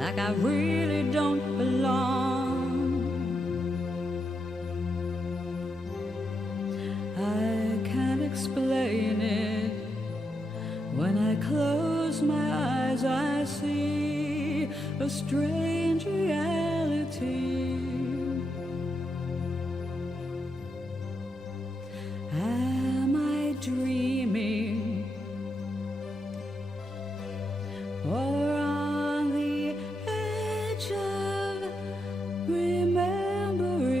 like I really don't belong. I can't explain it. When I close my eyes, I see a strange reality. Am I dreaming, or on the edge of remembering?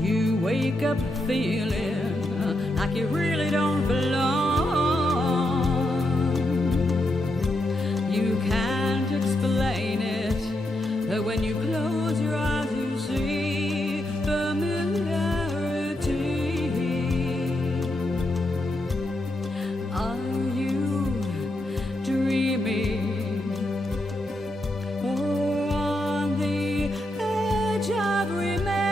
You wake up feeling like you really don't belong. You can't explain it, but when you close your eyes you see familiarity. Are you dreaming, or on the edge of remembering?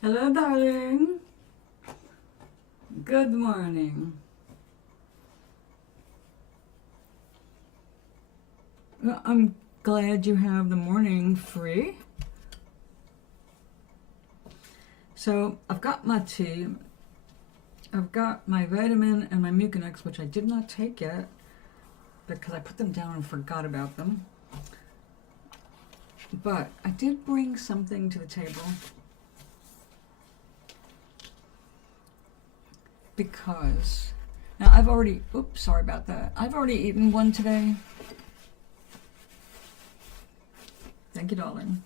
Hello, darling. Good morning. Well, I'm glad you have the morning free. So I've got my tea. I've got my vitamin and my Mucinex, which I did not take yet because I put them down and forgot about them. But I did bring something to the table. Because now I've already, oops, sorry about that. I've already eaten one today. Thank you, darling.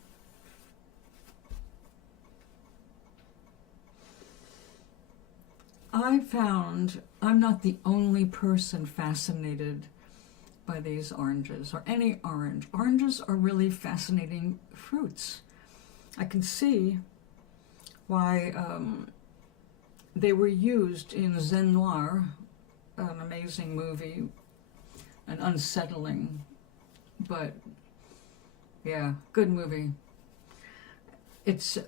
I found I'm not the only person fascinated by these oranges, or any orange. Oranges are really fascinating fruits. I can see why they were used in Zen Noir, an amazing movie, an unsettling, but yeah, good movie. It's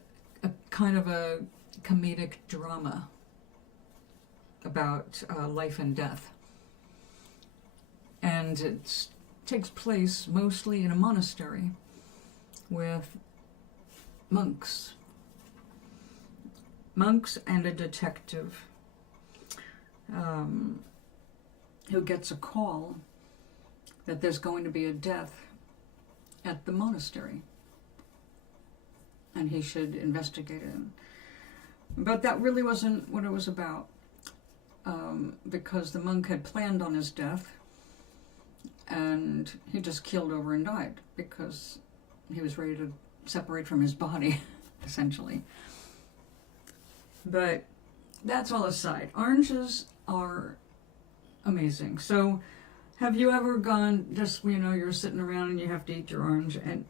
a kind of a comedic drama about life and death. And it takes place mostly in a monastery. with monks and a detective who gets a call that there's going to be a death at the monastery and he should investigate it. But that really wasn't what it was about, because the monk had planned on his death and he just keeled over and died because he was ready to separate from his body, essentially. But that's all aside. Oranges are amazing. So have you ever gone, just, you're sitting around and you have to eat your orange? And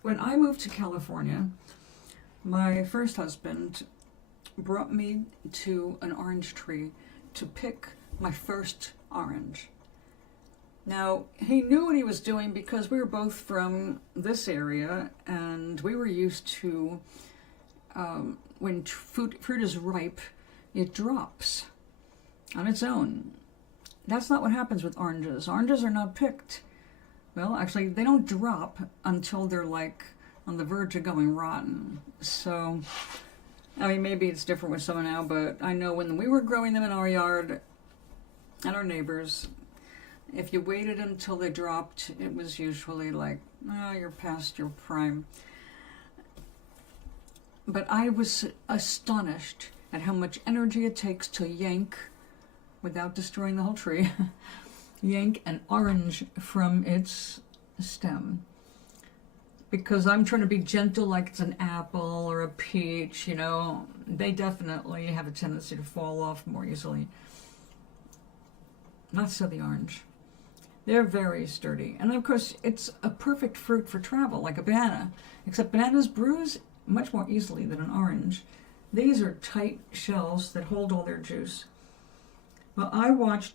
when I moved to California, my first husband brought me to an orange tree to pick my first orange. Now, he knew what he was doing because we were both from this area and we were used to, when fruit is ripe, it drops on its own. That's not what happens with oranges. Oranges are not picked. Well, actually, they don't drop until they're like on the verge of going rotten. So, I mean, maybe it's different with some now, but I know when we were growing them in our yard and our neighbors, if you waited until they dropped, it was usually like, oh, you're past your prime. But I was astonished at how much energy it takes to yank, without destroying the whole tree, yank an orange from its stem. Because I'm trying to be gentle like it's an apple or a peach, they definitely have a tendency to fall off more easily. Not so the orange. They're very sturdy. And of course, it's a perfect fruit for travel, like a banana. Except bananas bruise much more easily than an orange. These are tight shells that hold all their juice. Well, I watched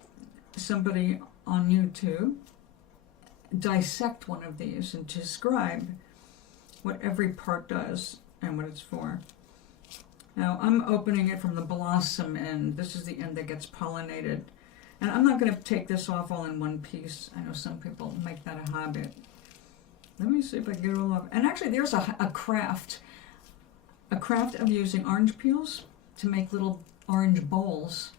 somebody on YouTube dissect one of these and describe what every part does and what it's for. Now, I'm opening it from the blossom end. This is the end that gets pollinated. And I'm not going to take this off all in one piece. I know some people make that a habit. Let me see if I can get it all off. And actually, there's a craft of using orange peels to make little orange bowls,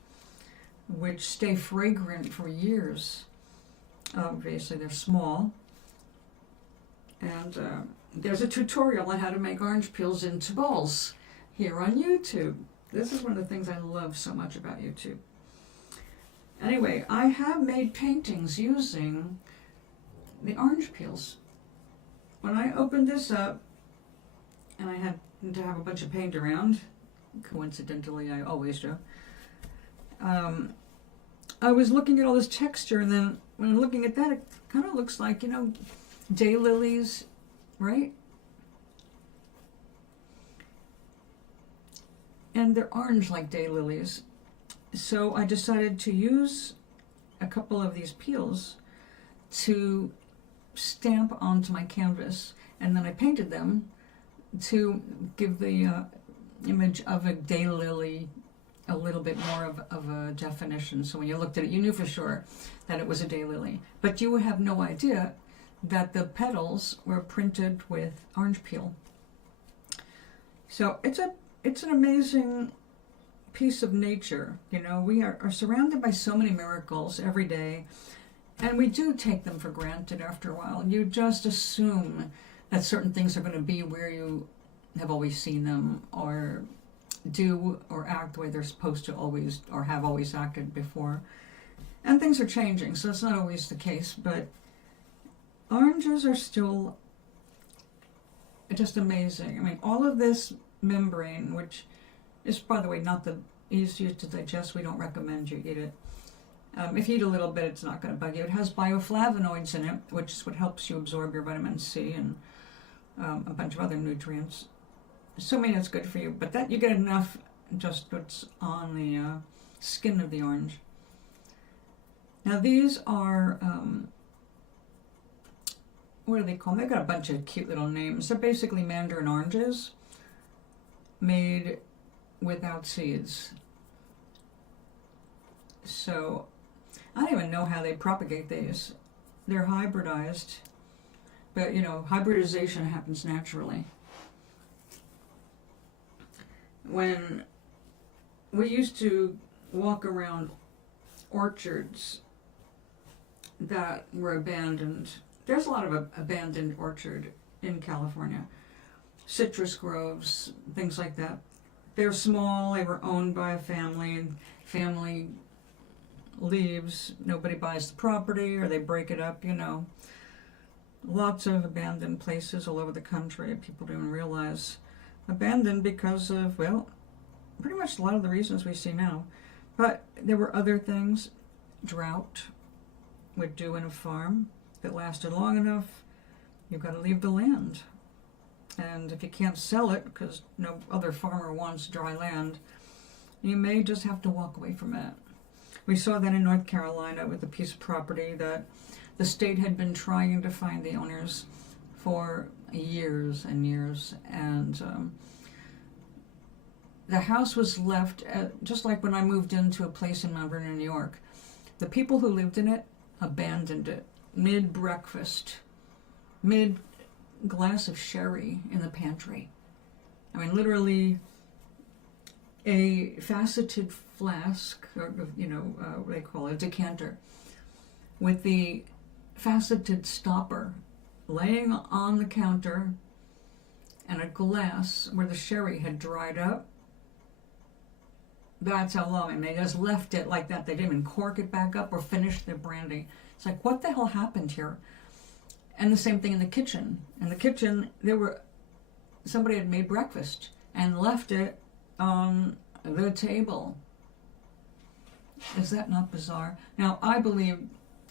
which stay fragrant for years. Obviously, they're small. And there's a tutorial on how to make orange peels into bowls here on YouTube. This is one of the things I love so much about YouTube. Anyway, I have made paintings using the orange peels. When I opened this up, and I had to have a bunch of paint around, coincidentally I always do, I was looking at all this texture, and then when I'm looking at that, it kind of looks like, daylilies, right? And they're orange like daylilies. So I decided to use a couple of these peels to stamp onto my canvas, and then I painted them to give the image of a daylily a little bit more of a definition. So when you looked at it, you knew for sure that it was a daylily. But you would have no idea that the petals were printed with orange peel. So it's an amazing piece of nature. We are surrounded by so many miracles every day, and we do take them for granted after a while. You just assume that certain things are going to be where you have always seen them, or do or act the way they're supposed to always, or have always acted before. And things are changing, so it's not always the case, but oranges are still just amazing. I mean, all of this membrane, which is, by the way, not the easiest to digest. We don't recommend you eat it. If you eat a little bit, it's not going to bug you. It has bioflavonoids in it, which is what helps you absorb your vitamin C and a bunch of other nutrients. Assuming it's good for you, but that you get enough just what's on the skin of the orange. Now these are, what do they call them? They've got a bunch of cute little names. They're basically mandarin oranges made without seeds. So I don't even know how they propagate these. They're hybridized, But, hybridization happens naturally. When we used to walk around orchards that were abandoned, there's a lot of abandoned orchard in California. Citrus groves, things like that. They're small, they were owned by a family, and family leaves, nobody buys the property, or they break it up, Lots of abandoned places all over the country. People don't even realize. Abandoned because of, pretty much a lot of the reasons we see now. But there were other things. Drought would do in a farm. If it lasted long enough, you've got to leave the land. And if you can't sell it, because no other farmer wants dry land, you may just have to walk away from it. We saw that in North Carolina with a piece of property that the state had been trying to find the owners for years and years, and the house was left just like when I moved into a place in Mount Vernon, New York. The people who lived in it abandoned it mid-breakfast, mid-glass of sherry in the pantry. I mean, literally a faceted flask, or what do they call it, a decanter, with the faceted stopper laying on the counter, and a glass where the sherry had dried up. That's how long. And they just left it like that. They didn't even cork it back up or finish their brandy. It's like, what the hell happened here? And the same thing in the kitchen. In the kitchen, somebody had made breakfast and left it on the table. Is that not bizarre? Now, I believe,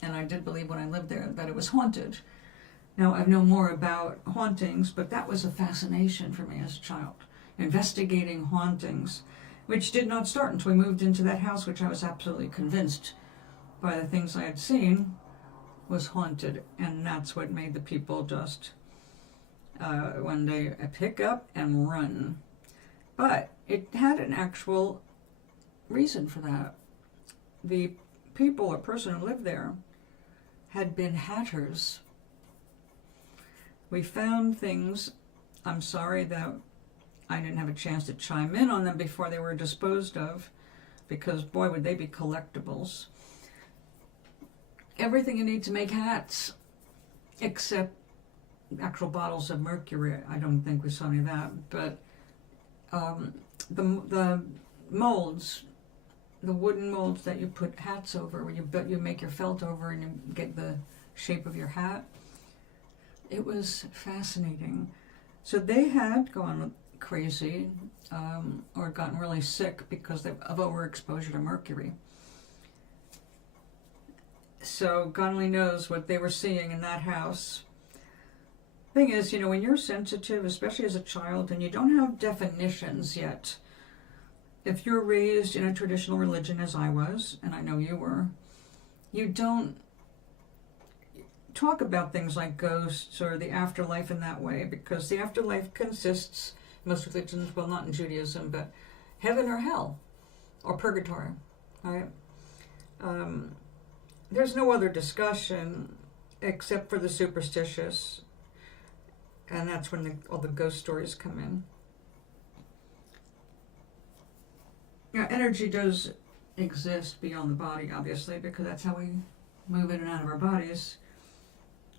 and I did believe when I lived there, that it was haunted. Now, I know more about hauntings, but that was a fascination for me as a child. Investigating hauntings, which did not start until we moved into that house, which I was absolutely convinced by the things I had seen was haunted. And that's what made the people just one day pick up and run. But it had an actual reason for that. The people or person who lived there had been hatters. We found things, I'm sorry that I didn't have a chance to chime in on them before they were disposed of, because boy would they be collectibles. Everything you need to make hats, except actual bottles of mercury. I don't think we saw any of that, but the molds, the wooden molds that you put hats over, where you make your felt over and you get the shape of your hat. It was fascinating. So they had gone crazy or gotten really sick because of overexposure to mercury. So God only knows what they were seeing in that house. Thing is, when you're sensitive, especially as a child, and you don't have definitions yet, if you're raised in a traditional religion as I was, and I know you were, you don't talk about things like ghosts or the afterlife in that way, because the afterlife consists, most religions, well, not in Judaism, but heaven or hell or purgatory, all right? There's no other discussion except for the superstitious, and that's when all the ghost stories come in. Energy does exist beyond the body, obviously, because that's how we move in and out of our bodies.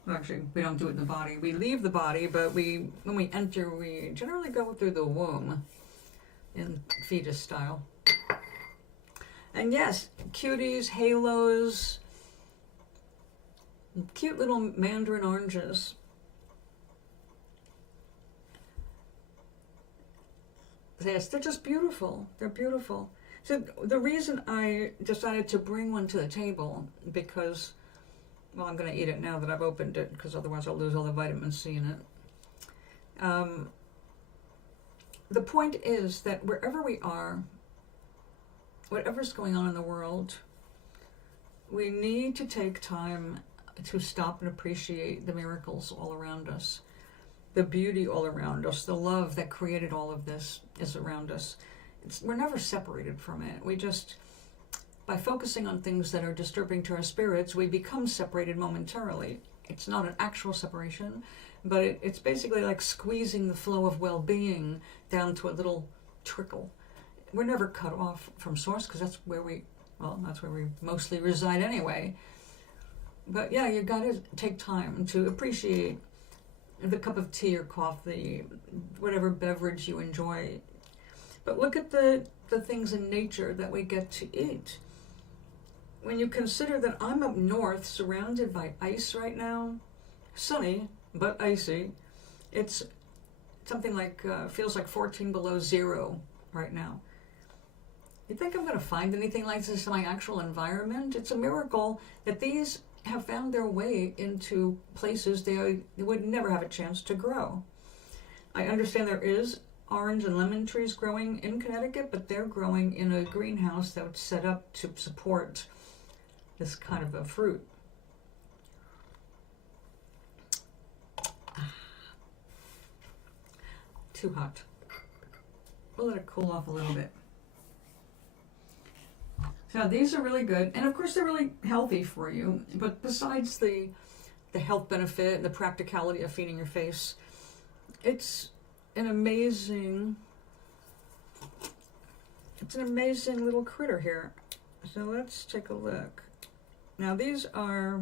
Well, actually, we don't do it in the body. We leave the body, but when we enter, we generally go through the womb in fetus style. And yes, cuties, halos, cute little mandarin oranges. Yes, they're just beautiful. They're beautiful. So the reason I decided to bring one to the table, because, well, I'm going to eat it now that I've opened it, because otherwise I'll lose all the vitamin C in it. The point is that wherever we are, whatever's going on in the world, we need to take time to stop and appreciate the miracles all around us. The beauty all around us, the love that created all of this is around us. We're never separated from it. We just, by focusing on things that are disturbing to our spirits, we become separated momentarily. It's not an actual separation, but it's basically like squeezing the flow of well-being down to a little trickle. We're never cut off from source because that's where we mostly reside anyway. But yeah, you got to take time to appreciate the cup of tea or coffee, whatever beverage you enjoy. But look at the things in nature that we get to eat. When you consider that I'm up north surrounded by ice right now, sunny but icy, it's something like, feels like 14 below zero right now. You think I'm going to find anything like this in my actual environment? It's a miracle that these have found their way into places they would never have a chance to grow. I understand there is orange and lemon trees growing in Connecticut, but they're growing in a greenhouse that was set up to support this kind of a fruit. Too hot. We'll let it cool off a little bit. So these are really good, and of course they're really healthy for you, but besides the health benefit and the practicality of feeding your face, it's an amazing little critter here. So let's take a look. Now these are,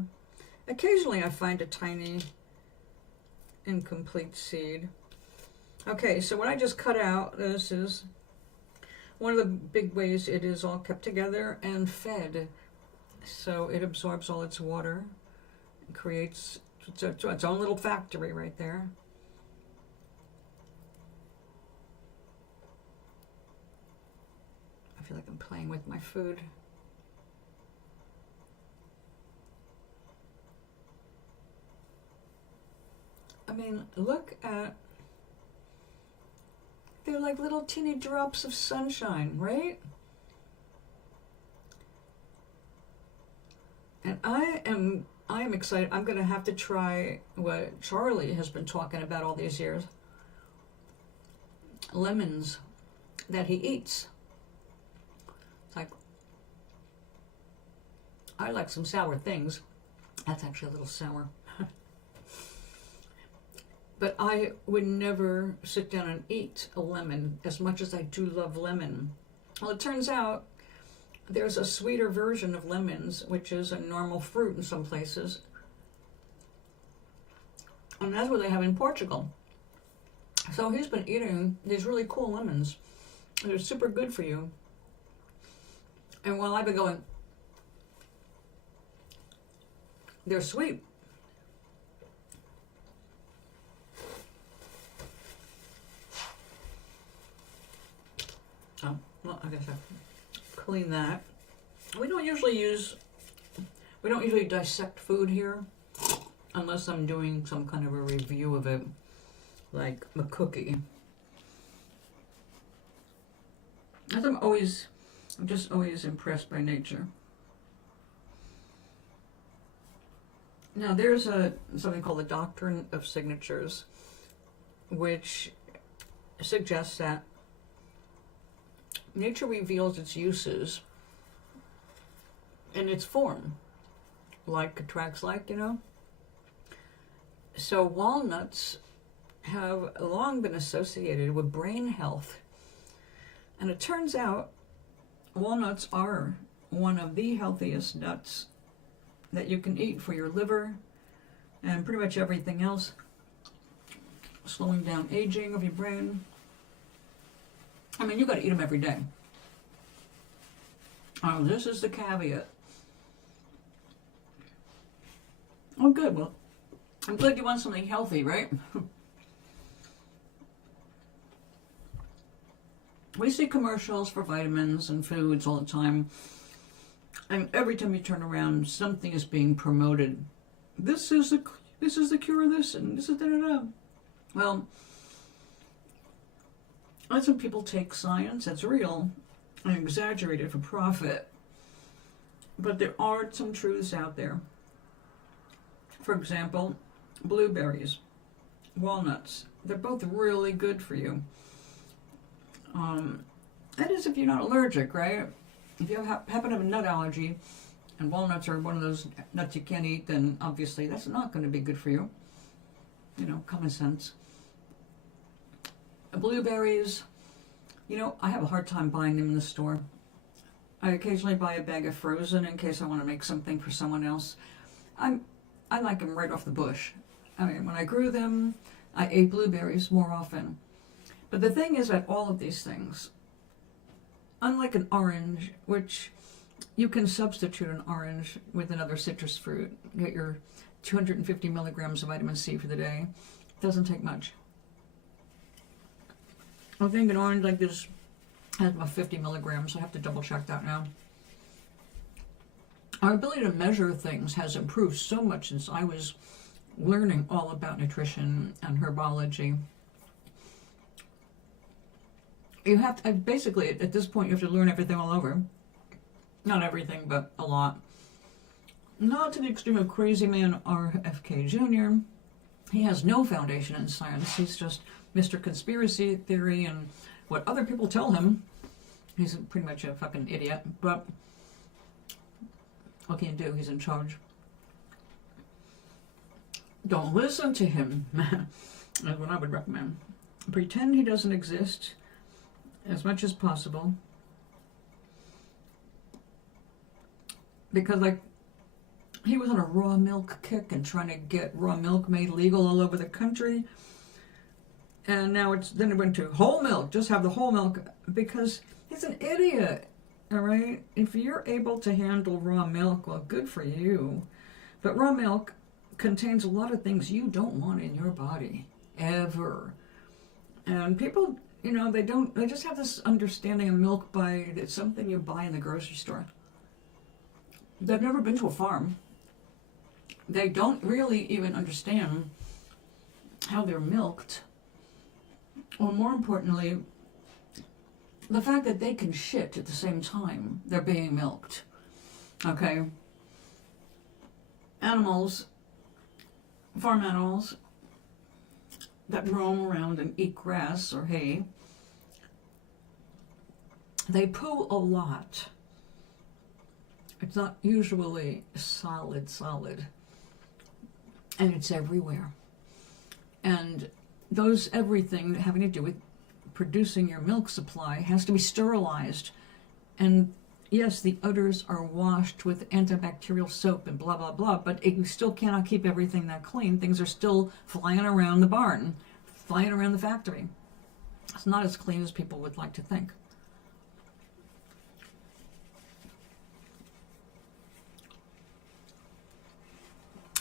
occasionally I find a tiny incomplete seed. Okay, so what I just cut out, this is one of the big ways it is all kept together and fed. So it absorbs all its water, creates its own little factory right there. I feel like I'm playing with my food. I mean, look at, they're like little teeny drops of sunshine, right? And I am excited. I'm going to have to try what Charlie has been talking about all these years. Lemons that he eats. It's like, I like some sour things. That's actually a little sour. But I would never sit down and eat a lemon as much as I do love lemon. Well, it turns out there's a sweeter version of lemons, which is a normal fruit in some places. And that's what they have in Portugal. So he's been eating these really cool lemons. They're super good for you. And while I've been going, they're sweet. Oh, well, I guess I clean that. We don't usually dissect food here unless I'm doing some kind of a review of it, like a cookie. I'm just always impressed by nature. Now there's something called the doctrine of signatures, which suggests that nature reveals its uses in its form. Like attracts like, you know? So walnuts have long been associated with brain health. And it turns out walnuts are one of the healthiest nuts that you can eat for your liver and pretty much everything else. Slowing down aging of your brain. I mean, you got to eat them every day. Oh, this is the caveat. Oh, good. Well, I'm glad you want something healthy, right? We see commercials for vitamins and foods all the time. And every time you turn around, something is being promoted. This is the cure of this, and this is da-da-da. Well, that's when people take science that's real and exaggerate it for profit. But there are some truths out there. For example, blueberries, walnuts, they're both really good for you. That is if you're not allergic, right? If you happen to have a nut allergy, and walnuts are one of those nuts you can't eat, then obviously that's not going to be good for you. You know, common sense. Blueberries, you know, I have a hard time buying them in the store. I occasionally buy a bag of frozen in case I want to make something for someone else. I like them right off the bush. I mean, when I grew them, I ate blueberries more often. But the thing is that all of these things, unlike an orange, which you can substitute an orange with another citrus fruit, get your 250 milligrams of vitamin C for the day. It doesn't take much. I think an orange like this has about 50 milligrams. I have to double check that now. Our ability to measure things has improved so much since I was learning all about nutrition and herbology. You have to, basically, at this point, you have to learn everything all over. Not everything, but a lot. Not to the extreme of crazy man RFK Jr. He has no foundation in science. He's just Mr. Conspiracy Theory and what other people tell him. He's pretty much a fucking idiot, but what can you do? He's in charge. Don't listen to him. That's what I would recommend. Pretend he doesn't exist as much as possible. Because, like, he was on a raw milk kick and trying to get raw milk made legal all over the country. And now then it went to whole milk. Just have the whole milk, because he's an idiot. All right? If you're able to handle raw milk, well, good for you. But raw milk contains a lot of things you don't want in your body, ever. And people, you know, they just have this understanding of milk by, it's something you buy in the grocery store. They've never been to a farm. They don't really even understand how they're milked. Or more importantly, the fact that they can shit at the same time they're being milked. Okay? Animals, farm animals that roam around and eat grass or hay, they poo a lot. It's not usually solid. And it's everywhere. And everything having to do with producing your milk supply has to be sterilized. And yes, the udders are washed with antibacterial soap and blah, blah, blah, but you still cannot keep everything that clean. Things are still flying around the barn, flying around the factory. It's not as clean as people would like to think.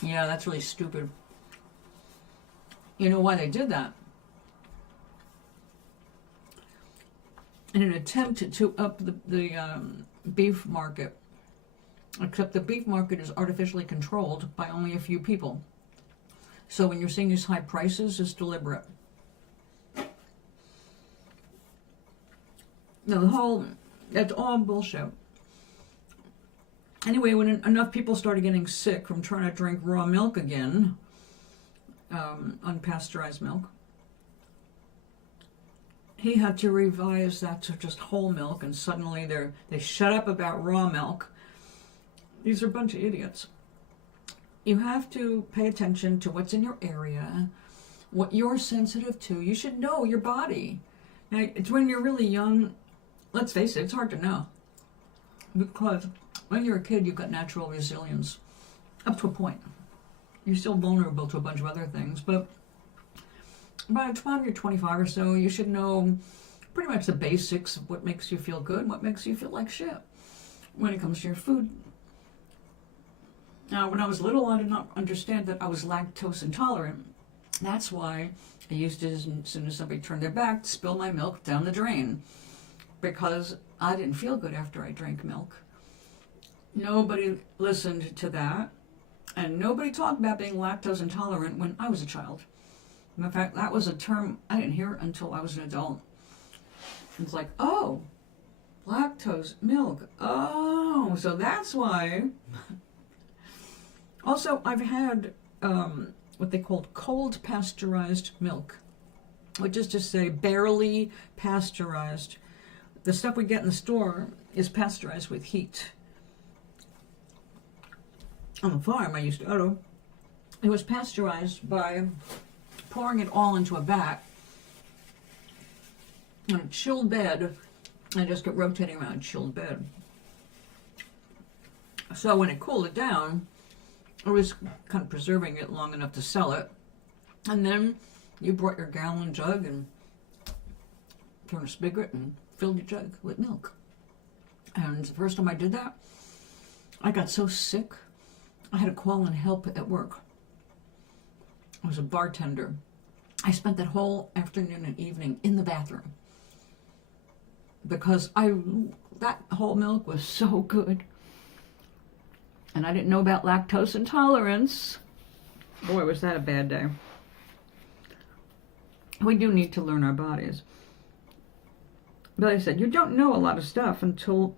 Yeah, that's really stupid. You know why they did that? In an attempt to up the beef market. Except the beef market is artificially controlled by only a few people. So when you're seeing these high prices, it's deliberate. Now that's all bullshit. Anyway, when enough people started getting sick from trying to drink raw milk again, unpasteurized milk, he had to revise that to just whole milk, and suddenly they shut up about raw milk. These are a bunch of idiots. You have to pay attention to what's in your area, what you're sensitive to. You should know your body. Now, it's when you're really young, let's face it, it's hard to know. Because when you're a kid, you've got natural resilience up to a point. You're still vulnerable to a bunch of other things, but by the time you're 25 or so, you should know pretty much the basics of what makes you feel good and what makes you feel like shit when it comes to your food. Now, when I was little, I did not understand that I was lactose intolerant. That's why I used to, as soon as somebody turned their back, to spill my milk down the drain, because I didn't feel good after I drank milk. Nobody listened to that, and nobody talked about being lactose intolerant when I was a child. In fact, that was a term I didn't hear until I was an adult. It's like, oh, lactose, milk, oh, so that's why. Also, I've had what they called cold pasteurized milk, which is to say barely pasteurized. The stuff we get in the store is pasteurized with heat. on the farm I used to go to, it was pasteurized by pouring it all into a vat on a chilled bed, and just kept rotating around a chilled bed. So when it cooled it down, it was kind of preserving it long enough to sell it. And then you brought your gallon jug and turned a spigot and filled your jug with milk. And the first time I did that, I got so sick, I had to call in help at work. I was a bartender. I spent that whole afternoon and evening in the bathroom because that whole milk was so good. And I didn't know about lactose intolerance. Boy, was that a bad day. We do need to learn our bodies. But like I said, you don't know a lot of stuff until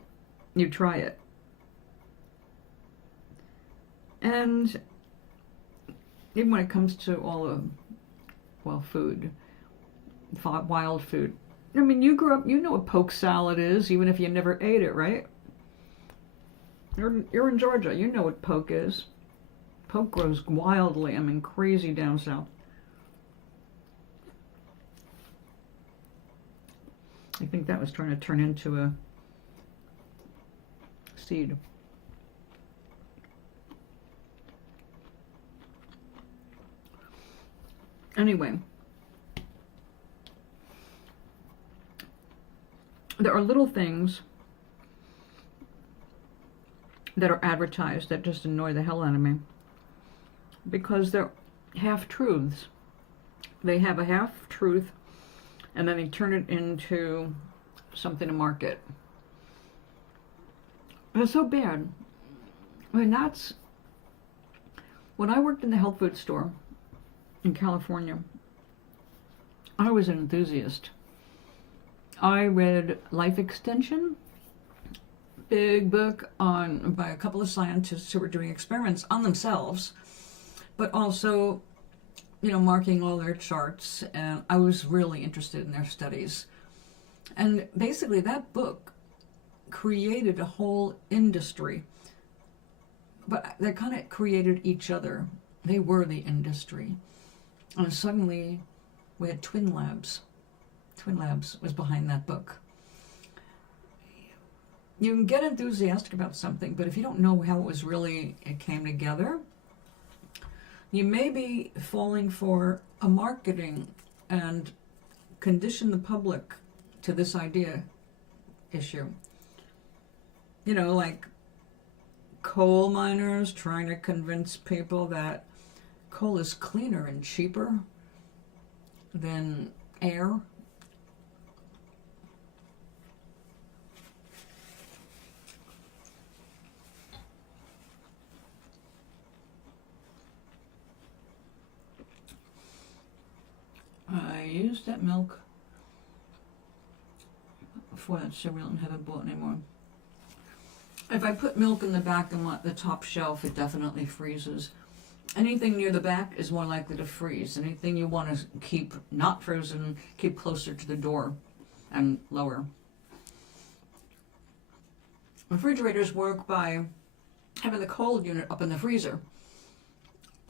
you try it. And even when it comes to all of, well, food, wild food. I mean, you grew up, you know what poke salad is, even if you never ate it, right? You're in Georgia, you know what poke is. Poke grows wildly, I mean, crazy down south. I think that was trying to turn into a seed. Anyway, there are little things that are advertised that just annoy the hell out of me because they're half-truths. They have a half-truth and then they turn it into something to market. It's so bad. I mean, that's... When I worked in the health food store in California, I was an enthusiast. I read Life Extension, big book by a couple of scientists who were doing experiments on themselves, but also, you know, marking all their charts, and I was really interested in their studies. And basically that book created a whole industry, but they kind of created each other. They were the industry. And suddenly we had Twin Labs. Twin Labs was behind that book. You can get enthusiastic about something, but if you don't know how it came together, you may be falling for a marketing and condition the public to this idea issue. You know, like coal miners trying to convince people that coal is cleaner and cheaper than air. I used that milk for that cereal and haven't bought anymore. If I put milk in the back and the top shelf, it definitely freezes. Anything near the back is more likely to freeze. Anything you want to keep not frozen, keep closer to the door and lower. Refrigerators work by having the cold unit up in the freezer.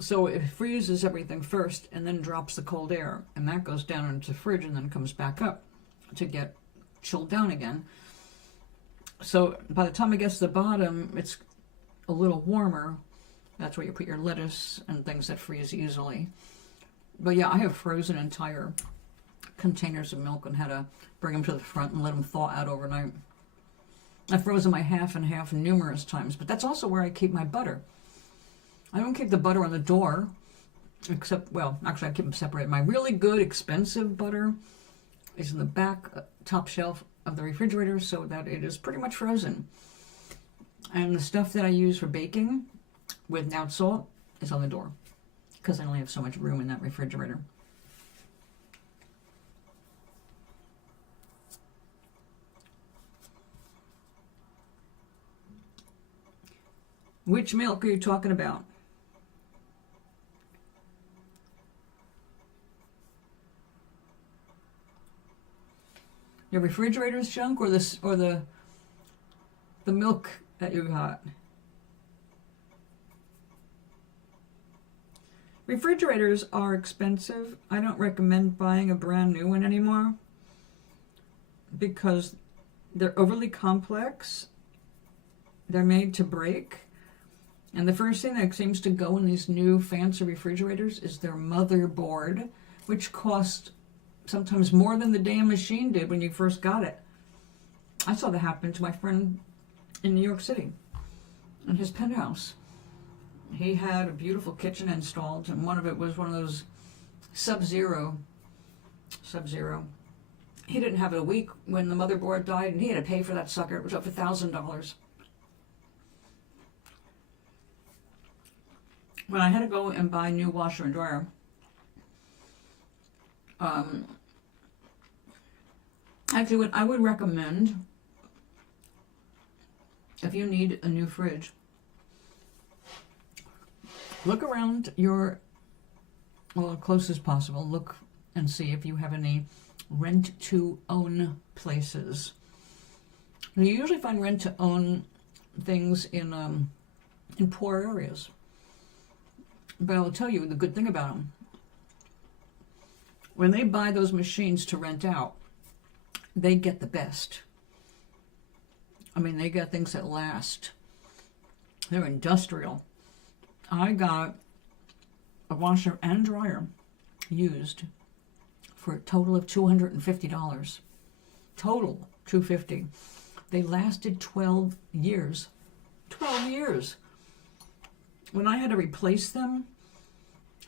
So it freezes everything first and then drops the cold air, and that goes down into the fridge and then comes back up to get chilled down again. So by the time it gets to the bottom, it's a little warmer. That's where you put your lettuce and things that freeze easily. But yeah, I have frozen entire containers of milk and had to bring them to the front and let them thaw out overnight. I've frozen my half and half numerous times, but that's also where I keep my butter. I don't keep the butter on the door, except, well, actually I keep them separated. My really good, expensive butter is in the back top shelf of the refrigerator so that it is pretty much frozen. And the stuff that I use for baking without salt is on the door because I only have so much room in that refrigerator. Which milk are you talking about? Your refrigerator's junk or the milk that you got? Refrigerators are expensive. I don't recommend buying a brand new one anymore because they're overly complex. They're made to break. And the first thing that seems to go in these new fancy refrigerators is their motherboard, which costs sometimes more than the damn machine did when you first got it. I saw that happen to my friend in New York City, in his penthouse. He had a beautiful kitchen installed, and one of it was one of those Sub-Zero. He didn't have it a week when the motherboard died, and he had to pay for that sucker. It was up to $1,000. When I had to go and buy a new washer and dryer, actually what I would recommend, if you need a new fridge, look around your, well, as close as possible, look and see if you have any rent-to-own places. You usually find rent-to-own things in poor areas. But I will tell you the good thing about them. When they buy those machines to rent out, they get the best. I mean, they get things that last. They're industrial. I got a washer and dryer used for a total of $250. Total $250. They lasted 12 years. 12 years. When I had to replace them,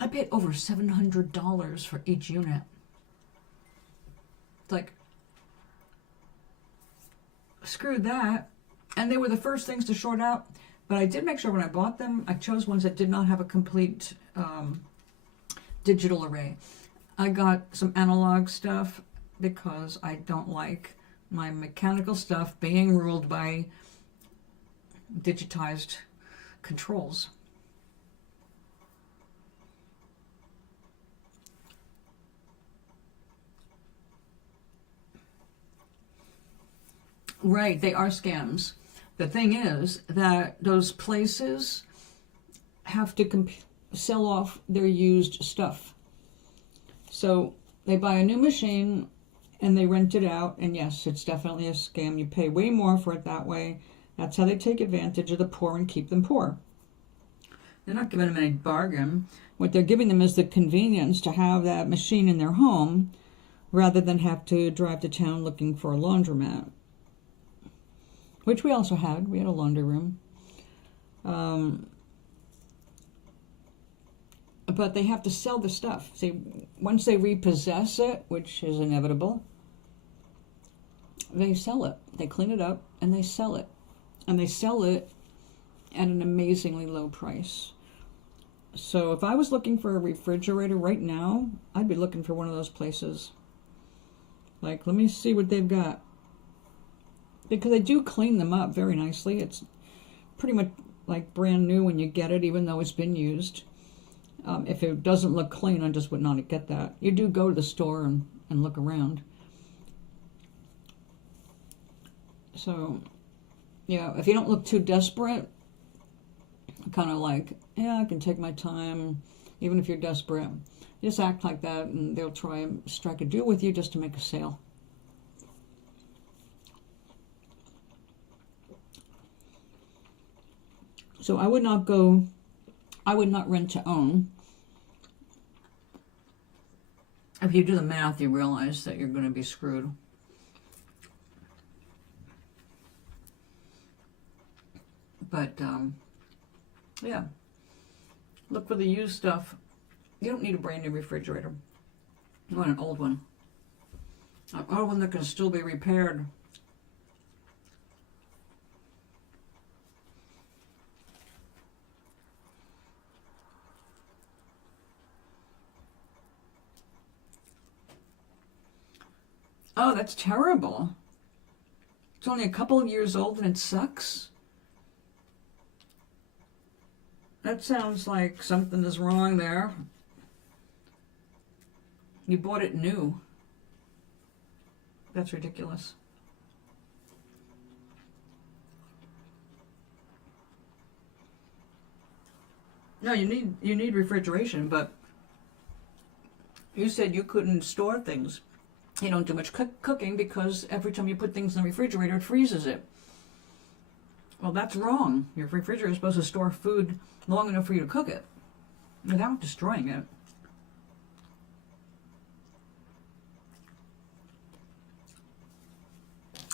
I paid over $700 for each unit. It's like, screw that. And they were the first things to short out. But I did make sure when I bought them, I chose ones that did not have a complete digital array. I got some analog stuff because I don't like my mechanical stuff being ruled by digitized controls. Right, they are scams. The thing is that those places have to sell off their used stuff. So they buy a new machine and they rent it out, and yes, it's definitely a scam. You pay way more for it that way. That's how they take advantage of the poor and keep them poor. They're not giving them any bargain. What they're giving them is the convenience to have that machine in their home rather than have to drive to town looking for a laundromat. Which we also had. We had a laundry room. But they have to sell the stuff. See, once they repossess it, which is inevitable, they sell it. They clean it up and they sell it. And they sell it at an amazingly low price. So if I was looking for a refrigerator right now, I'd be looking for one of those places. Like, let me see what they've got. Because they do clean them up very nicely. It's pretty much like brand new when you get it, even though it's been used. If it doesn't look clean, I just would not get that. You do go to the store and look around. So, yeah, if you don't look too desperate, kind of like, yeah, I can take my time, even if you're desperate. Just act like that, and they'll try and strike a deal with you just to make a sale. So I would not rent to own. If you do the math, you realize that you're going to be screwed. But, yeah. Look for the used stuff. You don't need a brand new refrigerator. You want an old one. An old one that can still be repaired. Oh, that's terrible. It's only a couple of years old and it sucks. That sounds like something is wrong there. You bought it new. That's ridiculous. No, you need refrigeration, but you said you couldn't store things. You don't do much cooking because every time you put things in the refrigerator, it freezes it. Well, that's wrong. Your refrigerator is supposed to store food long enough for you to cook it without destroying it.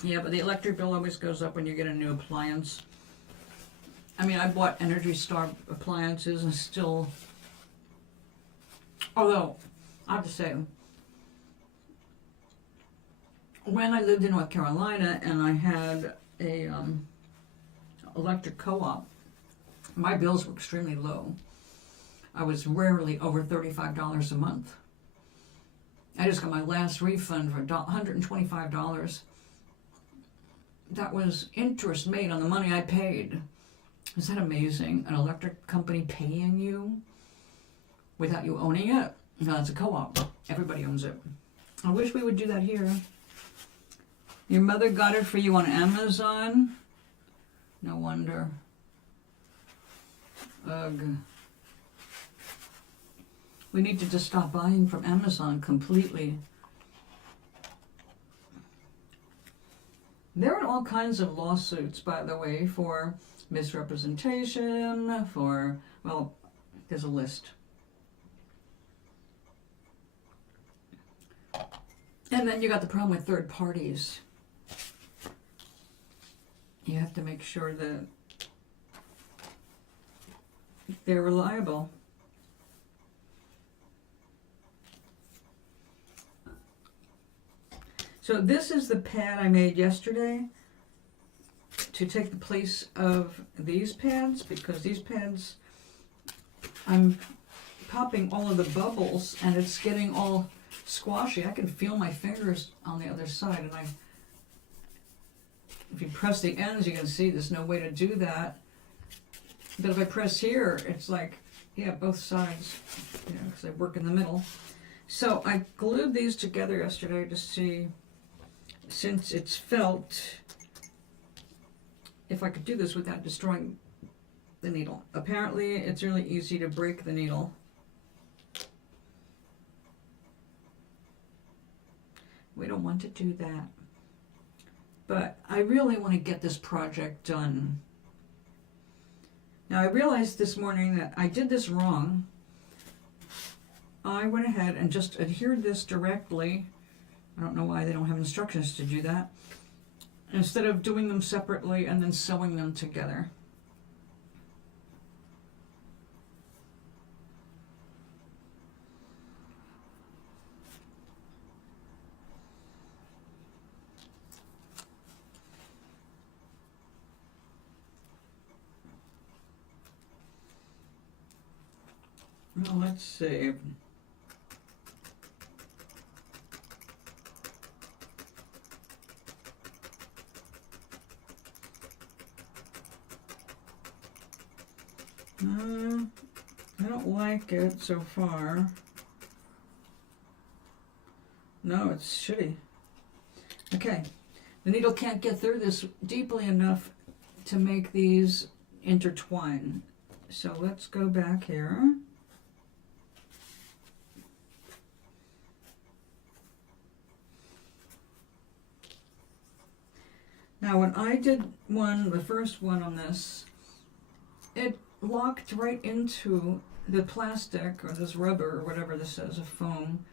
Yeah, but the electric bill always goes up when you get a new appliance. I mean, I bought Energy Star appliances and still... Although, I have to say, when I lived in North Carolina and I had a electric co-op, my bills were extremely low. I was rarely over $35 a month. I just got my last refund for $125. That was interest made on the money I paid. Is that amazing? An electric company paying you without you owning it? No, it's a co-op. Everybody owns it. I wish we would do that here. Your mother got it for you on Amazon? No wonder. Ugh. We need to just stop buying from Amazon completely. There are all kinds of lawsuits, by the way, for misrepresentation, for, well, there's a list. And then you got the problem with third parties. You have to make sure that they're reliable. So this is the pad I made yesterday to take the place of these pads, because these pads, I'm popping all of the bubbles and it's getting all squashy. I can feel my fingers on the other side, and if you press the ends, you can see there's no way to do that. But if I press here, it's like, yeah, both sides, because I work in the middle. So I glued these together yesterday to see, since it's felt, if I could do this without destroying the needle. Apparently, it's really easy to break the needle. We don't want to do that. But I really want to get this project done. Now, I realized this morning that I did this wrong. I went ahead and just adhered this directly. I don't know why they don't have instructions to do that. Instead of doing them separately and then sewing them together. Well, let's see. I don't like it so far. No, it's shitty. Okay, the needle can't get through this deeply enough to make these intertwine. So let's go back here. Now when I did the first one on this, it locked right into the plastic, or this rubber, or whatever this is, a foam.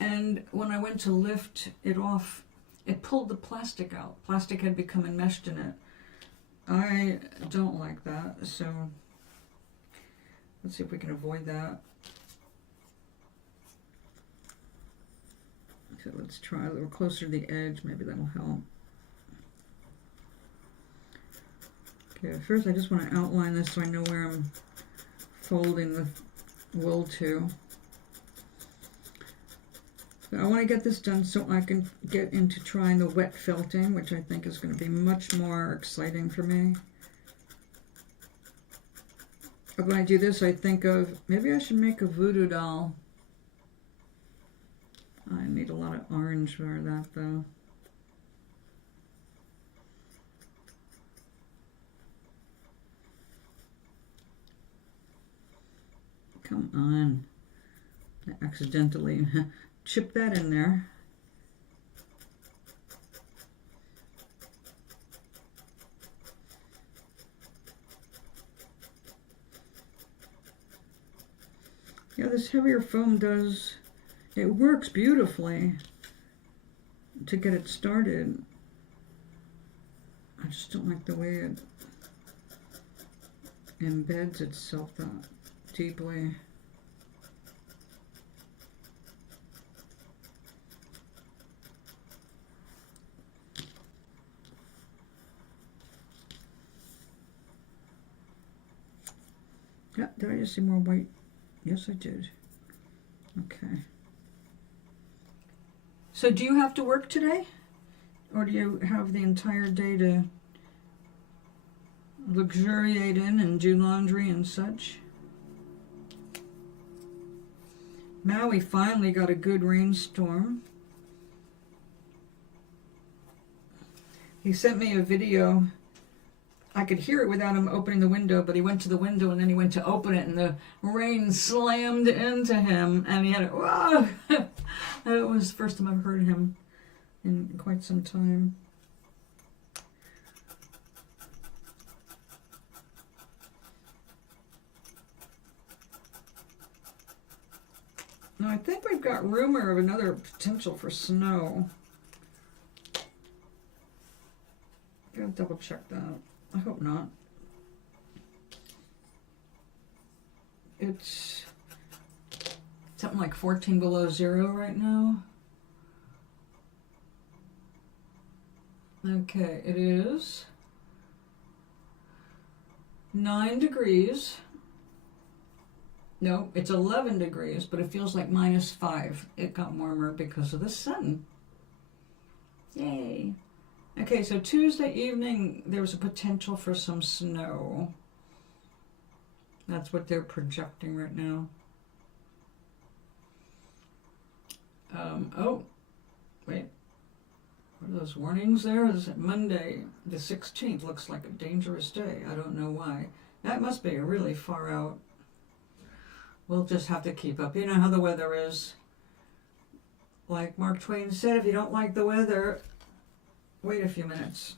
And when I went to lift it off, it pulled the plastic out. Plastic had become enmeshed in it. I don't like that, so let's see if we can avoid that. So let's try a little closer to the edge, maybe that'll help. Okay, first I just want to outline this so I know where I'm folding the wool to. So I want to get this done so I can get into trying the wet felting, which I think is going to be much more exciting for me. But when I do this, I think of, maybe I should make a voodoo doll. I need a lot of orange for that though. Come on. I accidentally chipped that in there. Yeah, this heavier foam it works beautifully to get it started. I just don't like the way it embeds itself that deeply. Yeah, did I just see more white? Yes, I did. Okay. So do you have to work today? Or do you have the entire day to luxuriate in and do laundry and such? Maui finally got a good rainstorm. He sent me a video. I could hear it without him opening the window, but he went to the window and then he went to open it and the rain slammed into him and he had it, whoa! It was the first time I've heard him in quite some time. Now I think we've got rumor of another potential for snow. Gotta double check that. I hope not. It's something like 14 below zero right now. Okay, it is 9 degrees. No, it's 11 degrees, but it feels like -5. It got warmer because of the sun. Yay. Okay, so Tuesday evening, there was a potential for some snow. That's what they're projecting right now. Oh, wait. What are those warnings there? Is it Monday, the 16th? Looks like a dangerous day. I don't know why. That must be really far out. We'll just have to keep up. You know how the weather is. Like Mark Twain said, if you don't like the weather, wait a few minutes.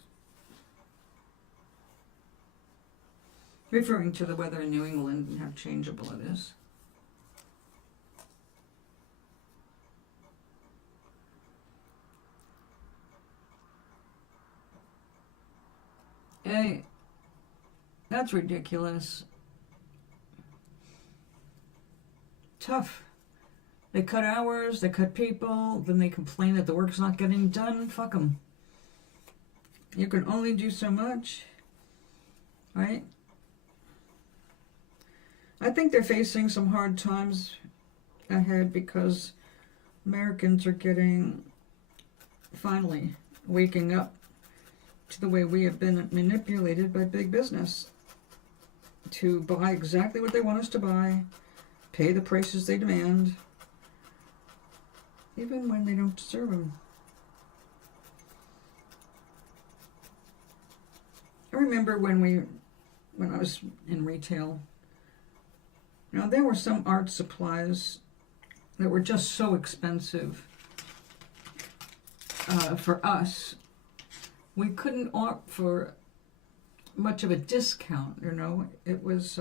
Referring to the weather in New England and how changeable it is. Hey, that's ridiculous. Tough. They cut hours, they cut people, then they complain that the work's not getting done. Fuck them. You can only do so much, right? I think they're facing some hard times ahead because Americans are finally waking up to the way we have been manipulated by big business to buy exactly what they want us to buy, pay the prices they demand, even when they don't deserve them. I remember when I was in retail, there were some art supplies that were just so expensive for us. We couldn't opt for much of a discount, It was,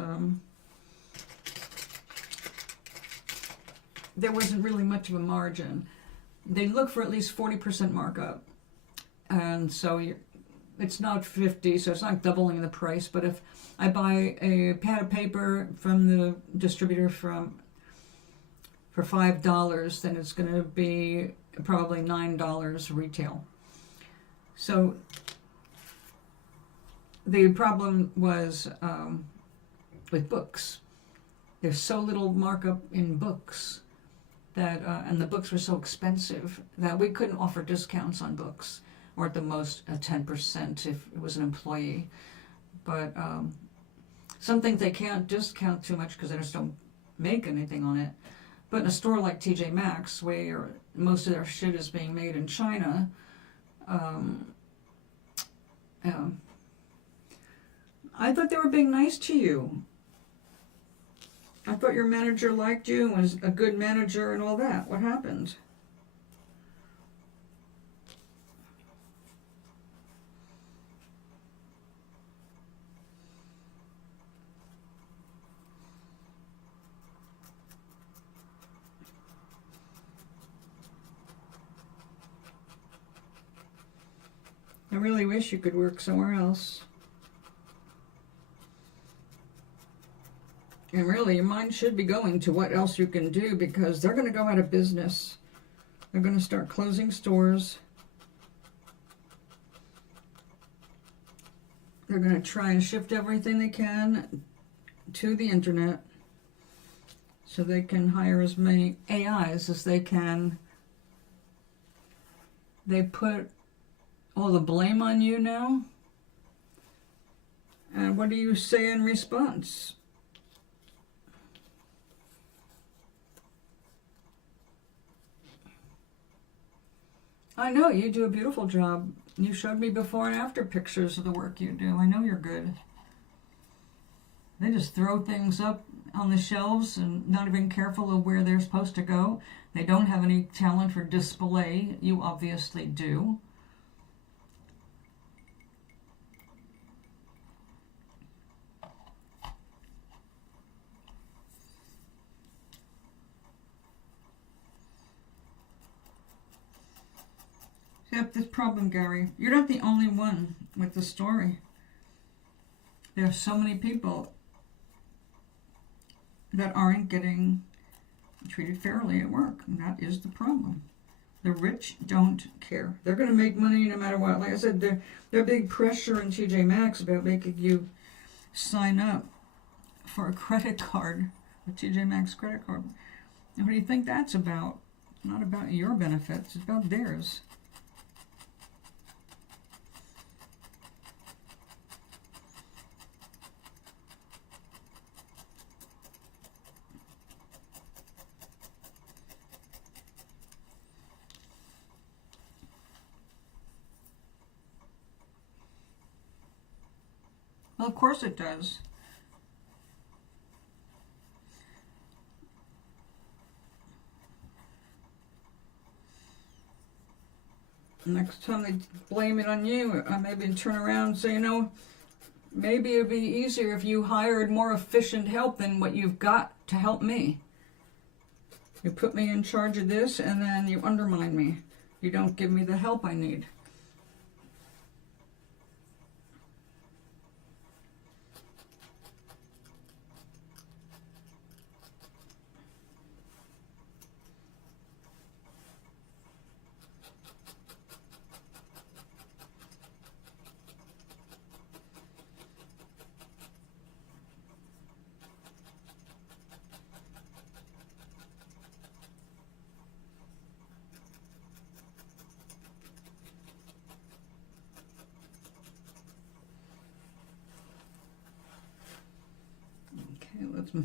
there wasn't really much of a margin. They look for at least 40% markup. And so it's not 50, so it's not doubling the price. But if I buy a pad of paper from the distributor for $5, then it's going to be probably $9 retail. So the problem was with books. There's so little markup in books that, and the books were so expensive that we couldn't offer discounts on books, or at the most 10% if it was an employee. But some things they can't discount too much because they just don't make anything on it. But in a store like TJ Maxx, where most of their shit is being made in China, I thought they were being nice to you. I thought your manager liked you and was a good manager and all that. What happened? I really wish you could work somewhere else. And really, your mind should be going to what else you can do, because they're going to go out of business. They're going to start closing stores. They're going to try and shift everything they can to the internet so they can hire as many AIs as they can. They put all the blame on you now. And what do you say in response? I know you do a beautiful job. You showed me before and after pictures of the work you do. I know you're good. They just throw things up on the shelves and not even careful of where they're supposed to go. They don't have any talent for display. You obviously do. Have this problem, Gary. You're not the only one with the story. There are so many people that aren't getting treated fairly at work, and that is the problem. The rich don't care. They're going to make money no matter what. Like I said, there's big pressure in TJ Maxx about making you sign up for a credit card, a TJ Maxx credit card. And what do you think that's about? It's not about your benefits. It's about theirs. Well, of course it does. Next time they blame it on you, I maybe turn around and say, you know, maybe it would be easier if you hired more efficient help than what you've got to help me. You put me in charge of this and then you undermine me. You don't give me the help I need.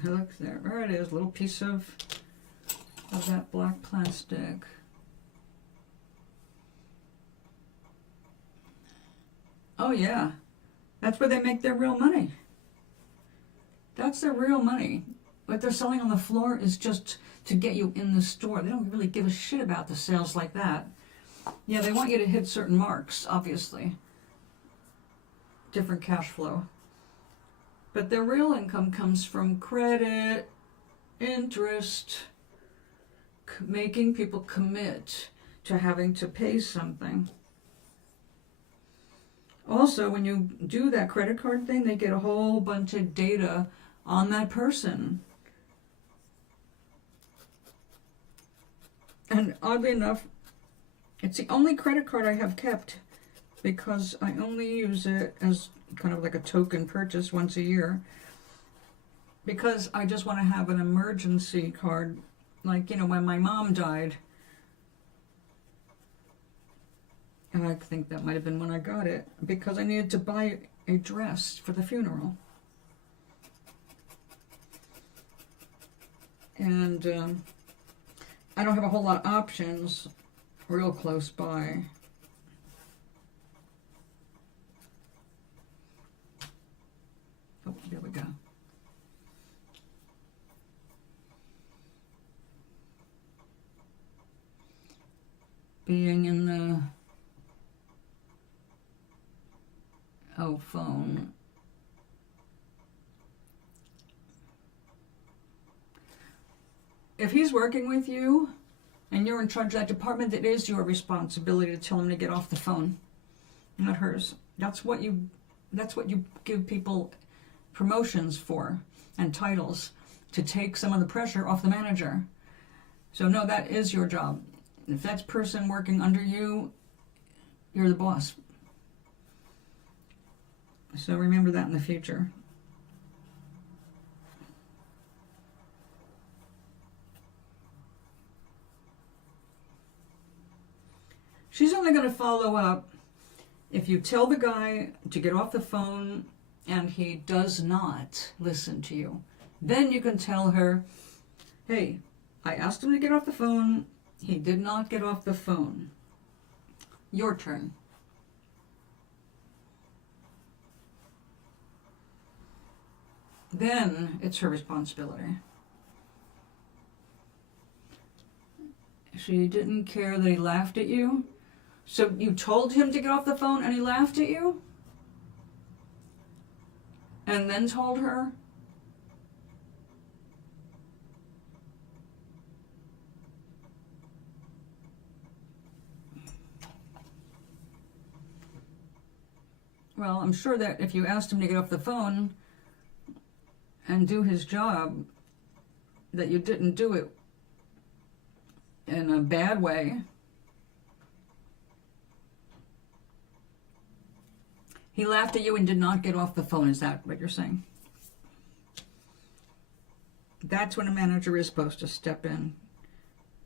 Look there it is, little piece of that black plastic. Oh yeah, that's where they make their real money. That's their real money. What they're selling on the floor is just to get you in the store. They don't really give a shit about the sales like that. Yeah, they want you to hit certain marks, obviously. Different cash flow. But their real income comes from credit, interest, making people commit to having to pay something. Also, when you do that credit card thing, they get a whole bunch of data on that person. And oddly enough, it's the only credit card I have kept because I only use it as kind of like a token purchase once a year, because I just want to have an emergency card, like, you know, when my mom died, and I think that might have been when I got it, because I needed to buy a dress for the funeral. And I don't have a whole lot of options real close by. Oh, there we go. being in the phone. If he's working with you and you're in charge of that department, it is your responsibility to tell him to get off the phone, not hers. That's what you give people promotions for and titles, to take some of the pressure off the manager. So no, that is your job. If that's person working under you, you're the boss. So remember that in the future. She's only going to follow up if you tell the guy to get off the phone and he does not listen to you. Then you can tell her, hey, I asked him to get off the phone. He did not get off the phone. Your turn. Then it's her responsibility. She didn't care that he laughed at you. So you told him to get off the phone and he laughed at you? And then told her? Well, I'm sure that if you asked him to get off the phone and do his job, that you didn't do it in a bad way. He laughed at you and did not get off the phone. Is that what you're saying? That's when a manager is supposed to step in.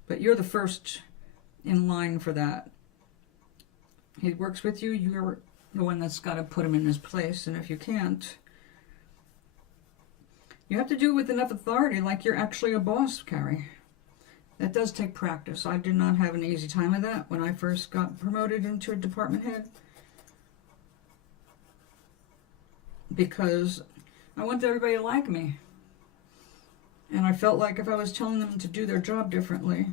But you're the first in line for that. He works with you. You're the one that's got to put him in his place. And if you can't, you have to do it with enough authority, like you're actually a boss, Carrie. That does take practice. I did not have an easy time of that when I first got promoted into a department head, because I wanted everybody to like me. And I felt like if I was telling them to do their job differently,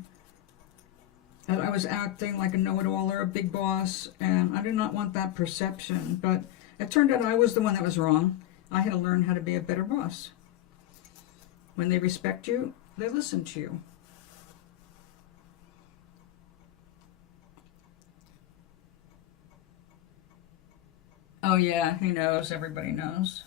that I was acting like a know-it-all or a big boss, and I did not want that perception. But it turned out I was the one that was wrong. I had to learn how to be a better boss. When they respect you, they listen to you. Oh yeah, he knows. Everybody knows.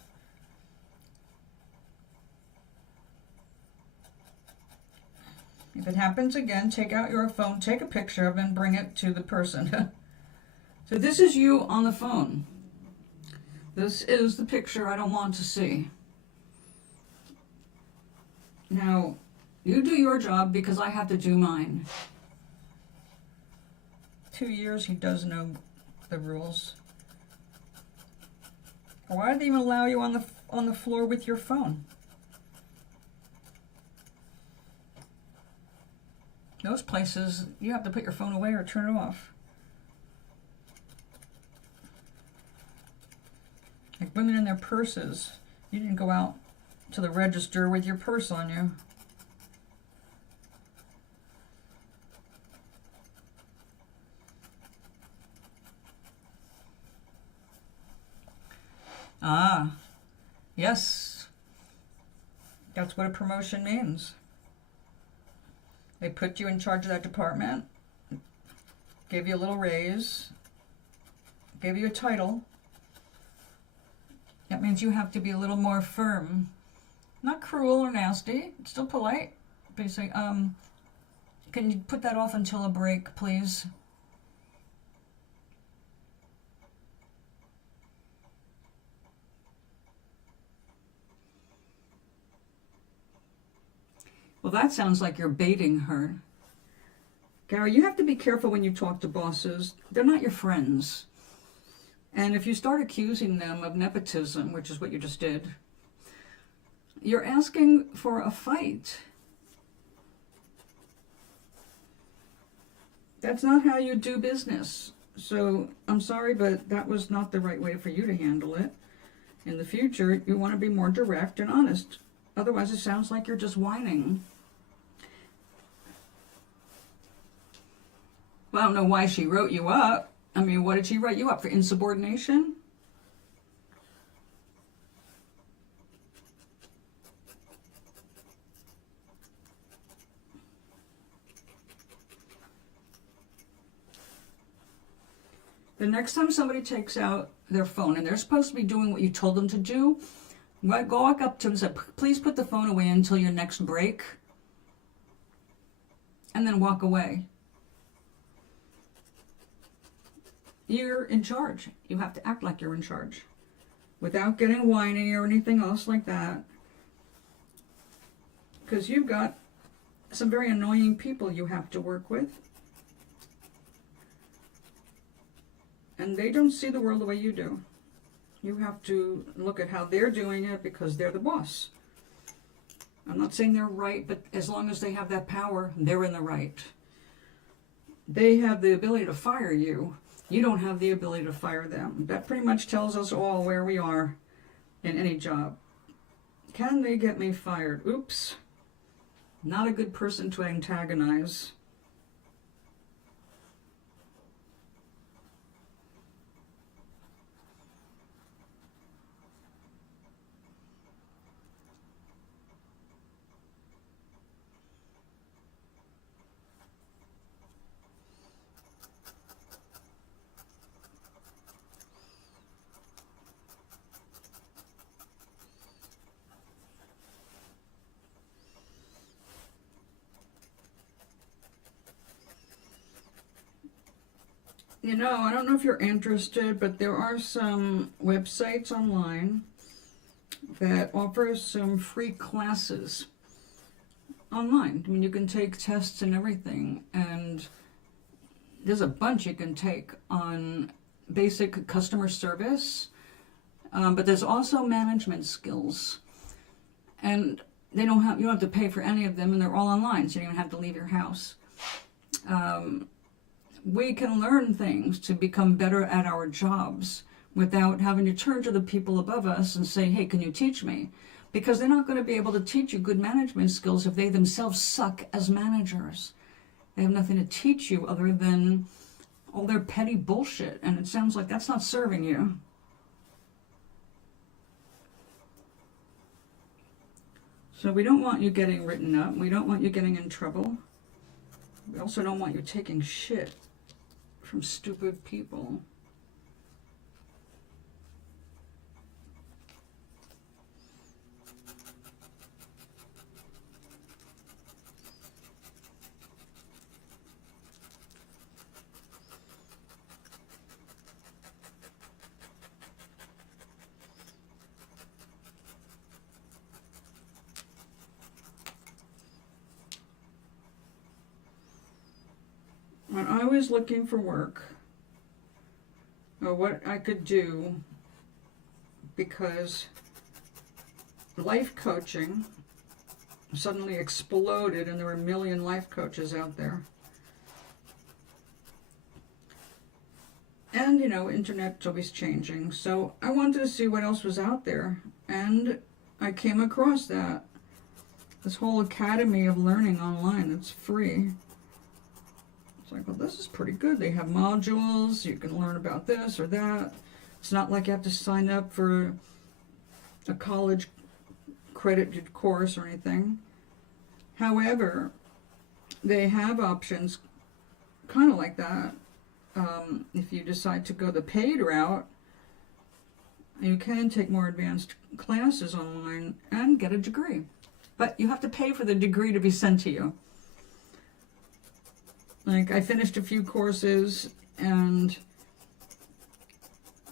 If it happens again, take out your phone, take a picture of it, and bring it to the person. So this is you on the phone. This is the picture I don't want to see. Now, you do your job because I have to do mine. 2 years, he does know the rules. Why did they even allow you on the floor with your phone? Those places, you have to put your phone away or turn it off. Like women in their purses. You didn't go out to the register with your purse on you. Ah, yes. That's what a promotion means. They put you in charge of that department, gave you a little raise, gave you a title. That means you have to be a little more firm. Not cruel or nasty, still polite. But you say, can you put that off until a break, please? Well, that sounds like you're baiting her. Gary, you have to be careful when you talk to bosses. They're not your friends. And if you start accusing them of nepotism, which is what you just did, you're asking for a fight. That's not how you do business. So I'm sorry, but that was not the right way for you to handle it. In the future, you want to be more direct and honest. Otherwise, it sounds like you're just whining. Well, I don't know why she wrote you up. I mean, what did she write you up for? Insubordination? The next time somebody takes out their phone and they're supposed to be doing what you told them to do, go walk up to them and say, please put the phone away until your next break, and then walk away. You're in charge. You have to act like you're in charge without getting whiny or anything else like that, because you've got some very annoying people you have to work with, and they don't see the world the way you do. You have to look at how they're doing it because they're the boss. I'm not saying they're right, but as long as they have that power, they're in the right. They have the ability to fire you. You don't have the ability to fire them. That pretty much tells us all where we are in any job. Can they get me fired? Oops. Not a good person to antagonize. You know, I don't know if you're interested, but there are some websites online that offer some free classes online. I mean, you can take tests and everything, and there's a bunch you can take on basic customer service, but there's also management skills, and you don't have to pay for any of them, and they're all online, so you don't have to leave your house. We can learn things to become better at our jobs without having to turn to the people above us and say, hey, can you teach me? Because they're not going to be able to teach you good management skills if they themselves suck as managers. They have nothing to teach you other than all their petty bullshit, and it sounds like that's not serving you. So we don't want you getting written up. We don't want you getting in trouble. We also don't want you taking shit from stupid people. When I was looking for work, or what I could do, because life coaching suddenly exploded and there were a million life coaches out there. And, you know, internet's always changing. So I wanted to see what else was out there. And I came across that. This whole academy of learning online that's free. It's like, well, this is pretty good. They have modules. You can learn about this or that. It's not like you have to sign up for a college credited course or anything. However, they have options kind of like that. If you decide to go the paid route, you can take more advanced classes online and get a degree. But you have to pay for the degree to be sent to you. Like, I finished a few courses, and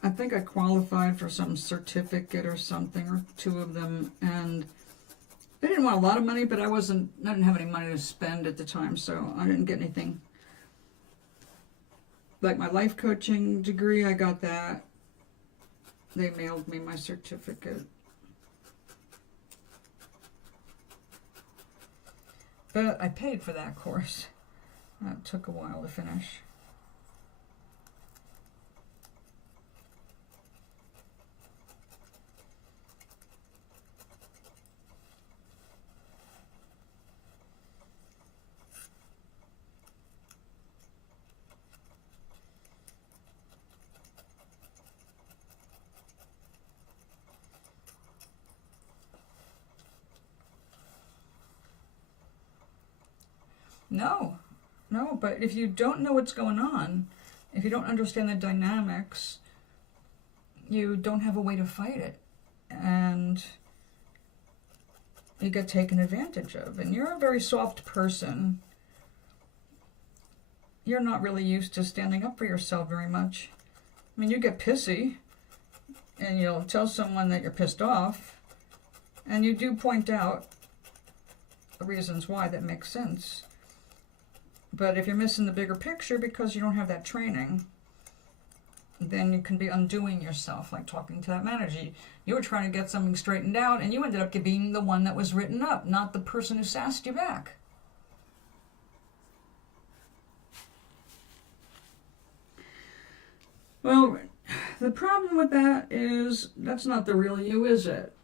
I think I qualified for some certificate or something, or two of them, and they didn't want a lot of money, but I didn't have any money to spend at the time, so I didn't get anything. Like my life coaching degree, I got that. They mailed me my certificate. But I paid for that course. That took a while to finish. No, no, but if you don't know what's going on, if you don't understand the dynamics, you don't have a way to fight it. And you get taken advantage of. And you're a very soft person. You're not really used to standing up for yourself very much. I mean, you get pissy, and you'll tell someone that you're pissed off, and you do point out the reasons why that makes sense. But if you're missing the bigger picture because you don't have that training, then you can be undoing yourself, like talking to that manager. You were trying to get something straightened out, and you ended up being the one that was written up, not the person who sassed you back. Well, the problem with that is that's not the real you, is it?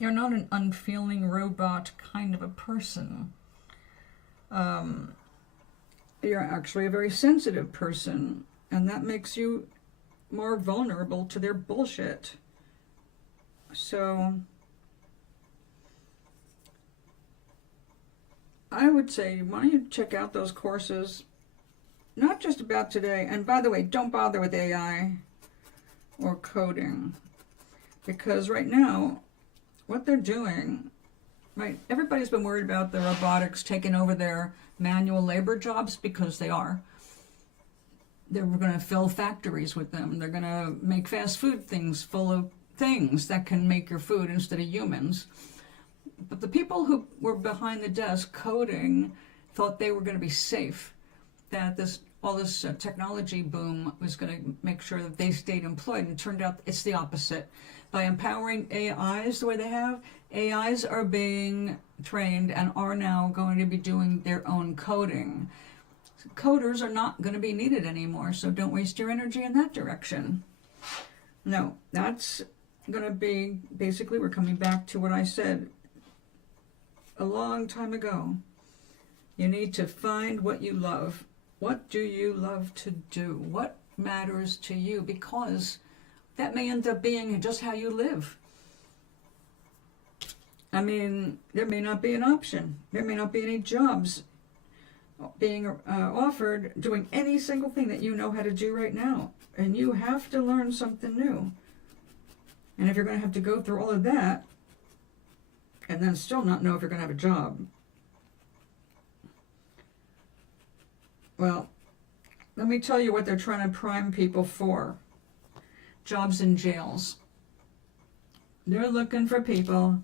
You're not an unfeeling robot kind of a person. You're actually a very sensitive person, and that makes you more vulnerable to their bullshit. So I would say, why don't you check out those courses, not just about today. And by the way, don't bother with AI or coding, because right now what they're doing, right, everybody's been worried about the robotics taking over their manual labor jobs, because they are. They're going to fill factories with them. They're going to make fast food things full of things that can make your food instead of humans. But the people who were behind the desk coding thought they were going to be safe, that all this technology boom was going to make sure that they stayed employed, and it turned out it's the opposite. By empowering AIs the way they have, AIs are being trained and are now going to be doing their own coding. Coders are not going to be needed anymore, so don't waste your energy in that direction. No, that's going to be, basically, we're coming back to what I said a long time ago. You need to find what you love. What do you love to do? What matters to you? Because that may end up being just how you live. I mean, there may not be an option. There may not be any jobs being offered doing any single thing that you know how to do right now. And you have to learn something new. And if you're going to have to go through all of that, and then still not know if you're going to have a job, well, let me tell you what they're trying to prime people for. Jobs in jails. They're looking for people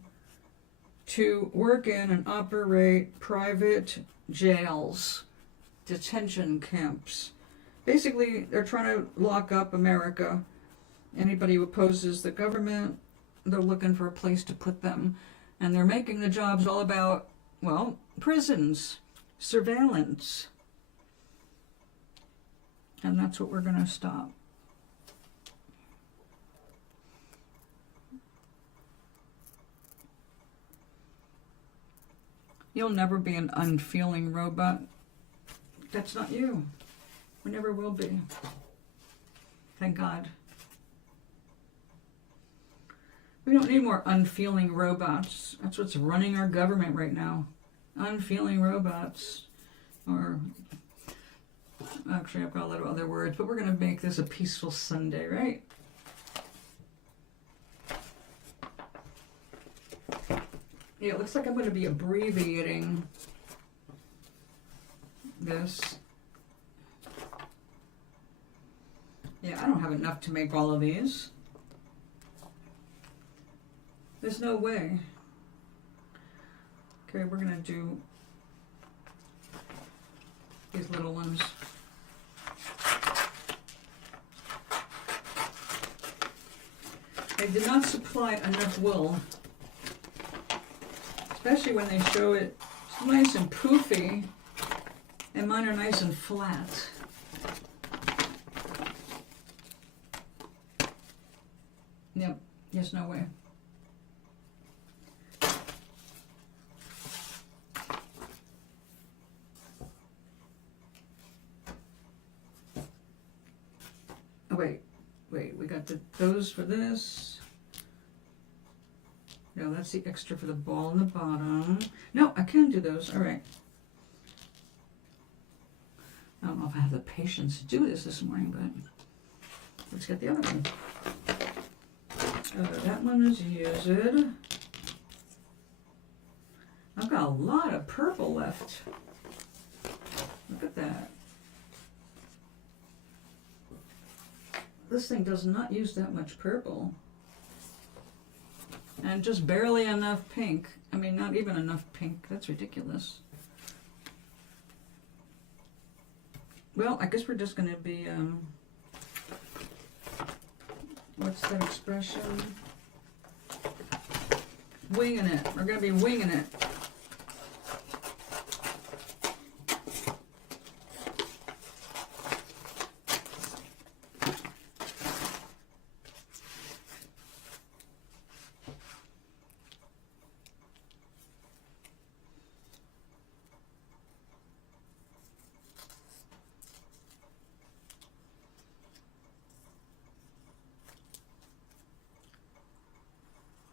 to work in and operate private jails, detention camps. Basically, they're trying to lock up America. Anybody who opposes the government, they're looking for a place to put them. And they're making the jobs all about, well, prisons, surveillance. And that's what we're going to stop. You'll never be an unfeeling robot. That's not you. We never will be. Thank God. We don't need more unfeeling robots. That's what's running our government right now. Unfeeling robots. Or, actually, I've got a lot of other words, but we're going to make this a peaceful Sunday, right? Yeah, it looks like I'm going to be abbreviating this. Yeah, I don't have enough to make all of these. There's no way. Okay, we're going to do these little ones. I did not supply enough wool, especially when they show it nice and poofy, and mine are nice and flat. Yep, there's no way. Oh, wait, we got those for this. No, that's the extra for the ball in the bottom. No, I can do those. All right. if I have the patience to do this morning, but let's get the other one. That one is used. I've got a lot of purple left. Look at that. This thing does not use that much purple. And just barely enough pink. I mean, not even enough pink. That's ridiculous. Well, I guess we're just going to be, what's that expression? Winging it. We're going to be winging it.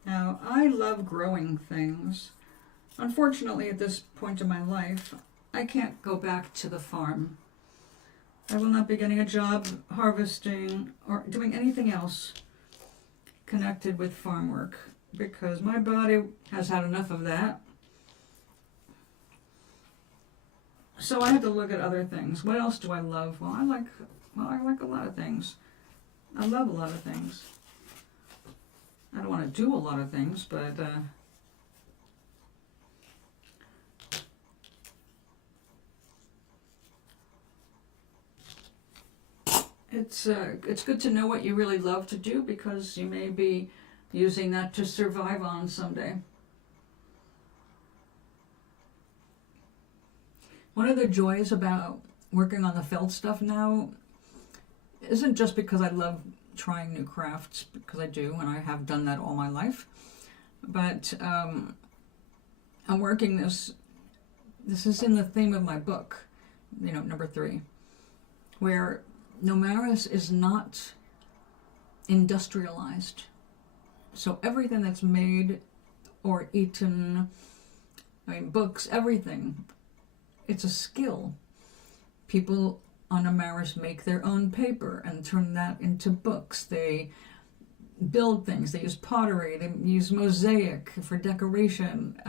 Now, I love growing things. Unfortunately, at this point in my life, I can't go back to the farm. I will not be getting a job harvesting or doing anything else connected with farm work because my body has had enough of that. So I have to look at other things. What else do I love? Well, I like a lot of things. I love a lot of things. I don't want to do a lot of things, but it's good to know what you really love to do because you may be using that to survive on someday. One of the joys about working on the felt stuff now isn't just because I love trying new crafts, because I do, and I have done that all my life. But I'm working this is in the theme of my book, number 3, where Nomaris is not industrialized. So everything that's made or eaten, books, everything, it's a skill. People on Nomaris make their own paper and turn that into books. They build things. They use pottery. They use mosaic for decoration.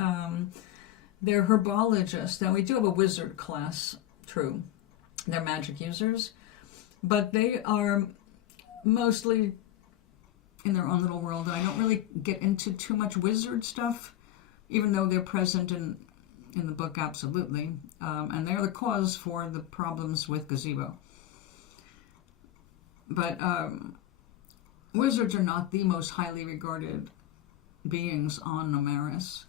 They're herbologists. Now, we do have a wizard class, true. They're magic users. But they are mostly in their own little world. And I don't really get into too much wizard stuff, even though they're present in the book, absolutely. And they're the cause for the problems with gazebo. But wizards are not the most highly regarded beings on Nomaris.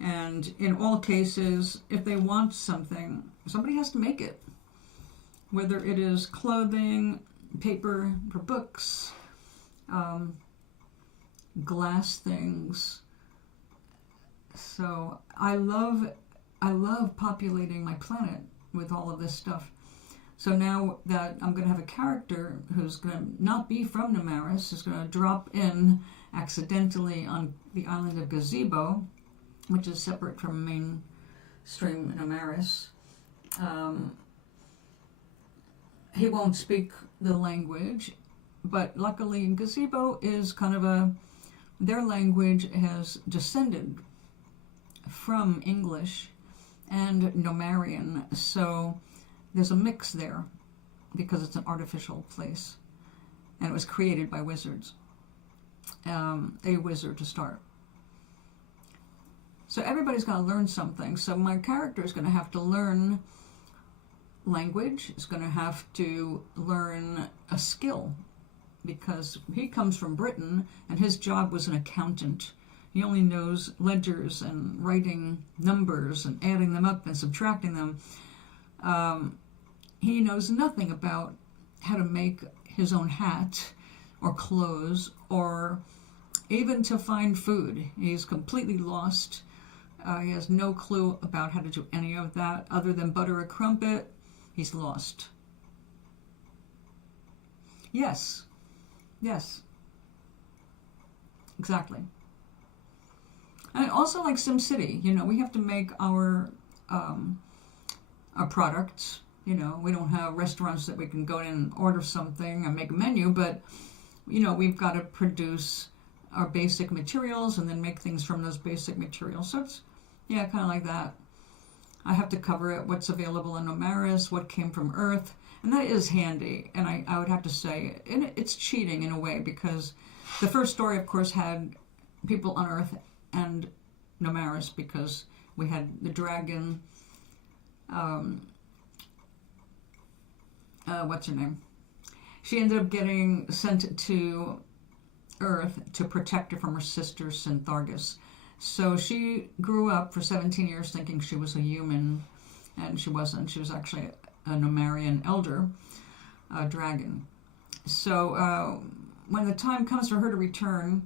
And in all cases, if they want something, somebody has to make it. Whether it is clothing, paper for books, glass things. So I love populating my planet with all of this stuff. So now that I'm going to have a character who's going to not be from Nomaris, is going to drop in accidentally on the island of Gazebo, which is separate from mainstream Nomaris. He won't speak the language, but luckily Gazebo is kind of their language has descended from English and Nomarian, so there's a mix there because it's an artificial place, and it was created by wizards, a wizard to start. So everybody's got to learn something. So my character is going to have to learn language, is going to have to learn a skill, because he comes from Britain and his job was an accountant. He only knows ledgers and writing numbers and adding them up and subtracting them. He knows nothing about how to make his own hat or clothes or even to find food. He's completely lost. He has no clue about how to do any of that other than butter a crumpet. He's lost. Yes. Exactly. And also like SimCity, we have to make our products, You know, we don't have restaurants that we can go in and order something and make a menu, but, you know, we've got to produce our basic materials and then make things from those basic materials. So it's, yeah, kind of like that. I have to cover it, what's available in Omaris, what came from Earth, and that is handy. And I would have to say, it's cheating in a way, because the first story, of course, had people on Earth and Omaris, because we had the dragon, what's her name? She ended up getting sent to Earth to protect her from her sister Synthargus. So she grew up for 17 years thinking she was a human, and she wasn't. She was actually a Nomarian elder, a dragon. So when the time comes for her to return,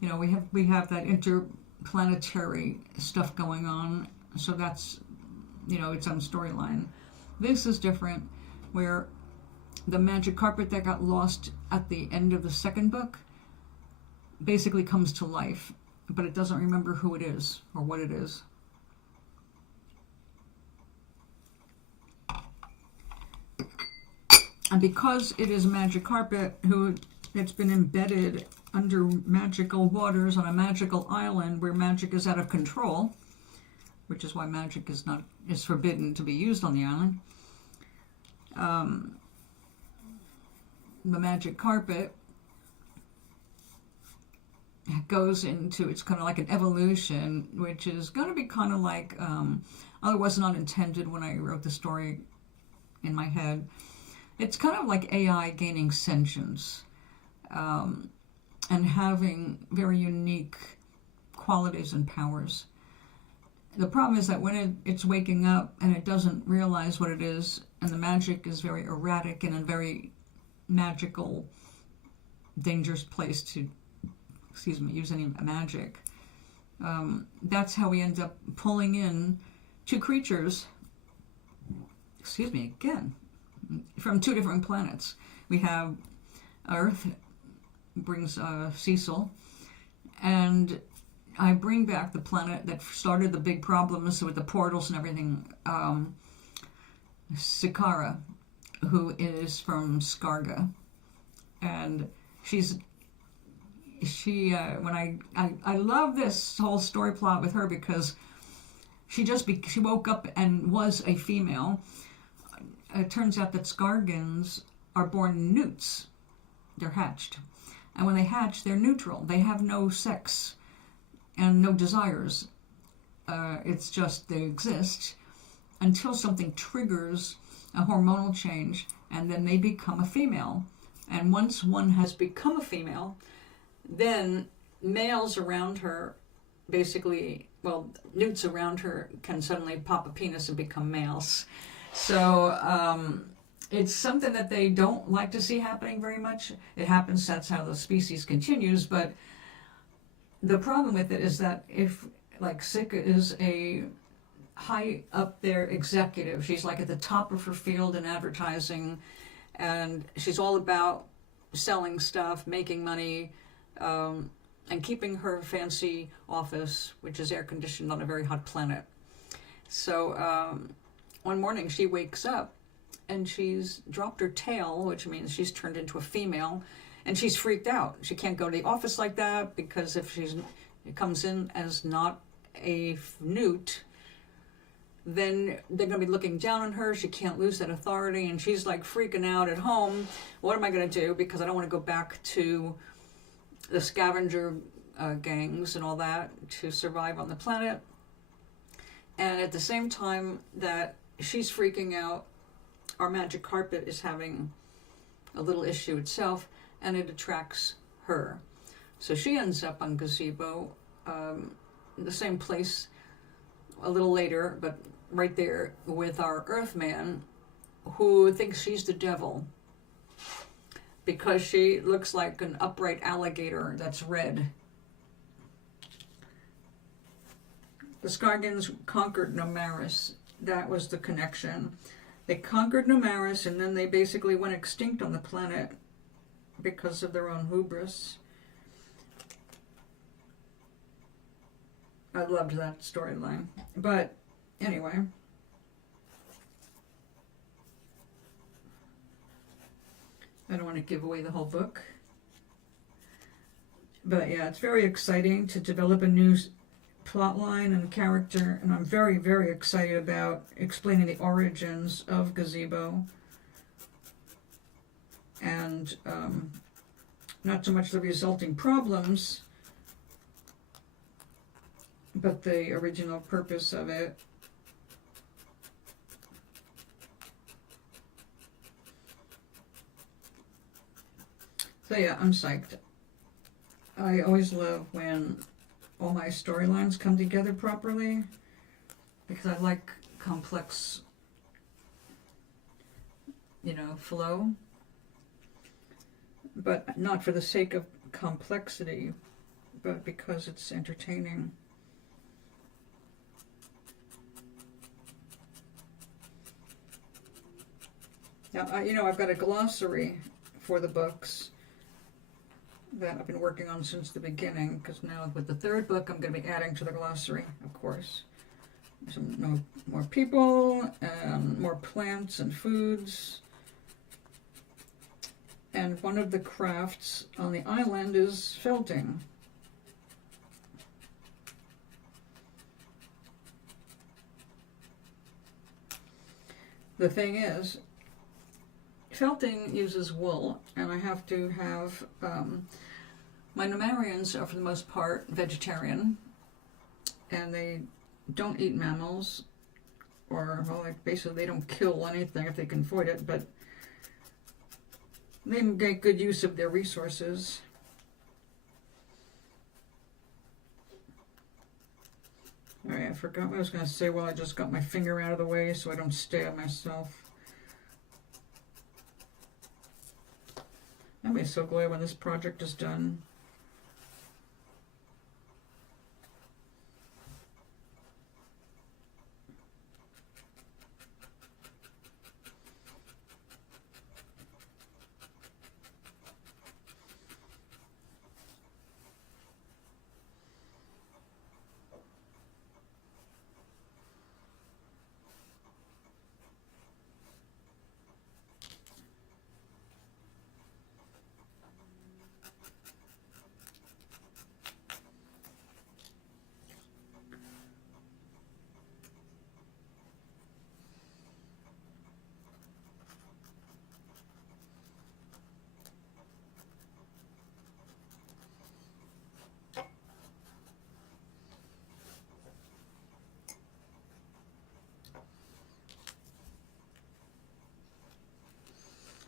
you know, we have that interplanetary stuff going on. So that's, you know, its own storyline. This is different, where the magic carpet that got lost at the end of the second book basically comes to life, but it doesn't remember who it is or what it is. And because it is magic carpet, it's been embedded under magical waters on a magical island where magic is out of control, which is why magic is forbidden to be used on the island. The magic carpet goes into, it's kind of like an evolution, which is going to be kind of like, although it was not intended when I wrote the story in my head, it's kind of like AI gaining sentience, and having very unique qualities and powers. The problem is that when it's waking up and it doesn't realize what it is, and the magic is very erratic and a very magical, dangerous place to, use any magic. That's how we end up pulling in two creatures, again, from two different planets. We have Earth, brings Cecil, and I bring back the planet that started the big problems with the portals and everything, Sikara, who is from Skarga. And I love this whole story plot with her, because she woke up and was a female. It turns out that Skargans are born newts. They're hatched. And when they hatch, they're neutral. They have no sex and no desires. It's just they exist until something triggers a hormonal change, and then they become a female. And once one has become a female, then males around her, newts around her can suddenly pop a penis and become males. So it's something that they don't like to see happening very much. It happens, that's how the species continues, but the problem with it is that if, like, Sika is a high up there executive, she's like at the top of her field in advertising, and she's all about selling stuff, making money, and keeping her fancy office, which is air conditioned on a very hot planet. So one morning she wakes up and she's dropped her tail, which means she's turned into a female, and she's freaked out. She can't go to the office like that, because if it comes in as not a newt, then they're going to be looking down on her. She can't lose that authority, and she's like freaking out at home. What am I going to do? Because I don't want to go back to the scavenger gangs and all that to survive on the planet. And at the same time that she's freaking out, our magic carpet is having a little issue itself, and it attracts her. So she ends up on Gazebo, the same place a little later, but right there with our Earthman, who thinks she's the devil because she looks like an upright alligator that's red. The Skargans conquered Nomaris. That was the connection. They conquered Nomaris, and then they basically went extinct on the planet because of their own hubris. I loved that storyline. But anyway, I don't want to give away the whole book. But yeah, it's very exciting to develop a new plot line and character, and I'm very, very excited about explaining the origins of Gazebo, and not so much the resulting problems, but the original purpose of it. So yeah, I'm psyched. I always love when all my storylines come together properly, because I like complex, flow, but not for the sake of complexity, but because it's entertaining. Now, I've got a glossary for the books that I've been working on since the beginning, because now with the third book I'm going to be adding to the glossary, of course. Some more people, and more plants and foods. And one of the crafts on the island is felting. The thing is, felting uses wool, and I have to have, my Nomarians are for the most part vegetarian, and they don't eat mammals, or, well, basically they don't kill anything if they can avoid it, but they make good use of their resources. Alright, I forgot what I was going to say. Well, I just got my finger out of the way so I don't stab myself. I'll be so glad when this project is done.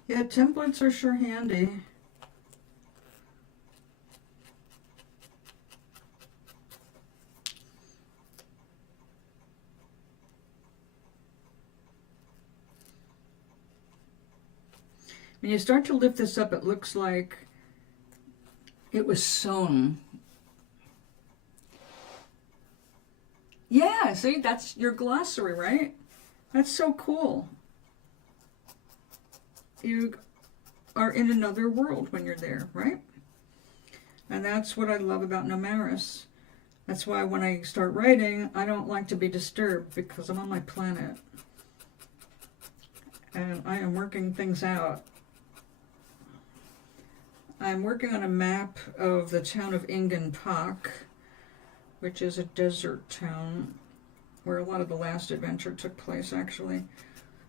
Yeah, templates are sure handy. When you start to lift this up, it looks like it was sewn. Yeah, see, that's your glossary, right? That's so cool. You are in another world when you're there, right? And that's what I love about Nomaris. That's why when I start writing, I don't like to be disturbed, because I'm on my planet. And I am working things out. I'm working on a map of the town of Ingen Pak, which is a desert town where a lot of the last adventure took place, actually.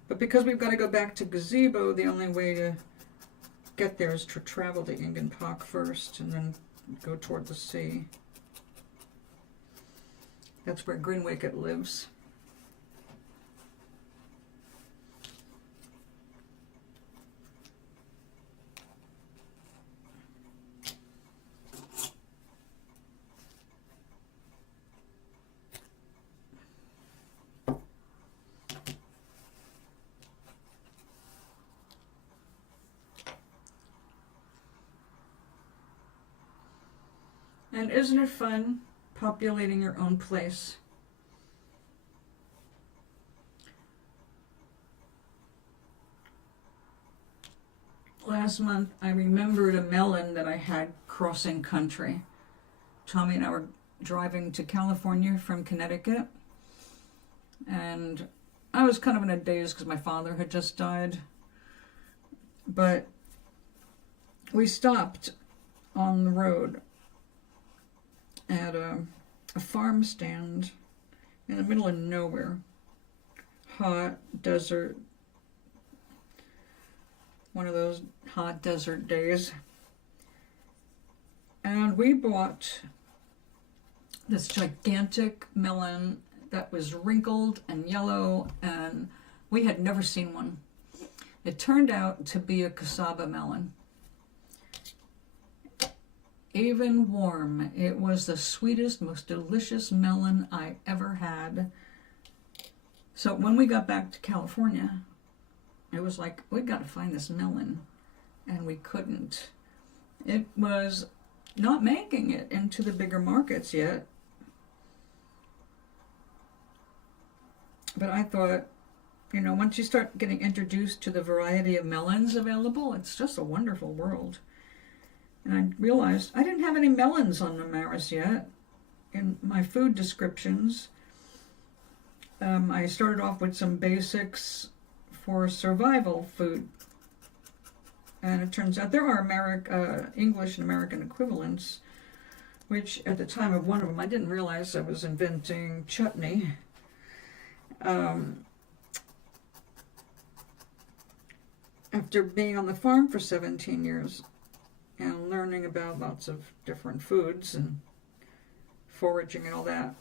But because we've got to go back to Gazebo, the only way to get there is to travel to Ingen Pak first and then go toward the sea. That's where Grinwicket lives. And isn't it fun populating your own place? Last month, I remembered a melon that I had crossing country. Tommy and I were driving to California from Connecticut, and I was kind of in a daze because my father had just died. But we stopped on the road at a farm stand in the middle of nowhere. Hot desert. One of those hot desert days. And we bought this gigantic melon that was wrinkled and yellow, and we had never seen one. It turned out to be a cassava melon. Even warm, it was the sweetest, most delicious melon I ever had. So when we got back to California, it was like, we got to find this melon, and we couldn't. It was not making it into the bigger markets yet. But I thought, you know, once you start getting introduced to the variety of melons available, it's just a wonderful world. And I realized I didn't have any melons on Namaris yet in my food descriptions. I started off with some basics for survival food. And it turns out there are English and American equivalents, which at the time of one of them, I didn't realize I was inventing chutney. After being on the farm for 17 years and learning about lots of different foods and foraging and all that,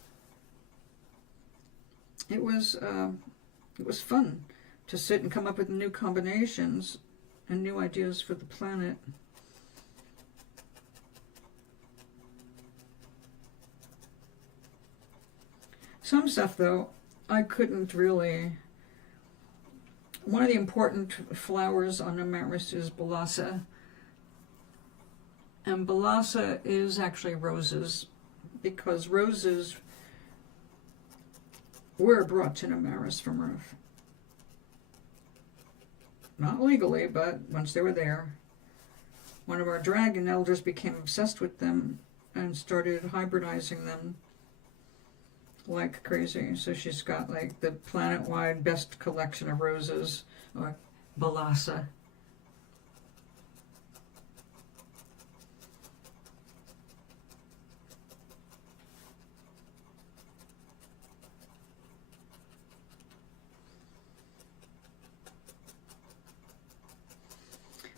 it was fun to sit and come up with new combinations and new ideas for the planet. Some stuff, though, I couldn't really. One of the important flowers on Namaris is bubbelas. And bubbelas is actually roses, because roses were brought to Namaris from Earth. Not legally, but once they were there, one of our dragon elders became obsessed with them and started hybridizing them like crazy. So she's got like the planet-wide best collection of roses, or bubbelas.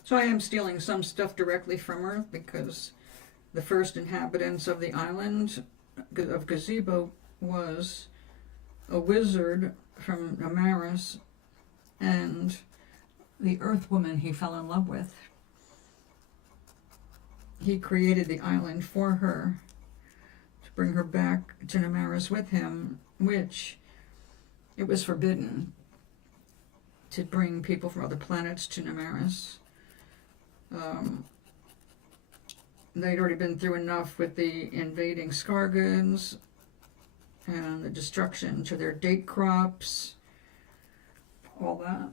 So I am stealing some stuff directly from Earth, because the first inhabitants of the island of Gazebo was a wizard from Namaris and the Earth woman he fell in love with. He created the island for her to bring her back to Namaris with him, which it was forbidden to bring people from other planets to Namaris. They'd already been through enough with the invading Scargans and the destruction to their date crops, all that.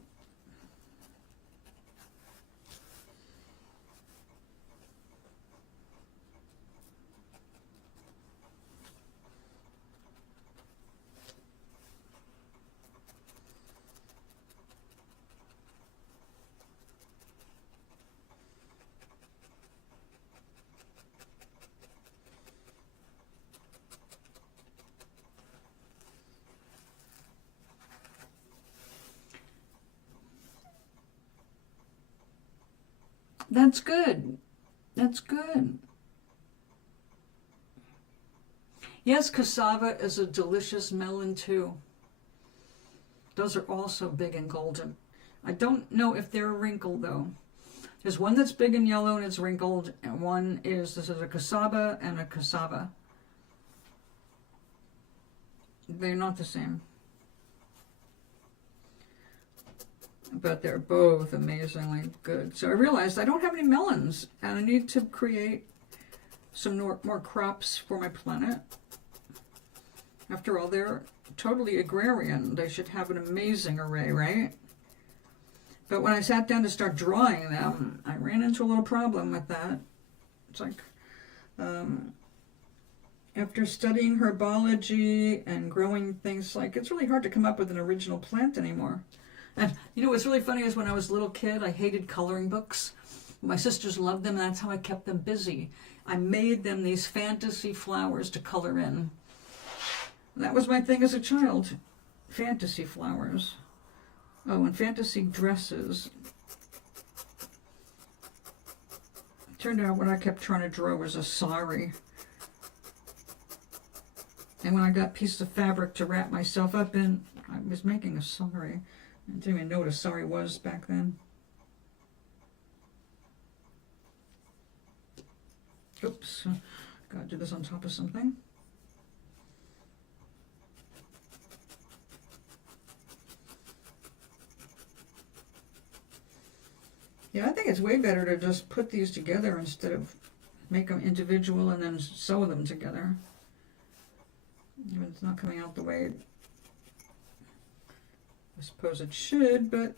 That's good. That's good. Yes, cassava is a delicious melon too. Those are also big and golden. I don't know if they're wrinkled though. There's one that's big and yellow and it's wrinkled, and one is, this is a cassava and a cassava. They're not the same. But they're both amazingly good. So I realized I don't have any melons, and I need to create some more crops for my planet. After all, they're totally agrarian. They should have an amazing array, right? But when I sat down to start drawing them, I ran into a little problem with that. It's like, after studying herbology and growing things, like, it's really hard to come up with an original plant anymore. And you know what's really funny is when I was a little kid, I hated coloring books. My sisters loved them, and that's how I kept them busy. I made them these fantasy flowers to color in. That was my thing as a child. Fantasy flowers. Oh, and fantasy dresses. Turned out what I kept trying to draw was a sari. And when I got pieces of fabric to wrap myself up in, I was making a sari. I didn't even know what a sari was back then. Oops, gotta do this on top of something. Yeah, I think it's way better to just put these together instead of make them individual and then sew them together. Even it's not coming out the way I suppose it should, but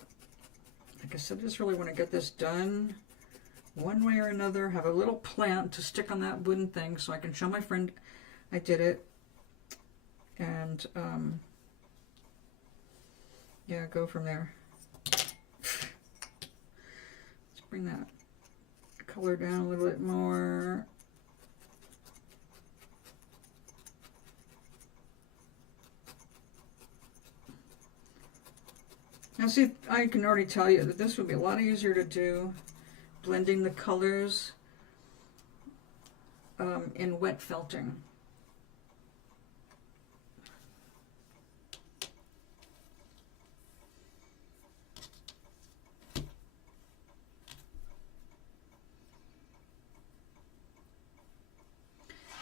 like I said, I just really want to get this done one way or another. Have a little plant to stick on that wooden thing so I can show my friend I did it. And yeah, go from there. Let's bring that color down a little bit more. Now see, I can already tell you that this would be a lot easier to do, blending the colors in wet felting.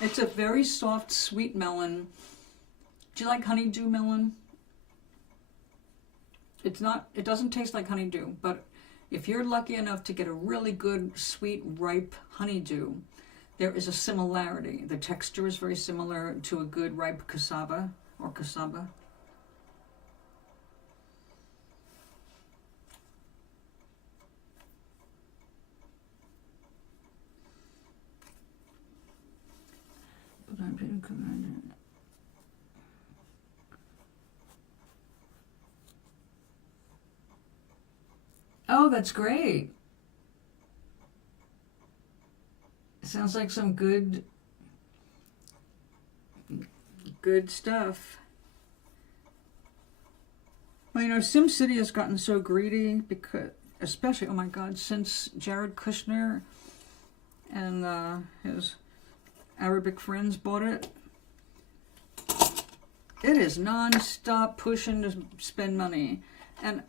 It's a very soft, sweet melon. Do you like honeydew melon? It's not, it doesn't taste like honeydew, but if you're lucky enough to get a really good, sweet, ripe honeydew, there is a similarity. The texture is very similar to a good ripe cassava or cassava. But I've been commanded. Oh, that's great. Sounds like some good stuff. Well, you know, SimCity has gotten so greedy because, especially, oh my God, since Jared Kushner and his Arabic friends bought it, it is non-stop pushing to spend money. And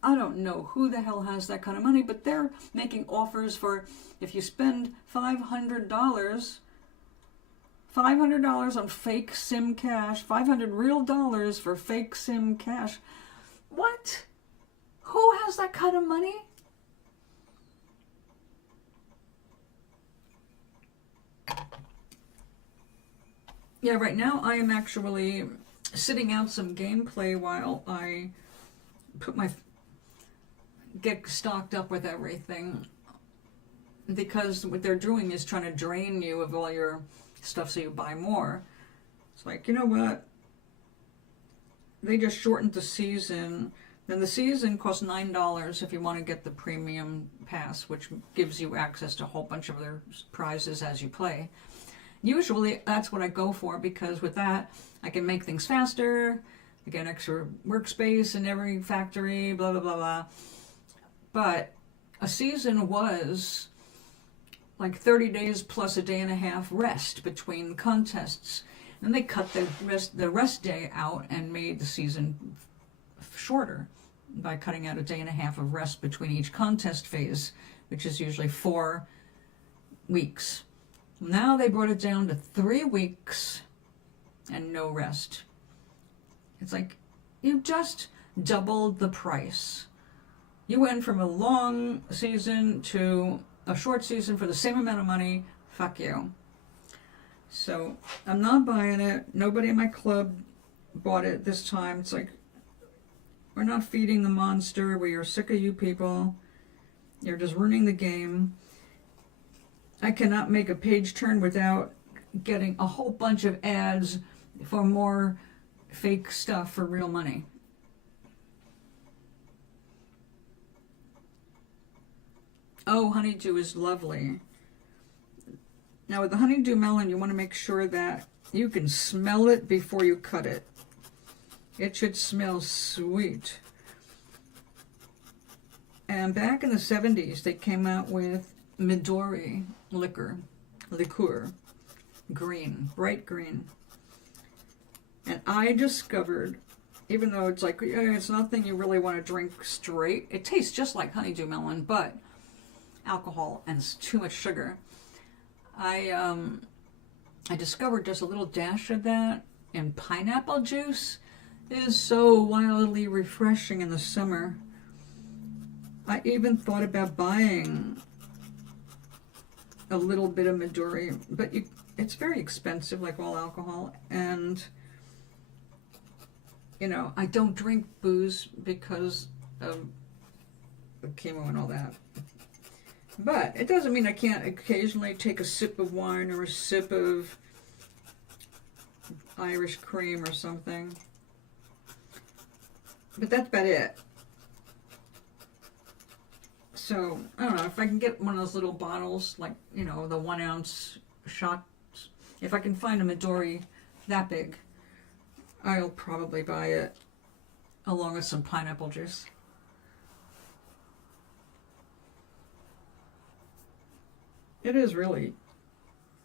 I don't know who the hell has that kind of money, but they're making offers for, if you spend $500 on fake Sim cash, $500 real dollars for fake Sim cash. What? Who has that kind of money? Yeah, right now I am actually sitting out some gameplay while I get stocked up with everything, because what they're doing is trying to drain you of all your stuff so you buy more. It's like, you know what? They just shortened the season. Then the season costs $9 if you want to get the premium pass, which gives you access to a whole bunch of their prizes as you play. Usually that's what I go for, because with that I can make things faster, I get extra workspace in every factory, blah blah blah blah. But a season was like 30 days plus a day and a half rest between contests. And they cut the rest day out and made the season shorter by cutting out a day and a half of rest between each contest phase, which is usually 4 weeks. Now they brought it down to 3 weeks and no rest. It's like, you just doubled the price. You went from a long season to a short season for the same amount of money. Fuck you. So I'm not buying it. Nobody in my club bought it this time. It's like, we're not feeding the monster. We are sick of you people. You're just ruining the game. I cannot make a page turn without getting a whole bunch of ads for more fake stuff for real money. Oh, honeydew is lovely. Now with the honeydew melon, you want to make sure that you can smell it before you cut it. It should smell sweet. And back in the 70s, they came out with Midori liqueur, green, bright green. And I discovered, even though it's like, it's nothing you really want to drink straight, it tastes just like honeydew melon, but alcohol and too much sugar. I discovered just a little dash of that in pineapple juice. It is so wildly refreshing in the summer. I even thought about buying a little bit of Midori, but it's very expensive, like all alcohol, and I don't drink booze because of the chemo and all that. But it doesn't mean I can't occasionally take a sip of wine or a sip of Irish cream or something. But that's about it. So, I don't know, if I can get one of those little bottles, like, the 1 ounce shots, if I can find a Midori that big, I'll probably buy it along with some pineapple juice. It is really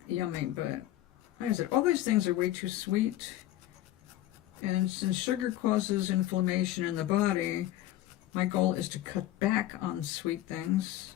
yummy, but like I said, all these things are way too sweet. And since sugar causes inflammation in the body, my goal is to cut back on sweet things.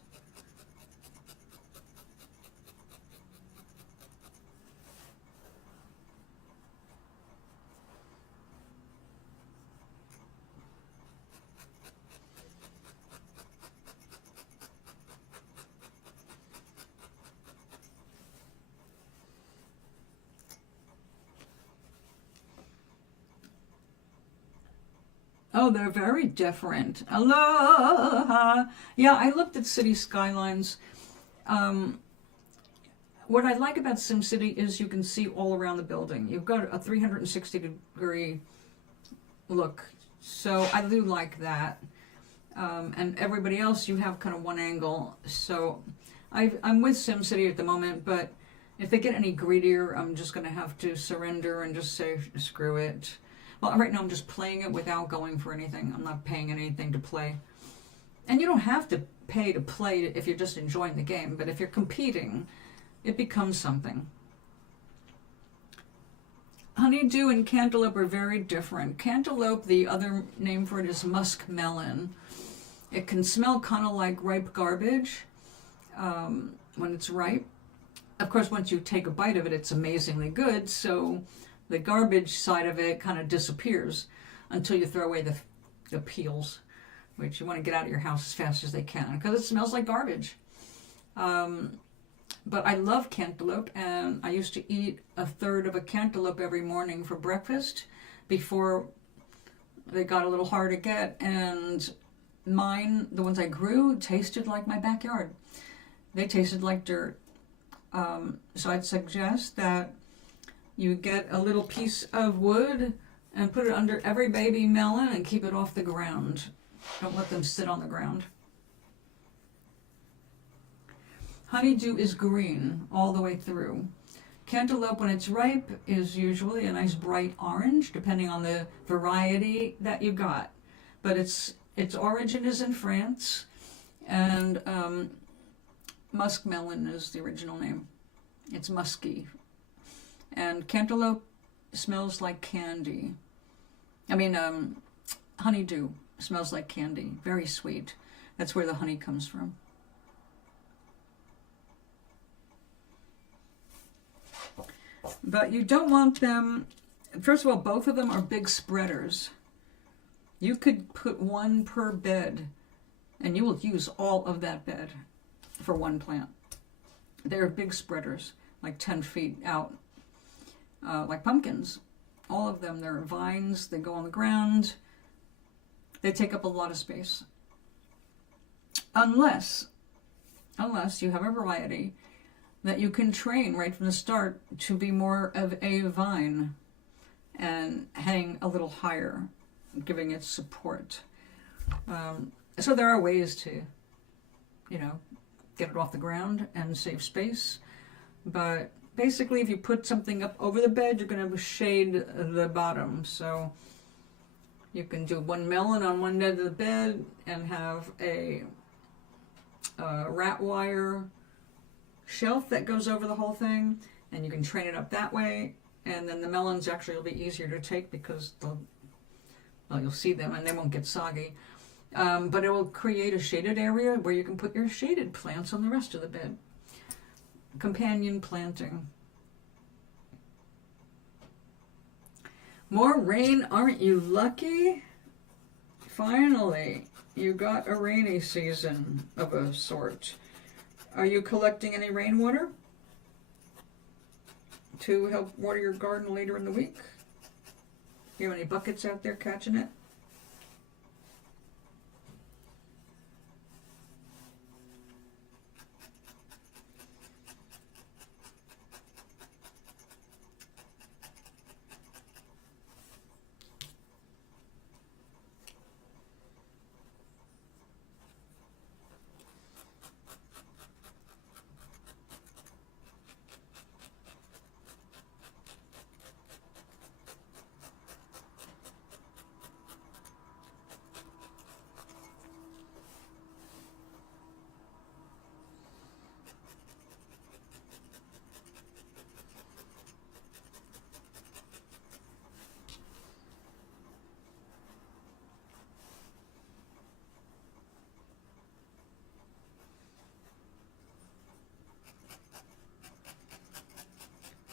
Oh, they're very different. Aloha! Yeah, I looked at city skylines. What I like about SimCity is you can see all around the building. You've got a 360-degree look. So I do like that. And everybody else, you have kind of one angle. So I'm with SimCity at the moment, but if they get any greedier, I'm just going to have to surrender and just say, screw it. Well, right now I'm just playing it without going for anything. I'm not paying anything to play. And you don't have to pay to play if you're just enjoying the game, but if you're competing, it becomes something. Honeydew and cantaloupe are very different. Cantaloupe, the other name for it is muskmelon. It can smell kind of like ripe garbage when it's ripe. Of course, once you take a bite of it, it's amazingly good, so the garbage side of it kind of disappears until you throw away the peels, which you want to get out of your house as fast as they can because it smells like garbage. But I love cantaloupe, and I used to eat a third of a cantaloupe every morning for breakfast before they got a little hard to get, and mine, the ones I grew, tasted like my backyard. They tasted like dirt. So I'd suggest that you get a little piece of wood and put it under every baby melon and keep it off the ground. Don't let them sit on the ground. Honeydew is green all the way through. Cantaloupe, when it's ripe, is usually a nice bright orange, depending on the variety that you got. But its origin is in France, and muskmelon is the original name. It's musky. And cantaloupe smells like candy. Honeydew smells like candy. Very sweet. That's where the honey comes from. But you don't want them... First of all, both of them are big spreaders. You could put one per bed, and you will use all of that bed for one plant. They're big spreaders, like 10 feet out. Like pumpkins. All of them, they're vines, they go on the ground. They take up a lot of space. Unless you have a variety that you can train right from the start to be more of a vine and hang a little higher, giving it support. So there are ways to, get it off the ground and save space. But basically, if you put something up over the bed, you're going to shade the bottom. So you can do one melon on one end of the bed and have a rat wire shelf that goes over the whole thing, and you can train it up that way. And then the melons actually will be easier to take because you'll see them and they won't get soggy. But it will create a shaded area where you can put your shaded plants on the rest of the bed. Companion planting. More rain, aren't you lucky? Finally, you got a rainy season of a sort. Are you collecting any rainwater to help water your garden later in the week? You have any buckets out there catching it?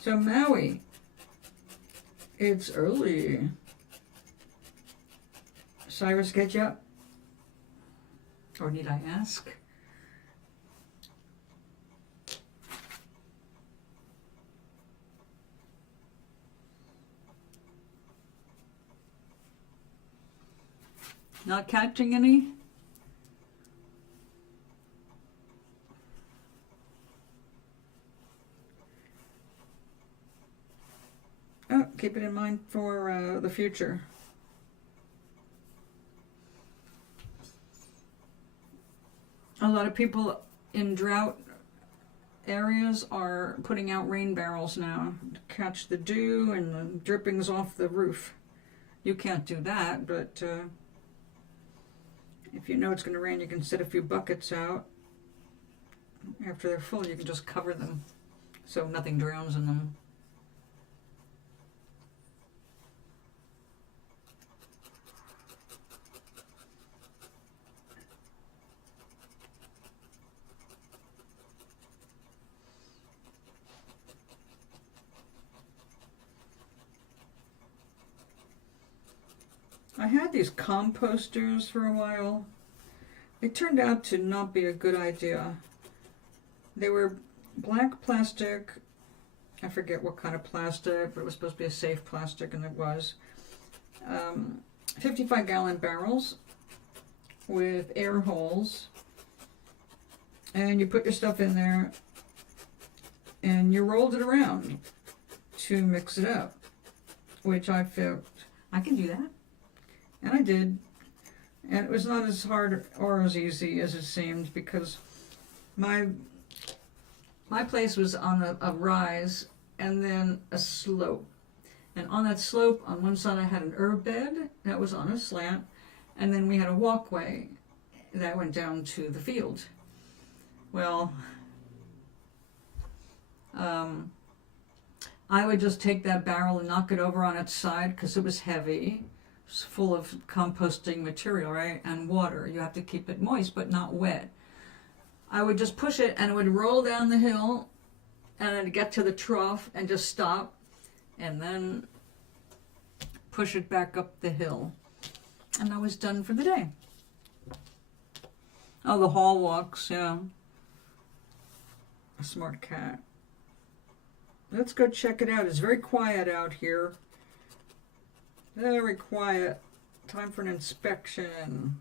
So Maui, it's early. Cyrus get you up? Or need I ask? Not catching any? Oh, keep it in mind for the future. A lot of people in drought areas are putting out rain barrels now to catch the dew and the drippings off the roof. You can't do that, but if you know it's going to rain, you can set a few buckets out. After they're full, you can just cover them so nothing drowns in them. I had these composters for a while. They turned out to not be a good idea. They were black plastic. I forget what kind of plastic, but it was supposed to be a safe plastic, and it was. 55-gallon barrels with air holes. And you put your stuff in there, and you rolled it around to mix it up, which I felt I can do that. And I did. And it was not as hard or as easy as it seemed, because my place was on a rise and then a slope. And on that slope, on one side I had an herb bed that was on a slant, and then we had a walkway that went down to the field. Well, I would just take that barrel and knock it over on its side because it was heavy. Full of composting material, right? And water. You have to keep it moist but not wet. I would just push it and it would roll down the hill and then get to the trough and just stop and then push it back up the hill. And I was done for the day. Oh, the hall walks, yeah. A smart cat. Let's go check it out. It's very quiet out here. Very quiet. Time for an inspection.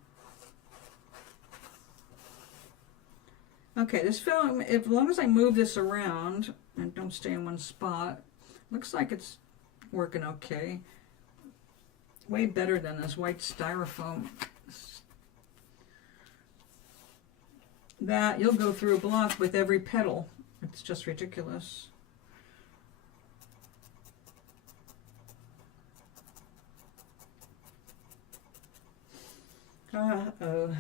Okay, this film, as long as I move this around and don't stay in one spot, looks like it's working okay. Way better than this white styrofoam. that you'll go through a block with every petal. It's just ridiculous. Uh-oh.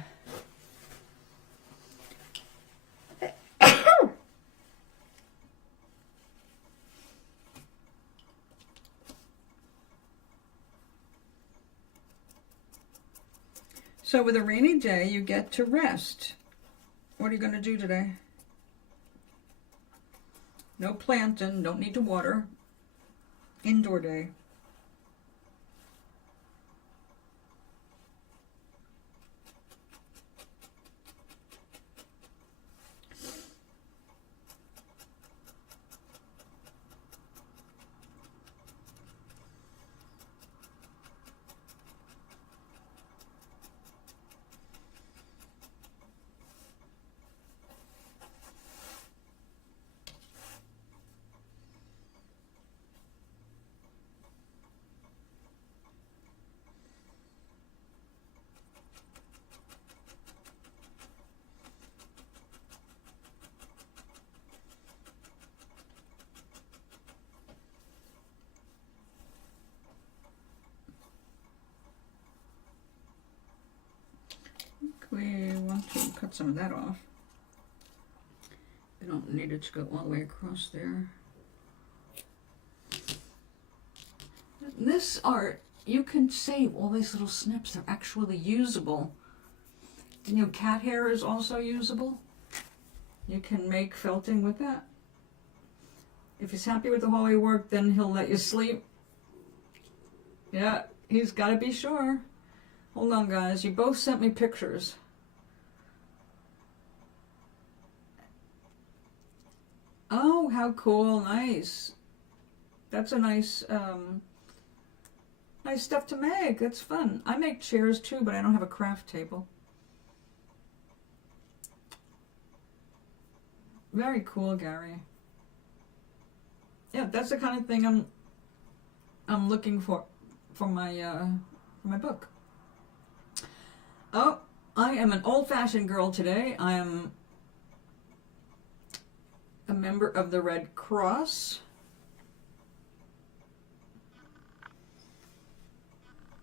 So with a rainy day, you get to rest. What are you going to do today? No planting, don't need to water. Indoor day. We want to cut some of that off. We don't need it to go all the way across there. This art, you can save all these little snips. They're actually usable. You know, cat hair is also usable. You can make felting with that. If he's happy with the whole way work, then he'll let you sleep. Yeah, he's got to be sure. Hold on, guys. You both sent me pictures. Oh, how cool. Nice. That's a nice, nice stuff to make. That's fun. I make chairs too, but I don't have a craft table. Very cool, Gary. Yeah, that's the kind of thing I'm looking for my book. Oh, I am an old-fashioned girl today. I am a member of the Red Cross.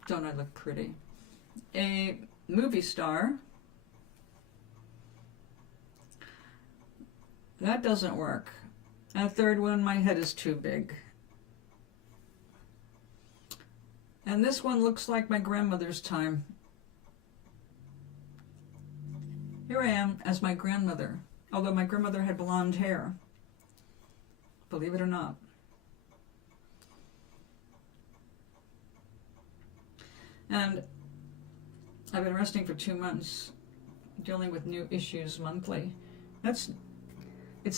Don't I look pretty? A movie star. That doesn't work. And a third one, my head is too big. And this one looks like my grandmother's time. Here I am as my grandmother, although my grandmother had blonde hair. Believe it or not. And I've been resting for 2 months, dealing with new issues monthly. It's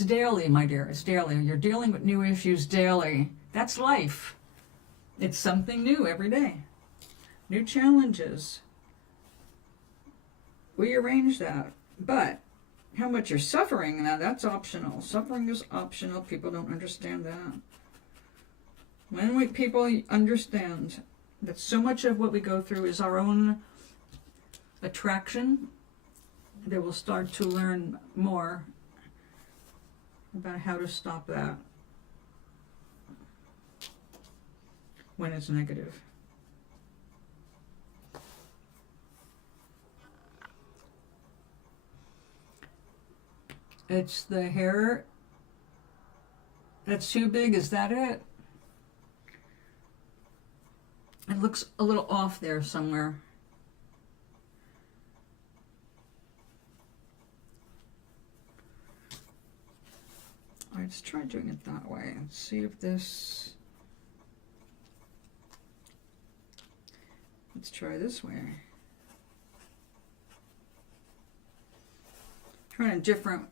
daily, my dear. It's daily. You're dealing with new issues daily. That's life. It's something new every day. New challenges. We arrange that. But how much you're suffering, now that's optional. Suffering is optional. People don't understand that. When people understand that so much of what we go through is our own attraction, they will start to learn more about how to stop that when it's negative. It's the hair that's too big. Is that it? It looks a little off there somewhere. All right, let's try doing it that way and see if this... Let's try this way. Trying different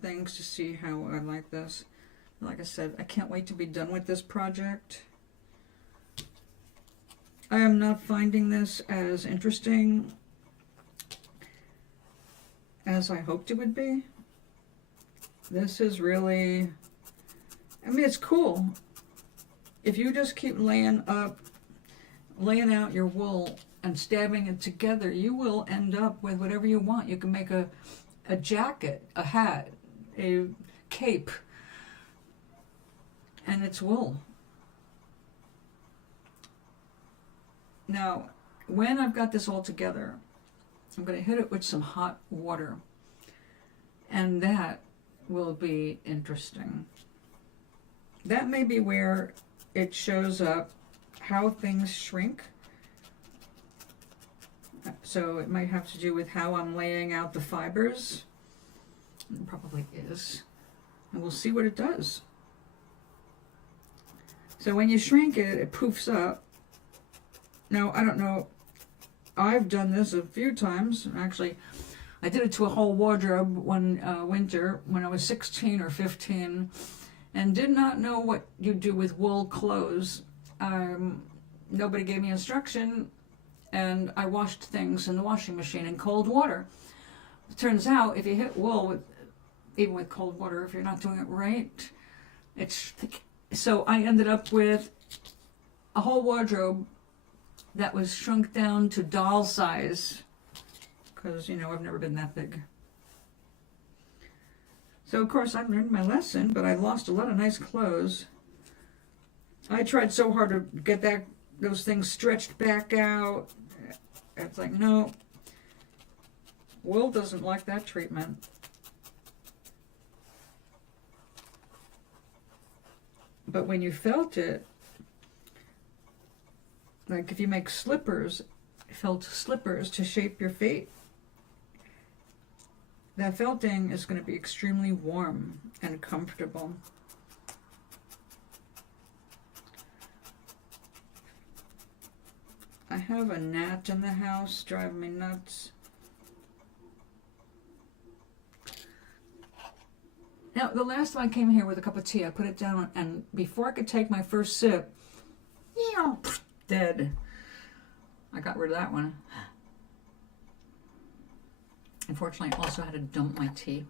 things to see how I like this. Like I said, I can't wait to be done with this project. I am not finding this as interesting as I hoped it would be. This is really, I mean, it's cool. If you just keep laying out your wool and stabbing it together, you will end up with whatever you want. You can make a a jacket, a hat, a cape, and it's wool. Now, when I've got this all together, I'm going to hit it with some hot water, and that will be interesting. That may be where it shows up how things shrink. So it might have to do with how I'm laying out the fibers. It probably is. And we'll see what it does. So when you shrink it, it poofs up. Now, I don't know, I've done this a few times. Actually, I did it to a whole wardrobe one winter when I was 16 or 15 and did not know what you do with wool clothes. Nobody gave me instruction, and I washed things in the washing machine in cold water. It turns out if you hit wool, even with cold water, if you're not doing it right, it's thick. So I ended up with a whole wardrobe that was shrunk down to doll size, because, you know, I've never been that big. So, of course, I learned my lesson, but I lost a lot of nice clothes. I tried so hard to get those things stretched back out. It's like, no, wool doesn't like that treatment. But when you felt it, like if you make slippers, felt slippers to shape your feet, that felting is going to be extremely warm and comfortable. I have a gnat in the house driving me nuts. Now, the last time I came here with a cup of tea, I put it down, and before I could take my first sip, dead. I got rid of that one. Unfortunately, I also had to dump my tea.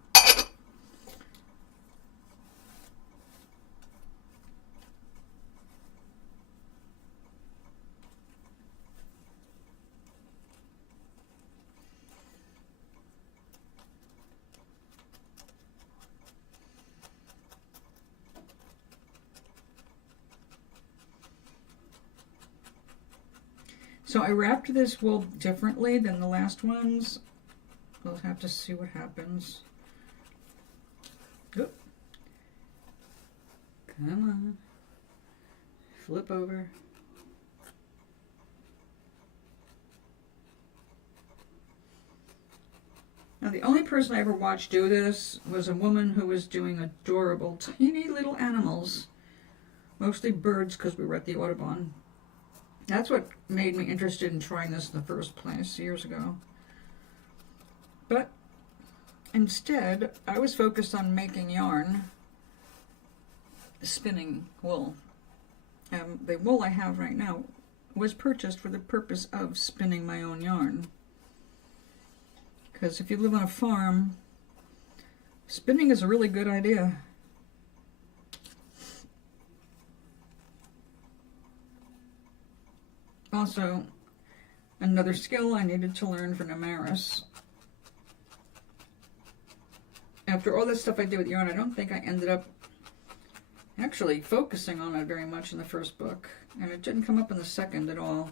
So I wrapped this wool differently than the last ones. We'll have to see what happens. Oop. Come on. Flip over. Now, the only person I ever watched do this was a woman who was doing adorable, tiny little animals. Mostly birds, because we were at the Audubon. That's what made me interested in trying this in the first place years ago. But instead, I was focused on making yarn, spinning wool. The wool I have right now was purchased for the purpose of spinning my own yarn. Because if you live on a farm, spinning is a really good idea. Also, another skill I needed to learn for Namaris. After all this stuff I did with yarn, I don't think I ended up actually focusing on it very much in the first book, and it didn't come up in the second at all.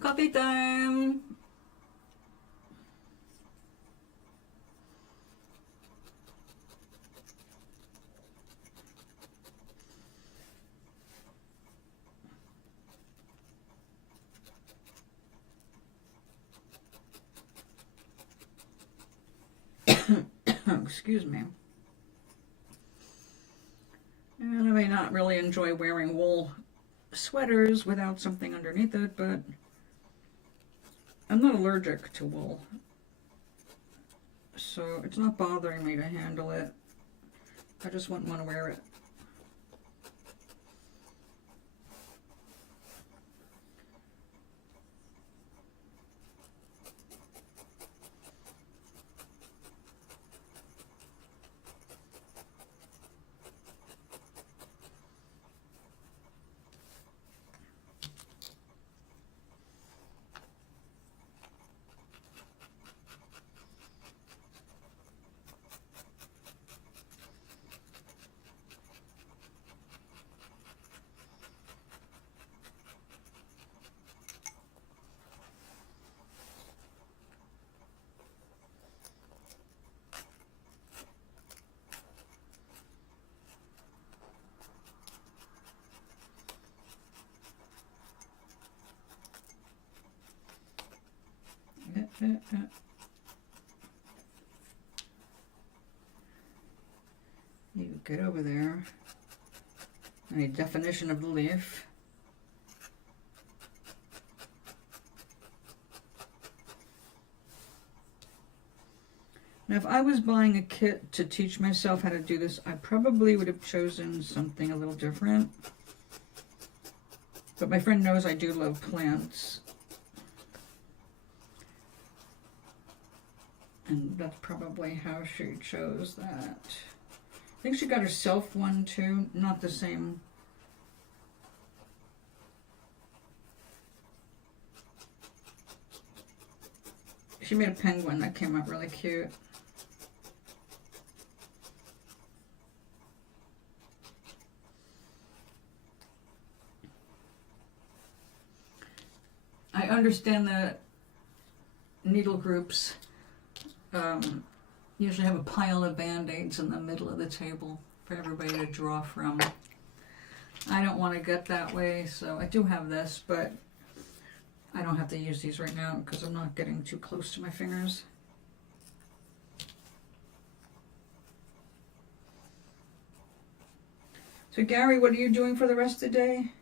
Coffee time! Excuse me. And I may not really enjoy wearing wool sweaters without something underneath it, but I'm not allergic to wool, so it's not bothering me to handle it. I just wouldn't want to wear it. You get over there. A definition of the leaf. Now, if I was buying a kit to teach myself how to do this, I probably would have chosen something a little different. But my friend knows I do love plants. And that's probably how she chose that. I think she got herself one too, not the same. She made a penguin that came out really cute. I understand that needle groups usually have a pile of band-aids in the middle of the table for everybody to draw from. I don't want to get that way, so I do have this, but I don't have to use these right now because I'm not getting too close to my fingers. So Gary, what are you doing for the rest of the day?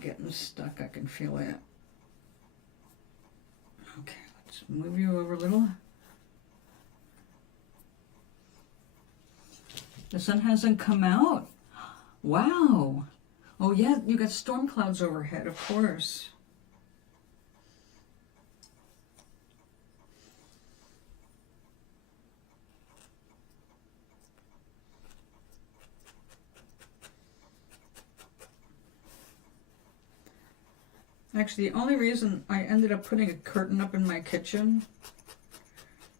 Getting stuck, I can feel it. Okay, let's move you over a little. The sun hasn't come out. Wow. Oh yeah, you got storm clouds overhead, of course. Actually, the only reason I ended up putting a curtain up in my kitchen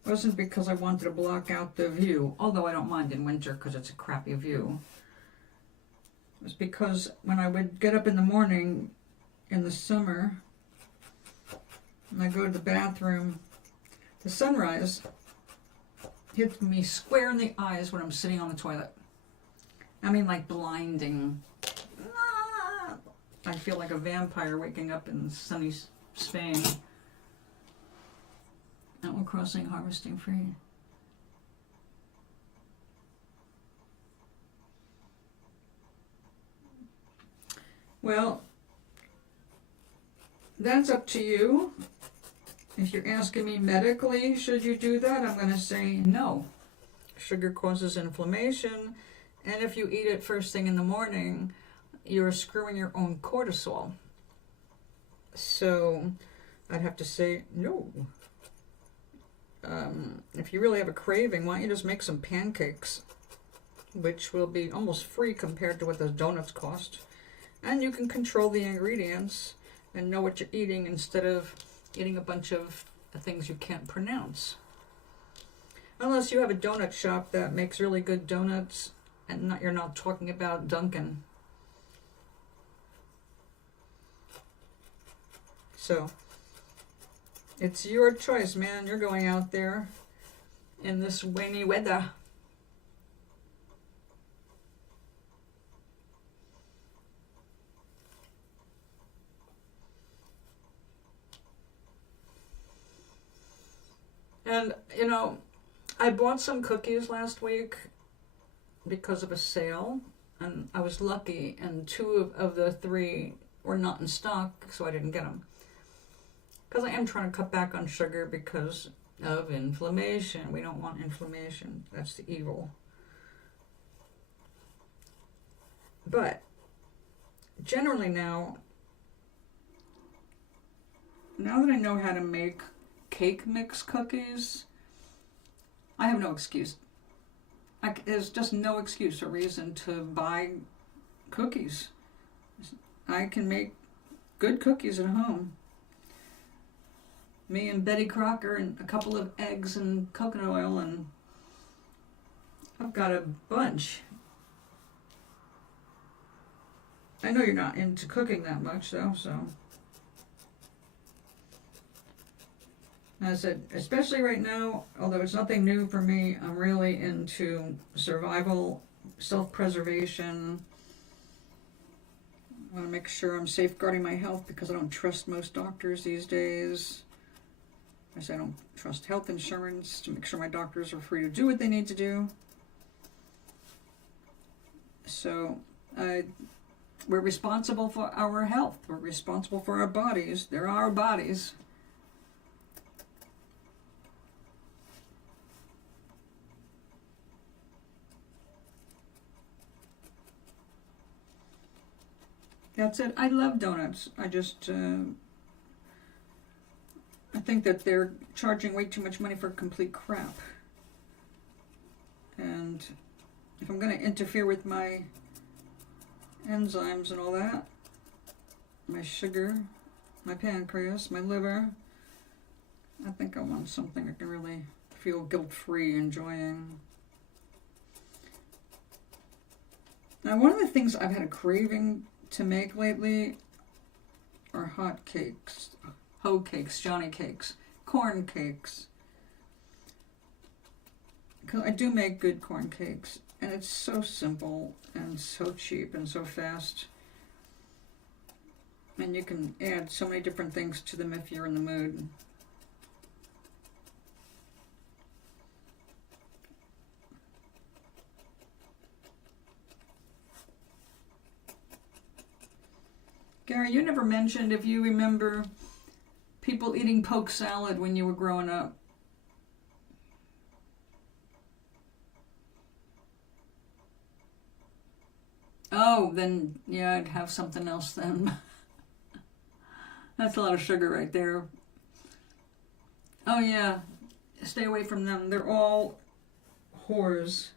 wasn't because I wanted to block out the view, although I don't mind in winter because it's a crappy view. It was because when I would get up in the morning in the summer and I go to the bathroom, the sunrise hits me square in the eyes when I'm sitting on the toilet. I mean, like blinding. I feel like a vampire waking up in sunny Spain. Animal Crossing harvesting free. Well, that's up to you. If you're asking me medically, should you do that? I'm going to say no. Sugar causes inflammation, and if you eat it first thing in the morning, you're screwing your own cortisol. So I'd have to say no. If you really have a craving, why don't you just make some pancakes, which will be almost free compared to what those donuts cost. And you can control the ingredients and know what you're eating instead of eating a bunch of things you can't pronounce. Unless you have a donut shop that makes really good donuts and you're not talking about Dunkin'. So, it's your choice, man. You're going out there in this rainy weather. And, you know, I bought some cookies last week because of a sale, and I was lucky, and 2 of the 3 were not in stock, so I didn't get them. Because I am trying to cut back on sugar because of inflammation. We don't want inflammation. That's the evil. But generally now that I know how to make cake mix cookies, I have no excuse. there's just no excuse or reason to buy cookies. I can make good cookies at home. Me and Betty Crocker and a couple of eggs and coconut oil, and I've got a bunch. I know you're not into cooking that much though, so. As I said, especially right now, although it's nothing new for me, I'm really into survival, self-preservation. I want to make sure I'm safeguarding my health because I don't trust most doctors these days. I say I don't trust health insurance to make sure my doctors are free to do what they need to do. So we're responsible for our health. We're responsible for our bodies. They're our bodies. That's it. I love donuts. I just, I think that they're charging way too much money for complete crap. And if I'm going to interfere with my enzymes and all that, my sugar, my pancreas, my liver, I think I want something I can really feel guilt-free enjoying. Now, one of the things I've had a craving to make lately are hot cakes, hoe cakes, Johnny cakes, corn cakes. Because I do make good corn cakes, and it's so simple and so cheap and so fast. And you can add so many different things to them if you're in the mood. Gary, you never mentioned if you remember people eating poke salad when you were growing up. Oh, then, yeah, I'd have something else then. That's a lot of sugar right there. Oh, yeah. Stay away from them. They're all whores.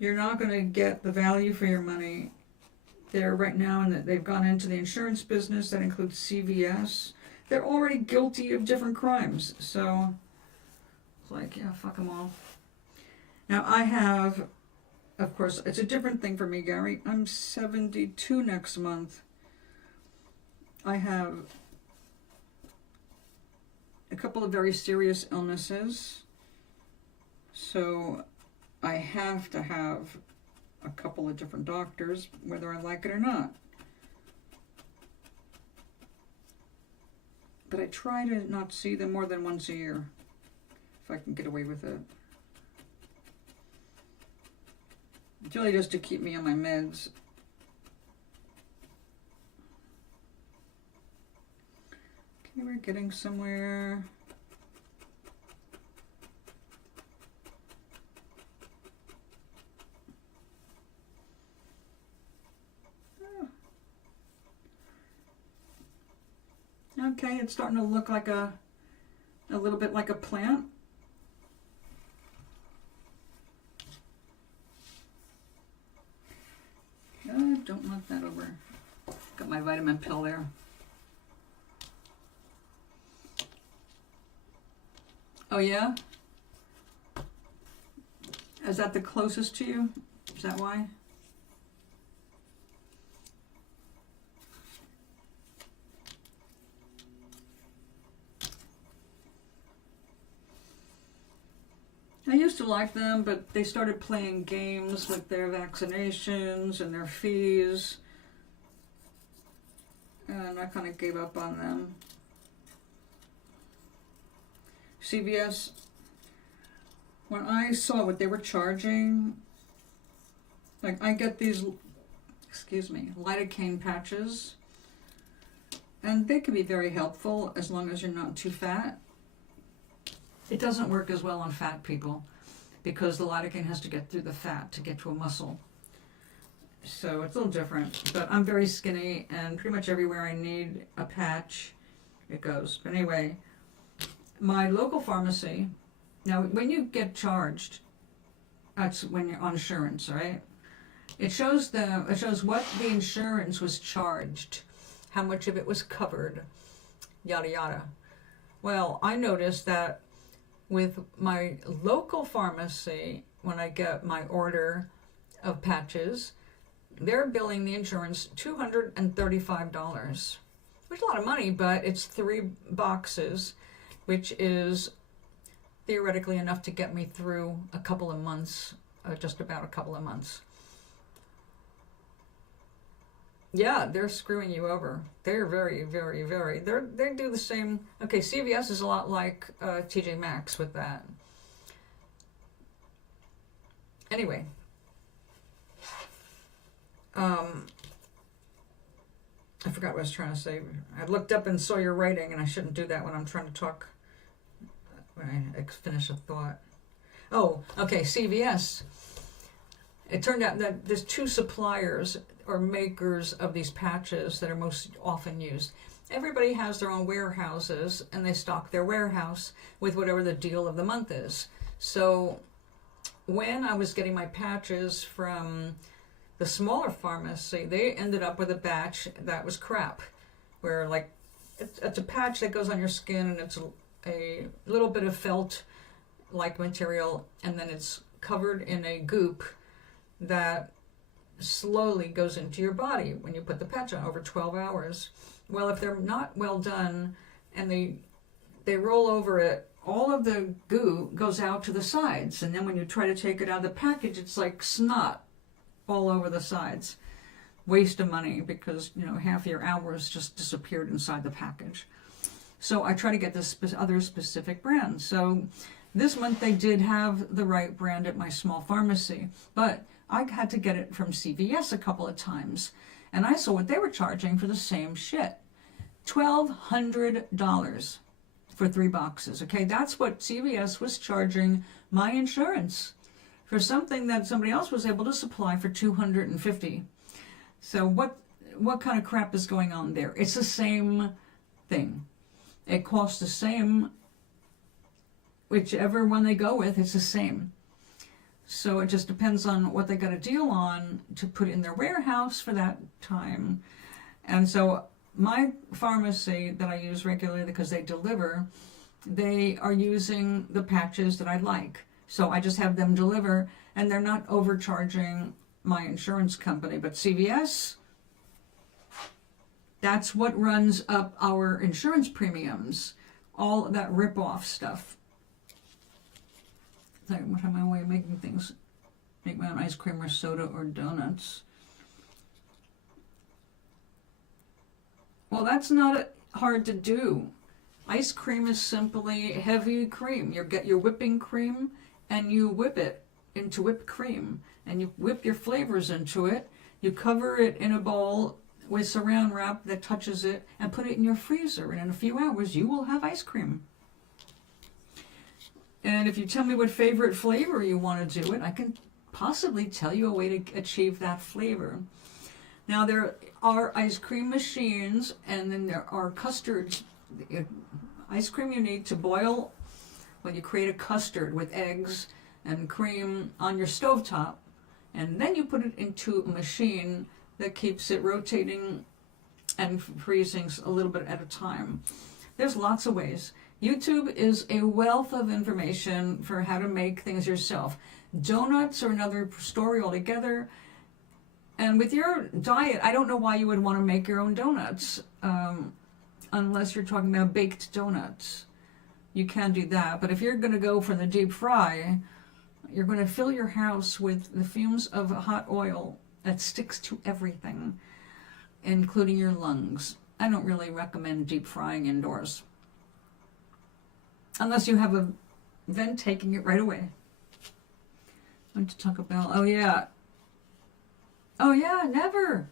You're not going to get the value for your money. They're right now, and they've gone into the insurance business. That includes CVS. They're already guilty of different crimes. So, it's like, yeah, fuck them all. Now, I have, of course, it's a different thing for me, Gary. I'm 72 next month. I have a couple of very serious illnesses. So, I have to have a couple of different doctors, whether I like it or not. But I try to not see them more than once a year, if I can get away with it. It's really just to keep me on my meds. Okay, we're getting somewhere. Okay, it's starting to look like a little bit like a plant. Don't knock that over. Got my vitamin pill there. Oh yeah? Is that the closest to you? Is that why? I used to like them, but they started playing games with their vaccinations and their fees, and I kind of gave up on them. CVS, when I saw what they were charging, like I get these, lidocaine patches, and they can be very helpful as long as you're not too fat. It doesn't work as well on fat people because the lidocaine has to get through the fat to get to a muscle. So it's a little different. But I'm very skinny, and pretty much everywhere I need a patch, it goes. But anyway, my local pharmacy Now, when you get charged, that's when you're on insurance, right? It shows what the insurance was charged, how much of it was covered, yada yada. Well, I noticed that with my local pharmacy, when I get my order of patches, they're billing the insurance $235, which is a lot of money, but it's 3 boxes, which is theoretically enough to get me through a couple of months, just about a couple of months. Yeah, they're screwing you over. They're very, very, very, they do the same. Okay, CVS is a lot like TJ Maxx with that. Anyway, I forgot what I was trying to say. I looked up and saw your writing, and I shouldn't do that when I'm trying to talk, when I finish a thought. Oh, okay, CVS. It turned out that there's 2 suppliers or makers of these patches that are most often used. Everybody has their own warehouses, and they stock their warehouse with whatever the deal of the month is. So when I was getting my patches from the smaller pharmacy, they ended up with a batch that was crap, where like it's a patch that goes on your skin, and it's a little bit of felt-like material, and then it's covered in a goop that slowly goes into your body when you put the patch on over 12 hours. Well, if they're not well done and they roll over it, all of the goo goes out to the sides, and then when you try to take it out of the package, it's like snot all over the sides. Waste of money, because half your hours just disappeared inside the package. So I try to get this other specific brand. So this month they did have the right brand at my small pharmacy, but I had to get it from CVS a couple of times, and I saw what they were charging for the same shit. $1,200 for 3 boxes. Okay, that's what CVS was charging my insurance for something that somebody else was able to supply for $250. So what kind of crap is going on there? It's the same thing. It costs the same. Whichever one they go with, it's the same. So it just depends on what they got a deal on to put in their warehouse for that time. And so my pharmacy that I use regularly, because they deliver, they are using the patches that I like. So I just have them deliver, and they're not overcharging my insurance company. But CVS, that's what runs up our insurance premiums, all that rip-off stuff. What am I way of making things? Make my own ice cream or soda or donuts. Well, that's not hard to do. Ice cream is simply heavy cream. You get your whipping cream and you whip it into whipped cream, and you whip your flavors into it. You cover it in a bowl with saran wrap that touches it, and put it in your freezer, and in a few hours you will have ice cream. And if you tell me what favorite flavor you want to do it, I can possibly tell you a way to achieve that flavor. Now, there are ice cream machines, and then there are custards. Ice cream you need to boil when you create a custard with eggs and cream on your stovetop, and then you put it into a machine that keeps it rotating and freezing a little bit at a time. There's lots of ways. YouTube is a wealth of information for how to make things yourself. Donuts are another story altogether. And with your diet, I don't know why you would want to make your own donuts, unless you're talking about baked donuts. You can do that. But if you're going to go for the deep fry, you're going to fill your house with the fumes of hot oil that sticks to everything, including your lungs. I don't really recommend deep frying indoors, unless you have a vent taking it right away. I want to talk about, oh yeah, never.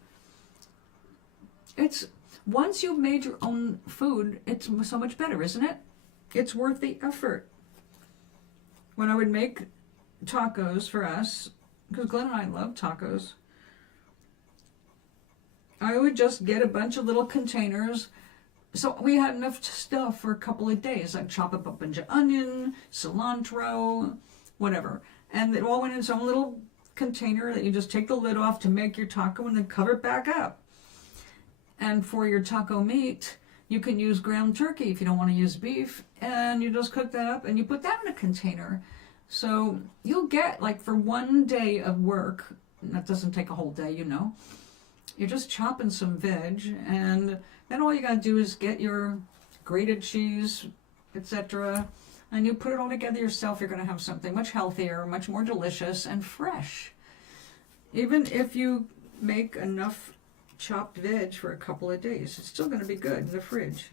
It's, once you've made your own food, it's so much better, isn't it? It's worth the effort. When I would make tacos for us, because Glenn and I love tacos, I would just get a bunch of little containers, So we had enough stuff for a couple of days. I'd chop up a bunch of onion, cilantro, whatever. And it all went in its own little container that you just take the lid off to make your taco and then cover it back up. And for your taco meat, you can use ground turkey if you don't want to use beef. And you just cook that up and you put that in a container. So you'll get, like, for one day of work, and that doesn't take a whole day, you know, you're just chopping some veg, and then all you gotta do is get your grated cheese, etc., and you put it all together yourself. You're gonna have something much healthier, much more delicious, and fresh. Even if you make enough chopped veg for a couple of days, it's still gonna be good in the fridge.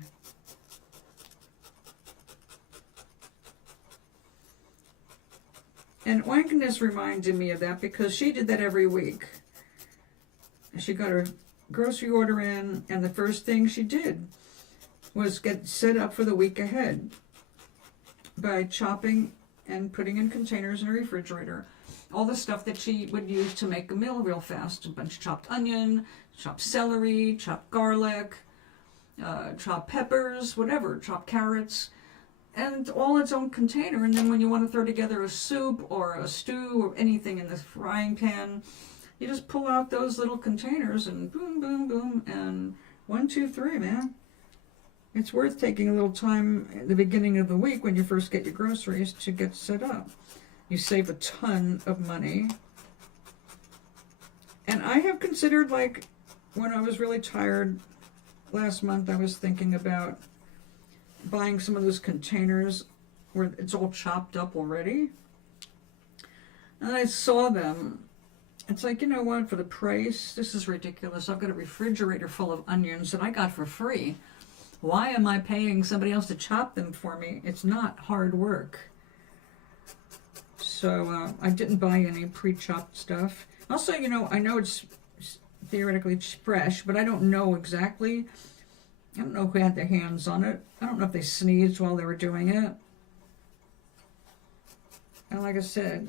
And Agnes reminded me of that because she did that every week. She got her grocery order in, and the first thing she did was get set up for the week ahead by chopping and putting in containers in a refrigerator all the stuff that she would use to make a meal real fast. A bunch of chopped onion, chopped celery, chopped garlic, chopped peppers, whatever, chopped carrots, and all its own container. And then when you want to throw together a soup or a stew or anything in the frying pan, you just pull out those little containers and boom, boom, boom, and 1, 2, 3, man. It's worth taking a little time at the beginning of the week when you first get your groceries to get set up. You save a ton of money. And I have considered, like, when I was really tired last month, I was thinking about buying some of those containers where it's all chopped up already. And I saw them. It's like, you know what, for the price, this is ridiculous. I've got a refrigerator full of onions that I got for free. Why am I paying somebody else to chop them for me? It's not hard work. So I didn't buy any pre-chopped stuff. Also, you know, I know it's theoretically fresh, but I don't know exactly. I don't know who had their hands on it. I don't know if they sneezed while they were doing it. And like I said,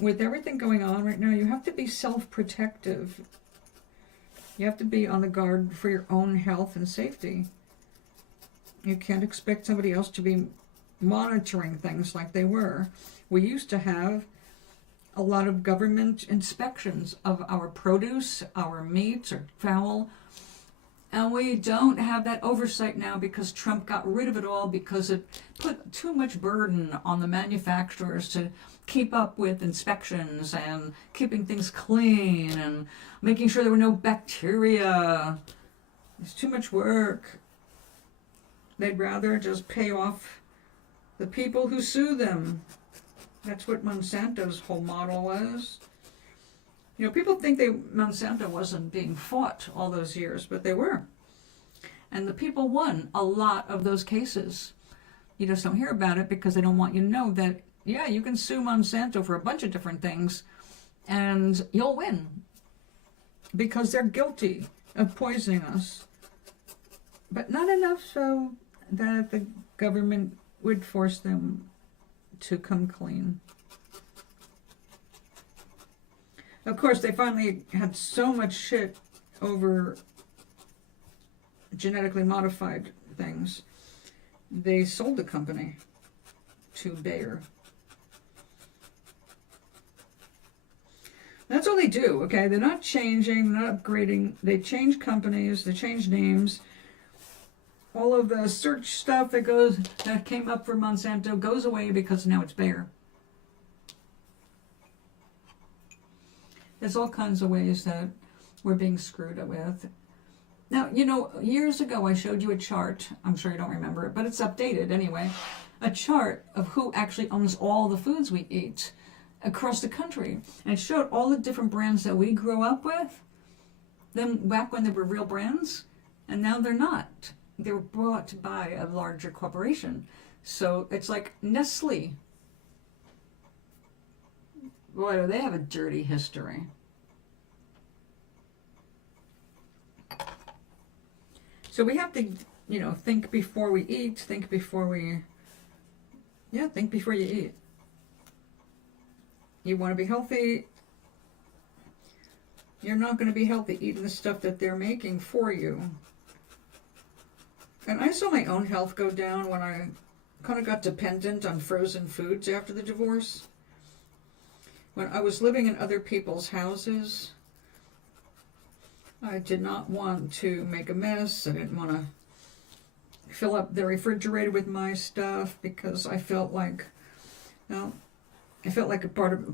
with everything going on right now, you have to be self-protective. You have to be on the guard for your own health and safety. You can't expect somebody else to be monitoring things like they were. We used to have a lot of government inspections of our produce, our meats or fowl, and we don't have that oversight now because Trump got rid of it all because it put too much burden on the manufacturers to keep up with inspections and keeping things clean and making sure there were no bacteria. It's too much work. They'd rather just pay off the people who sue them. That's what Monsanto's whole model was. You know, people think Monsanto wasn't being fought all those years, but they were. And the people won a lot of those cases. You just don't hear about it because they don't want you to know that, yeah, you can sue Monsanto for a bunch of different things and you'll win because they're guilty of poisoning us. But not enough so that the government would force them to come clean. Of course, they finally had so much shit over genetically modified things. They sold the company to Bayer. That's all they do, okay? They're not changing, they're not upgrading. They change companies, they change names. All of the search stuff that came up for Monsanto goes away because now it's Bayer. There's all kinds of ways that we're being screwed with. Now, you know, years ago I showed you a chart. I'm sure you don't remember it, but it's updated anyway. A chart of who actually owns all the foods we eat across the country. And it showed all the different brands that we grew up with, them back when they were real brands, and now they're not. They were bought by a larger corporation. So it's like Nestle. Boy, do they have a dirty history. So we have to, you know, think before we eat, think before you eat. You want to be healthy. You're not going to be healthy eating the stuff that they're making for you. And I saw my own health go down when I kind of got dependent on frozen foods after the divorce. When I was living in other people's houses, I did not want to make a mess. I didn't want to fill up the refrigerator with my stuff because I felt like,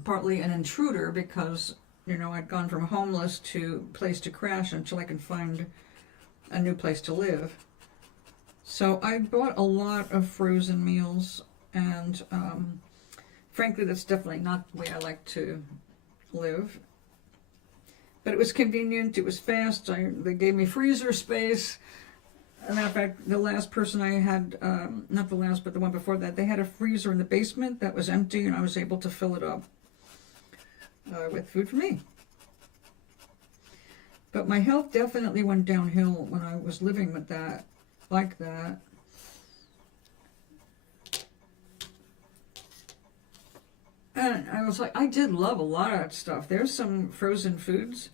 partly an intruder because, I'd gone from homeless to place to crash until I could find a new place to live. So I bought a lot of frozen meals, and frankly, that's definitely not the way I like to live. But it was convenient, it was fast, they gave me freezer space. As a matter of fact, the last person I had, not the last, but the one before that, they had a freezer in the basement that was empty, and I was able to fill it up with food for me. But my health definitely went downhill when I was living with that, like that. And I was like, I did love a lot of that stuff. There's some frozen foods.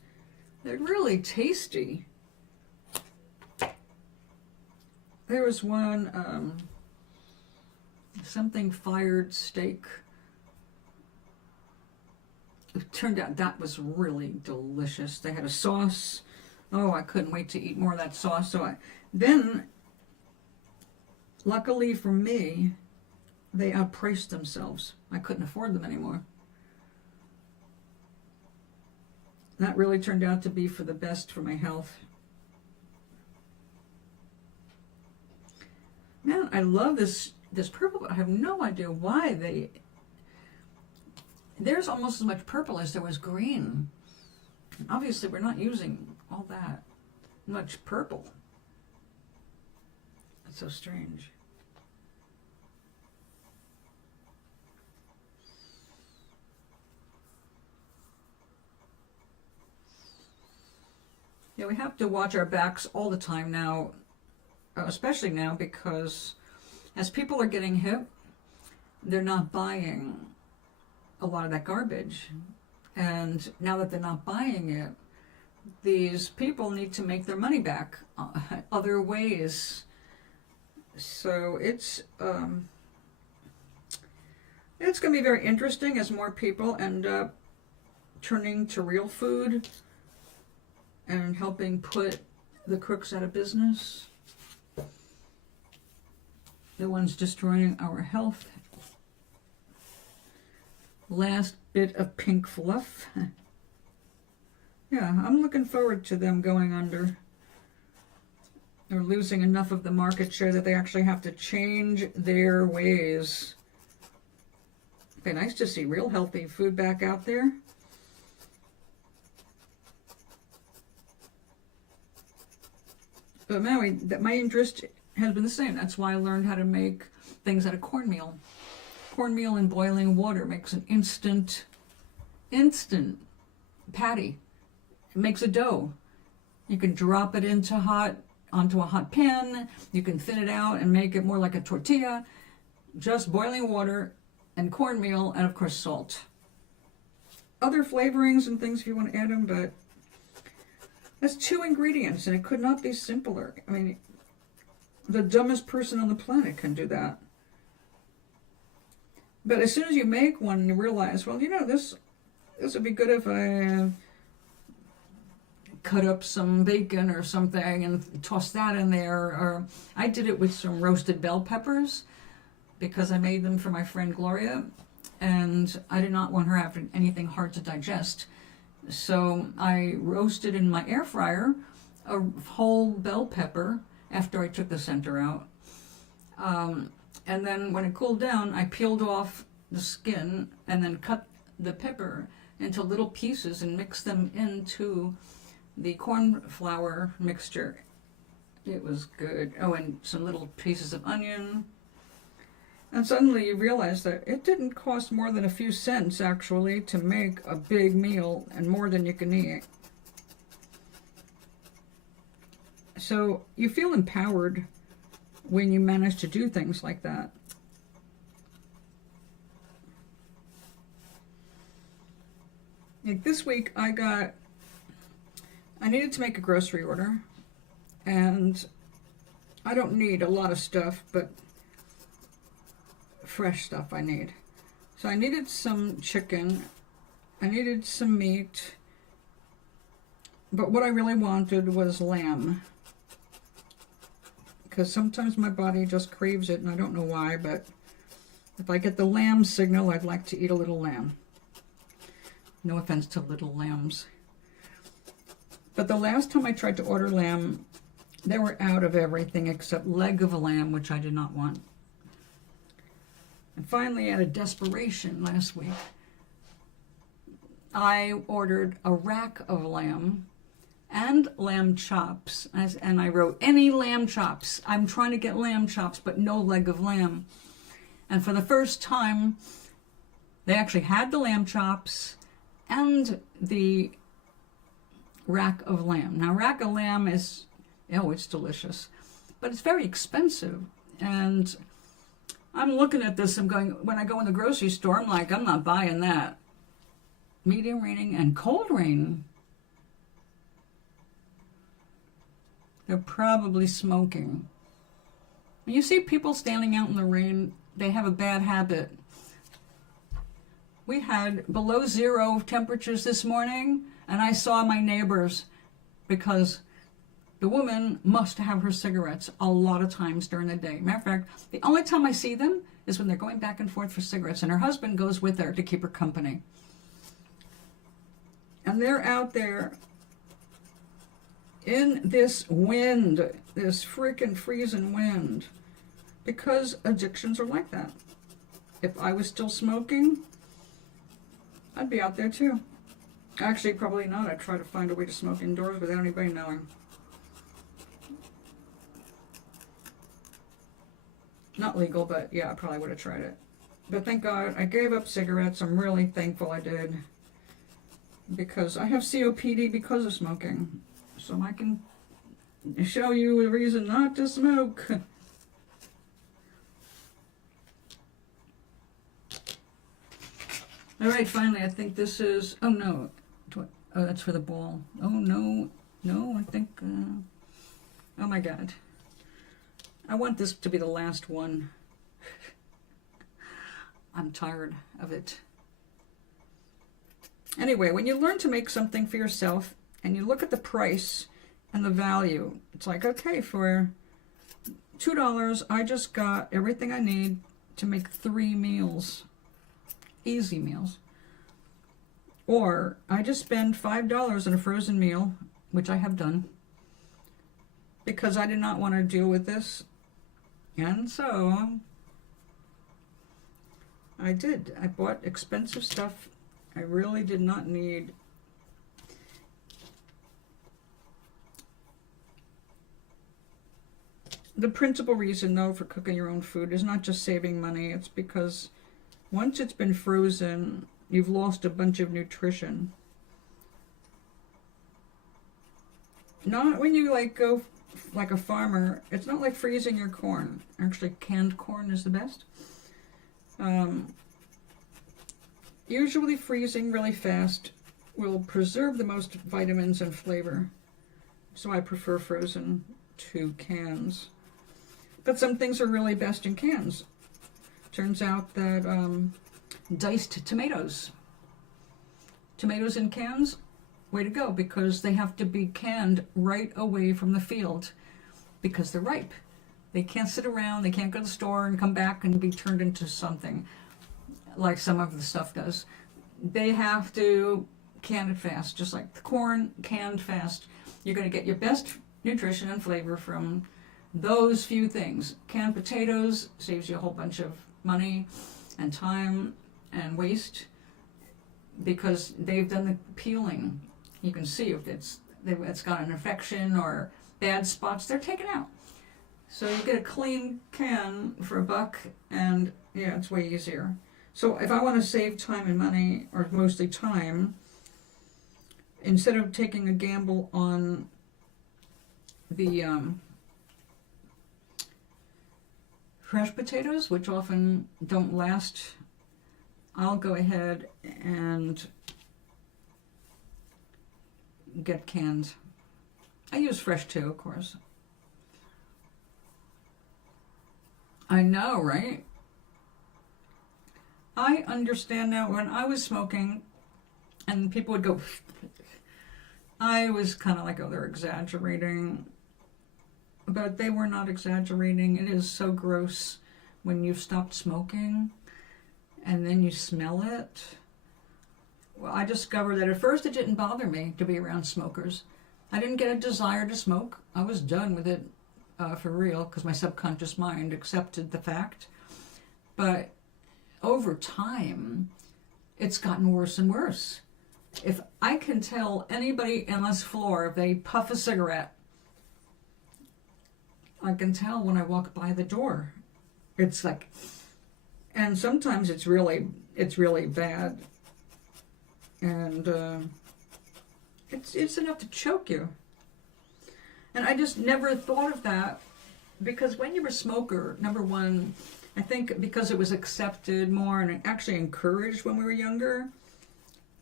They're really tasty. There was one, something fired steak. It turned out that was really delicious. They had a sauce. Oh, I couldn't wait to eat more of that sauce. Then, luckily for me, they outpriced themselves. I couldn't afford them anymore. That really turned out to be for the best for my health. Man, I love this purple, but I have no idea why there's almost as much purple as there was green. Obviously, we're not using all that much purple. That's so strange. Yeah, we have to watch our backs all the time now, especially now because as people are getting hip, they're not buying a lot of that garbage. And now that they're not buying it, these people need to make their money back other ways. So it's going to be very interesting as more people end up turning to real food and helping put the crooks out of business, the ones destroying our health. Last bit of pink fluff. Yeah, I'm looking forward to them going under. They're losing enough of the market share that they actually have to change their ways. It'd be nice to see real healthy food back out there. But my interest has been the same. That's why I learned how to make things out of cornmeal. Cornmeal in boiling water makes an instant patty. It makes a dough. You can drop it onto a hot pan. You can thin it out and make it more like a tortilla. Just boiling water and cornmeal and, of course, salt. Other flavorings and things if you want to add them, but that's 2 ingredients, and it could not be simpler. I mean, the dumbest person on the planet can do that. But as soon as you make one, you realize, well, this would be good if I cut up some bacon or something and toss that in there. Or I did it with some roasted bell peppers because I made them for my friend Gloria, and I did not want her having anything hard to digest. So I roasted in my air fryer a whole bell pepper after I took the center out. And then when it cooled down, I peeled off the skin and then cut the pepper into little pieces and mixed them into the corn flour mixture. It was good. Oh, and some little pieces of onion. And suddenly you realize that it didn't cost more than a few cents, actually, to make a big meal and more than you can eat. So you feel empowered when you manage to do things like that. Like this week, I needed to make a grocery order, and I don't need a lot of stuff, but fresh stuff I need. So I needed some chicken. I needed some meat. But what I really wanted was lamb. Because sometimes my body just craves it, and I don't know why, but if I get the lamb signal, I'd like to eat a little lamb. No offense to little lambs. But the last time I tried to order lamb, they were out of everything except leg of lamb, which I did not want. And finally, out of desperation last week, I ordered a rack of lamb and lamb chops. And I wrote, any lamb chops. I'm trying to get lamb chops, but no leg of lamb. And for the first time, they actually had the lamb chops and the rack of lamb. Now, rack of lamb is, oh, it's delicious, but it's very expensive. And I'm looking at this, I'm going, when I go in the grocery store, I'm like, I'm not buying that. Medium raining and cold rain. They're probably smoking. When you see people standing out in the rain, they have a bad habit. We had below zero temperatures this morning, and I saw my neighbors because the woman must have her cigarettes a lot of times during the day. Matter of fact, the only time I see them is when they're going back and forth for cigarettes, and her husband goes with her to keep her company. And they're out there in this wind, this freaking freezing wind, because addictions are like that. If I was still smoking, I'd be out there too. Actually, probably not. I'd try to find a way to smoke indoors without anybody knowing. Not legal, but yeah, I probably would have tried it. But thank God I gave up cigarettes. I'm really thankful I did. Because I have COPD because of smoking. So I can show you a reason not to smoke. All right, finally, I think this is, oh no, oh, that's for the ball. Oh no, I think, oh my God. I want this to be the last one. I'm tired of it. Anyway, when you learn to make something for yourself and you look at the price and the value, it's like, okay, for $2, I just got everything I need to make 3 meals. Easy meals. Or I just spend $5 on a frozen meal, which I have done, because I did not want to deal with this. And so I did. I bought expensive stuff I really did not need. The principal reason, though, for cooking your own food is not just saving money. It's because once it's been frozen, you've lost a bunch of nutrition. Not when you go like a farmer. It's not like freezing your corn. Actually, canned corn is the best. Usually freezing really fast will preserve the most vitamins and flavor. So I prefer frozen to cans. But some things are really best in cans. Turns out that diced tomatoes. Tomatoes in cans, way to go, because they have to be canned right away from the field because they're ripe. They can't sit around, they can't go to the store and come back and be turned into something like some of the stuff does. They have to can it fast, just like the corn canned fast. You're going to get your best nutrition and flavor from those few things. Canned potatoes saves you a whole bunch of money and time and waste because they've done the peeling. You can see if it's got an infection or bad spots, they're taken out. So you get a clean can for $1, and yeah, it's way easier. So if I want to save time and money, or mostly time, instead of taking a gamble on the fresh potatoes, which often don't last, I'll go ahead and get canned. I use fresh too, of course. I know, right? I understand now. When I was smoking and people would go, I was kind of like, oh, they're exaggerating. But they were not exaggerating. It is so gross when you've stopped smoking and then you smell it. Well, I discovered that at first it didn't bother me to be around smokers. I didn't get a desire to smoke. I was done with it for real because my subconscious mind accepted the fact. But over time, it's gotten worse and worse. If I can tell anybody on this floor if they puff a cigarette, I can tell when I walk by the door. It's like, and sometimes it's really bad. And it's enough to choke you. And I just never thought of that because when you're a smoker, number one, I think because it was accepted more and actually encouraged when we were younger.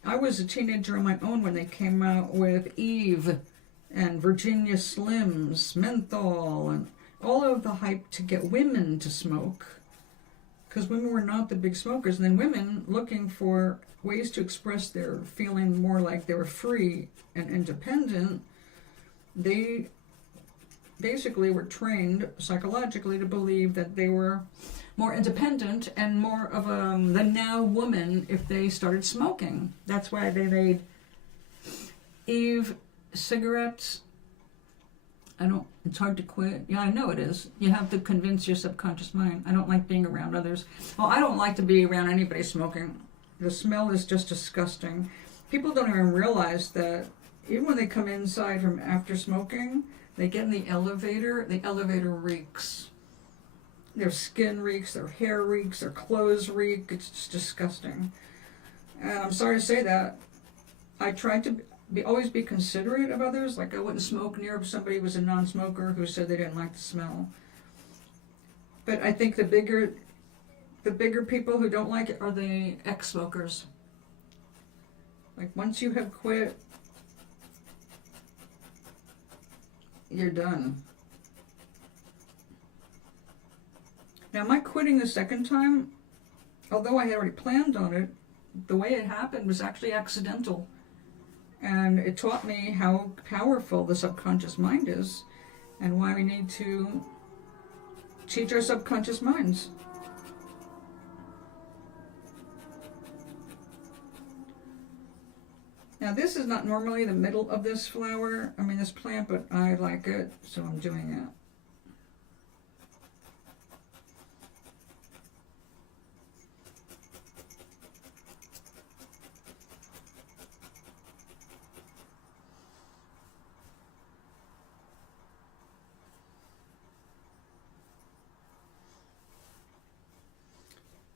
I was a teenager on my own when they came out with Eve and Virginia Slims, menthol, and all of the hype to get women to smoke. Because women were not the big smokers. And then women looking for ways to express their feeling more like they were free and independent, they basically were trained psychologically to believe that they were more independent and more of the now woman if they started smoking. That's why they made Eve cigarettes. It's hard to quit. Yeah, I know it is. You have to convince your subconscious mind. I don't like being around others. Well, I don't like to be around anybody smoking. The smell is just disgusting. People don't even realize that even when they come inside from after smoking, they get in the elevator reeks. Their skin reeks, their hair reeks, their clothes reek. It's just disgusting. And I'm sorry to say that. I tried to always be considerate of others. Like I wouldn't smoke near somebody who was a non-smoker who said they didn't like the smell. But I think the bigger people who don't like it are the ex-smokers. Like once you have quit, you're done. Now my quitting the second time, although I had already planned on it, the way it happened was actually accidental. And it taught me how powerful the subconscious mind is and why we need to teach our subconscious minds. Now this is not normally the middle of this this plant, but I like it, so I'm doing it.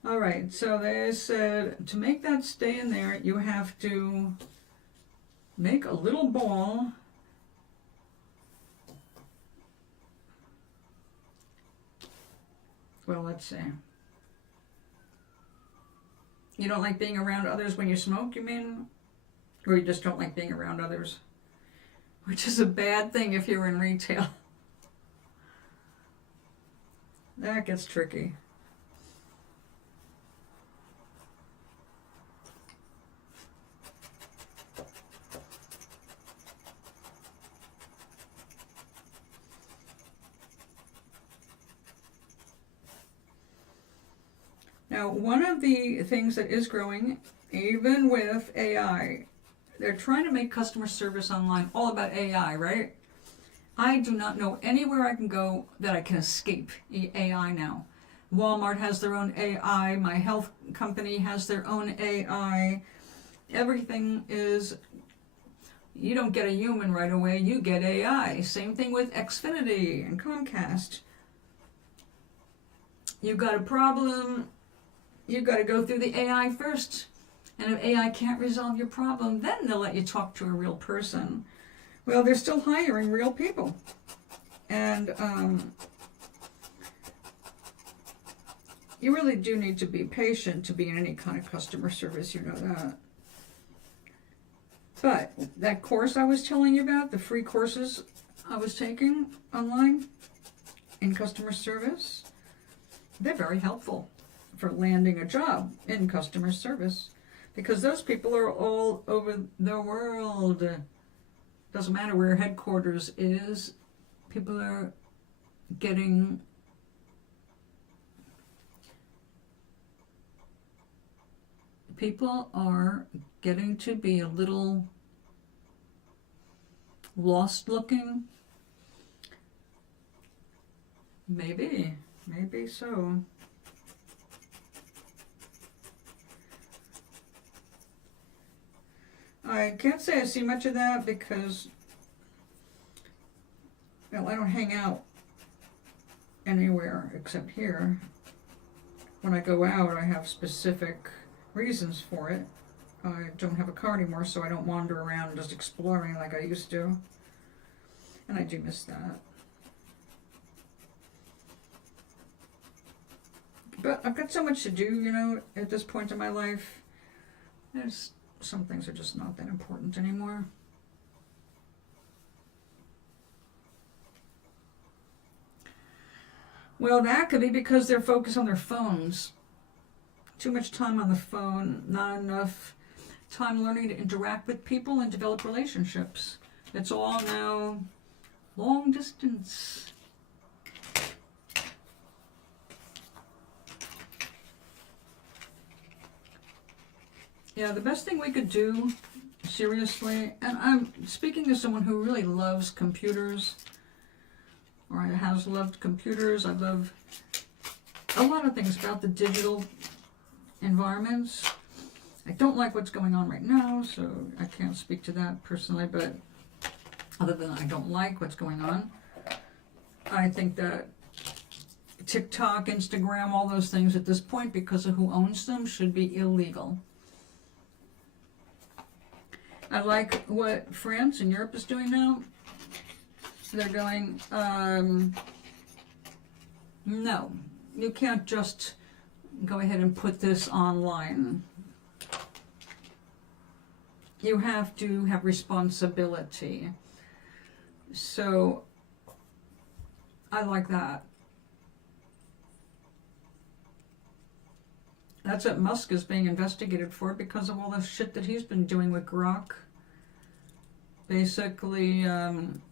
All right, so they said to make that stay in there, you have to make a little ball. Well, let's see. You don't like being around others when you smoke, you mean? Or you just don't like being around others? Which is a bad thing if you're in retail. That gets tricky. Now, one of the things that is growing, even with AI, they're trying to make customer service online all about AI, right? I do not know anywhere I can go that I can escape AI now. Walmart has their own AI. My health company has their own AI. Everything is, you don't get a human right away, you get AI. Same thing with Xfinity and Comcast. You've got a problem, you've got to go through the AI first. And if AI can't resolve your problem, then they'll let you talk to a real person. Well, they're still hiring real people. And you really do need to be patient to be in any kind of customer service, you know that. But that course I was telling you about, the free courses I was taking online in customer service, they're very helpful for landing a job in customer service, because those people are all over the world. Doesn't matter where headquarters is, people are getting to be a little lost looking. Maybe so. I can't say I see much of that because, well, I don't hang out anywhere except here. When I go out, I have specific reasons for it. I don't have a car anymore, so I don't wander around just exploring like I used to. And I do miss that. But I've got so much to do, you know, at this point in my life. There's some things are just not that important anymore. Well, that could be because they're focused on their phones. Too much time on the phone, not enough time learning to interact with people and develop relationships. It's all now long distance. Yeah, the best thing we could do, seriously, and I'm speaking as someone who really loves computers, or has loved computers. I love a lot of things about the digital environments. I don't like what's going on right now, so I can't speak to that personally, but other than I don't like what's going on, I think that TikTok, Instagram, all those things at this point, because of who owns them, should be illegal. I like what France and Europe is doing now. They're going, no, you can't just go ahead and put this online. You have to have responsibility. So I like that. That's what Musk is being investigated for because of all the shit that he's been doing with Grok. Basically, again,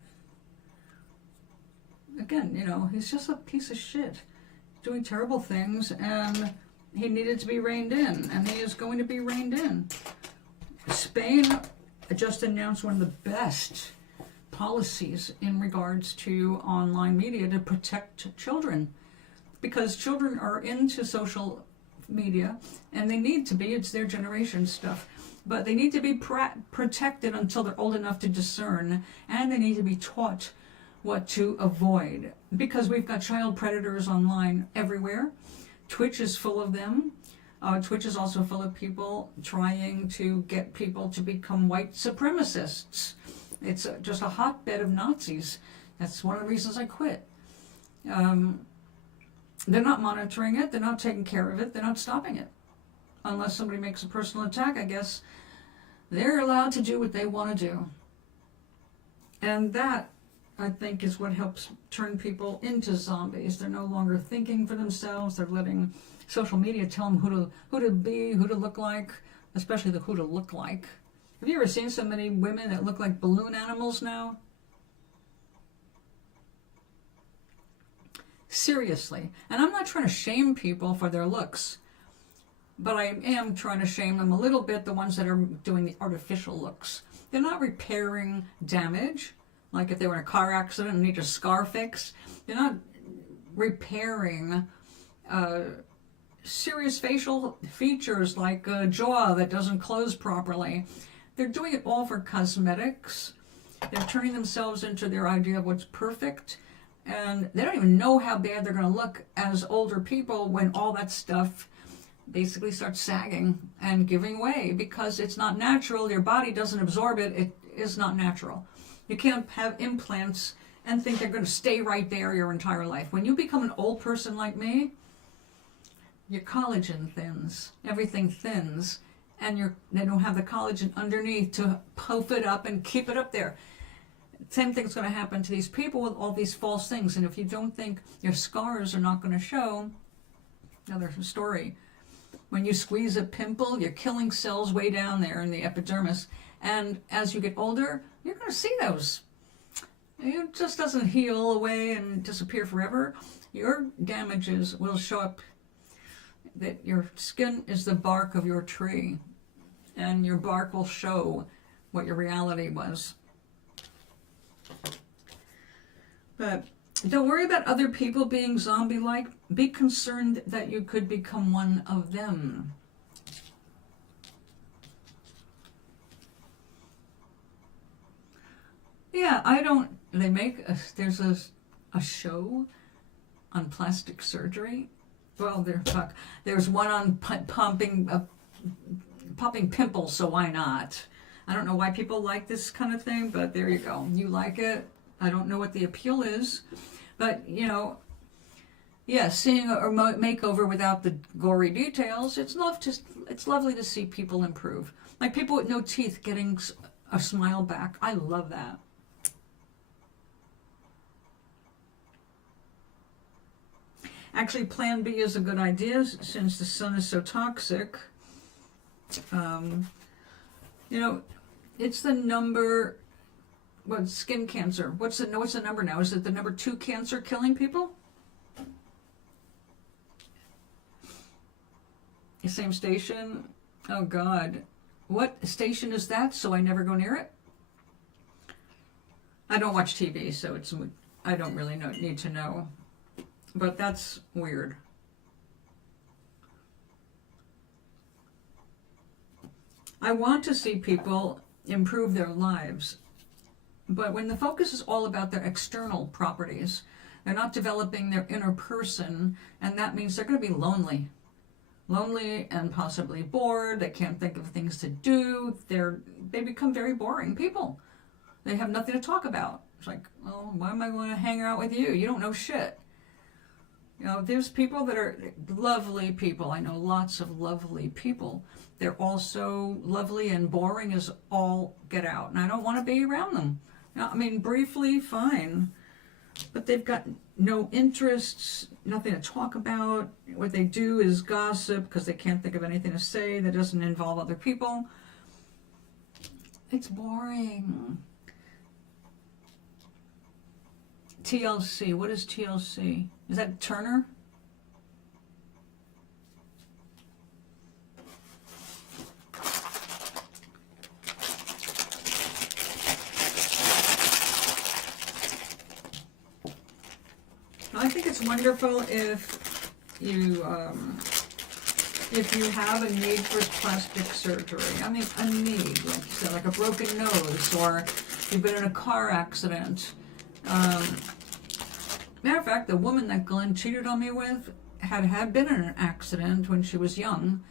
you know, he's just a piece of shit, doing terrible things, and he needed to be reined in, and he is going to be reined in. Spain just announced one of the best policies in regards to online media to protect children, because children are into social media, and they need to be. It's their generation stuff, but they need to be protected until they're old enough to discern, and they need to be taught what to avoid, because we've got child predators online everywhere. Twitch is full of them. Twitch is also full of people trying to get people to become white supremacists. It's just a hotbed of Nazis. That's one of the reasons I quit. They're not monitoring it. They're not taking care of it. They're not stopping it. Unless somebody makes a personal attack, I guess they're allowed to do what they want to do. And that, I think, is what helps turn people into zombies. They're no longer thinking for themselves. They're letting social media tell them who to be, who to look like, especially the who to look like. Have you ever seen so many women that look like balloon animals now? Seriously. And I'm not trying to shame people for their looks, but I am trying to shame them a little bit, the ones that are doing the artificial looks. They're not repairing damage, like if they were in a car accident and need a scar fix. They're not repairing serious facial features like a jaw that doesn't close properly. They're doing it all for cosmetics. They're turning themselves into their idea of what's perfect. And they don't even know how bad they're going to look as older people when all that stuff basically starts sagging and giving way, because it's not natural. Your body doesn't absorb it. It is not natural. You can't have implants and think they're going to stay right there your entire life. When you become an old person like me, your collagen thins. Everything thins. And they don't have the collagen underneath to puff it up and keep it up there. Same thing's going to happen to these people with all these false things. And if you don't think your scars are not going to show, Another story. When you squeeze a pimple, you're killing cells way down there in the epidermis. And as you get older, you're going to see those. It just doesn't heal away and disappear forever. Your damages will show up. That your skin is the bark of your tree. And your bark will show what your reality was. But don't worry about other people being zombie-like. Be concerned that you could become one of them. Yeah, there's a show on plastic surgery. Well, there's one on popping pimples, so why not? I don't know why people like this kind of thing, but there you go. You like it. I don't know what the appeal is, but yeah, seeing a makeover without the gory details, it's lovely to see people improve. Like people with no teeth getting a smile back. I love that. Actually, Plan B is a good idea since the sun is so toxic. It's the number. What, skin cancer? What's the number now? Is it the number 2 cancer killing people? The same station? Oh God. What station is that? So I never go near it? I don't watch TV, so I don't really need to know. But that's weird. I want to see people improve their lives. But when the focus is all about their external properties, they're not developing their inner person, and that means they're going to be lonely. Lonely and possibly bored. They can't think of things to do. They become very boring people. They have nothing to talk about. It's like, well, why am I going to hang out with you? You don't know shit. There's people that are lovely people. I know lots of lovely people. They're also lovely and boring as all get out. And I don't want to be around them. I mean, briefly, fine. But they've got no interests, nothing to talk about. What they do is gossip because they can't think of anything to say that doesn't involve other people. It's boring. TLC. What is TLC? Is that Turner? I think it's wonderful if you have a need for plastic surgery. I mean, a need, like you said, like a broken nose, or you've been in a car accident. Matter of fact, the woman that Glenn cheated on me with had been in an accident when she was young.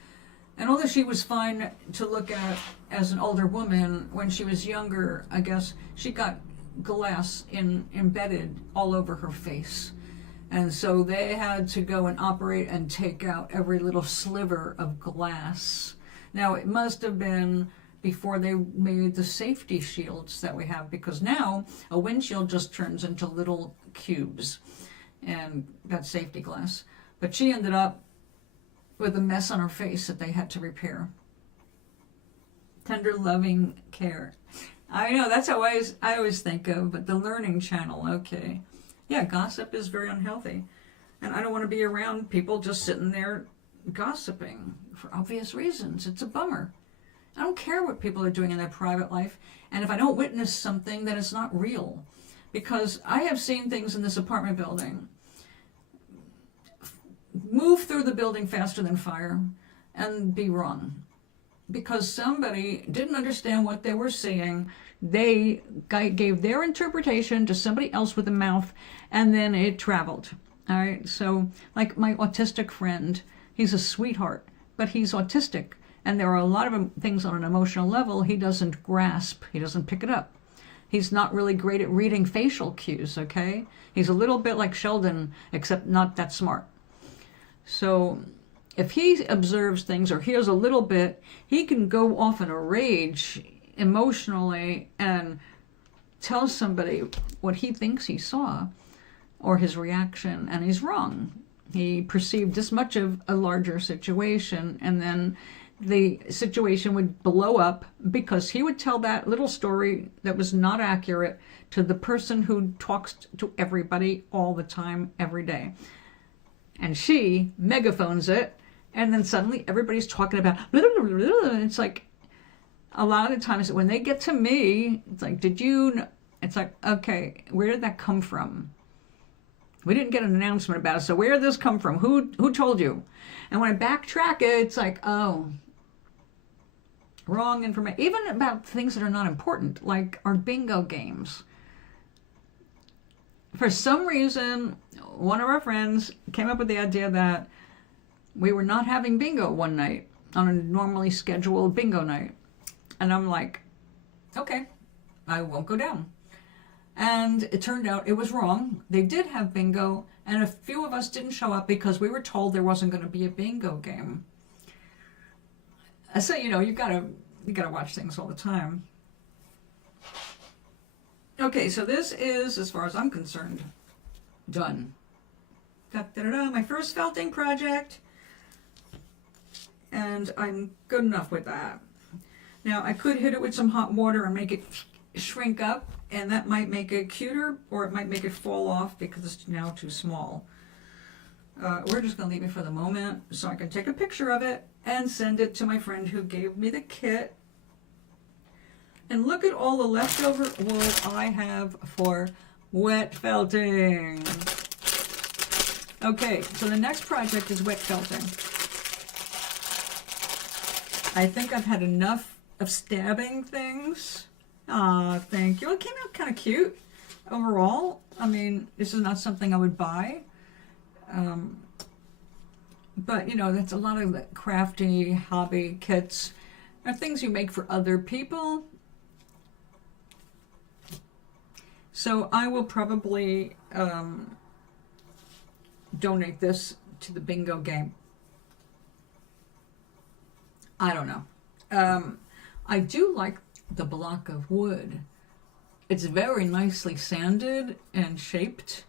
And although she was fine to look at as an older woman, when she was younger, I guess, she got glass embedded all over her face. And so they had to go and operate and take out every little sliver of glass. Now, it must have been before they made the safety shields that we have, because now a windshield just turns into little cubes, and that's safety glass. But she ended up with a mess on her face that they had to repair. Tender, loving care. I know, that's how I always think of, but the Learning Channel, okay. Yeah, gossip is very unhealthy. And I don't want to be around people just sitting there gossiping for obvious reasons. It's a bummer. I don't care what people are doing in their private life. And if I don't witness something, then it's not real. Because I have seen things in this apartment building move through the building faster than fire and be wrong. Because somebody didn't understand what they were seeing. They gave their interpretation to somebody else with a mouth, and then it traveled. All right, so like my autistic friend, he's a sweetheart, but he's autistic, and there are a lot of things on an emotional level he doesn't grasp, he doesn't pick it up. He's not really great at reading facial cues, okay? He's a little bit like Sheldon, except not that smart. So if he observes things or hears a little bit, he can go off in a rage emotionally and tell somebody what he thinks he saw or his reaction, and he's wrong. He perceived this much of a larger situation, and then the situation would blow up because he would tell that little story that was not accurate to the person who talks to everybody all the time, every day. And she megaphones it, and then suddenly everybody's talking about blah, blah, blah, blah, and it's like, a lot of the times when they get to me, it's like, did you know? It's like, okay, where did that come from? We didn't get an announcement about it, so where did this come from? Who told you? And when I backtrack it, it's like, oh, wrong information. Even about things that are not important, like our bingo games. For some reason, one of our friends came up with the idea that we were not having bingo one night on a normally scheduled bingo night. And I'm like, okay, I won't go down. And it turned out it was wrong. They did have bingo, and a few of us didn't show up because we were told there wasn't going to be a bingo game. So, you know, you gotta watch things all the time. Okay, so this is, as far as I'm concerned, done. Da-da-da-da, my first felting project. And I'm good enough with that. Now, I could hit it with some hot water and make it shrink up, and that might make it cuter, or it might make it fall off because it's now too small. We're just going to leave it for the moment so I can take a picture of it and send it to my friend who gave me the kit. And look at all the leftover wool I have for wet felting. Okay, so the next project is wet felting. I think I've had enough of stabbing things. Thank you. It came out kind of cute overall. I mean, this is not something I would buy. But, you know, that's a lot of the crafty hobby kits are things you make for other people. So I will probably donate this to the bingo game. I don't know. I do like the block of wood. It's very nicely sanded and shaped.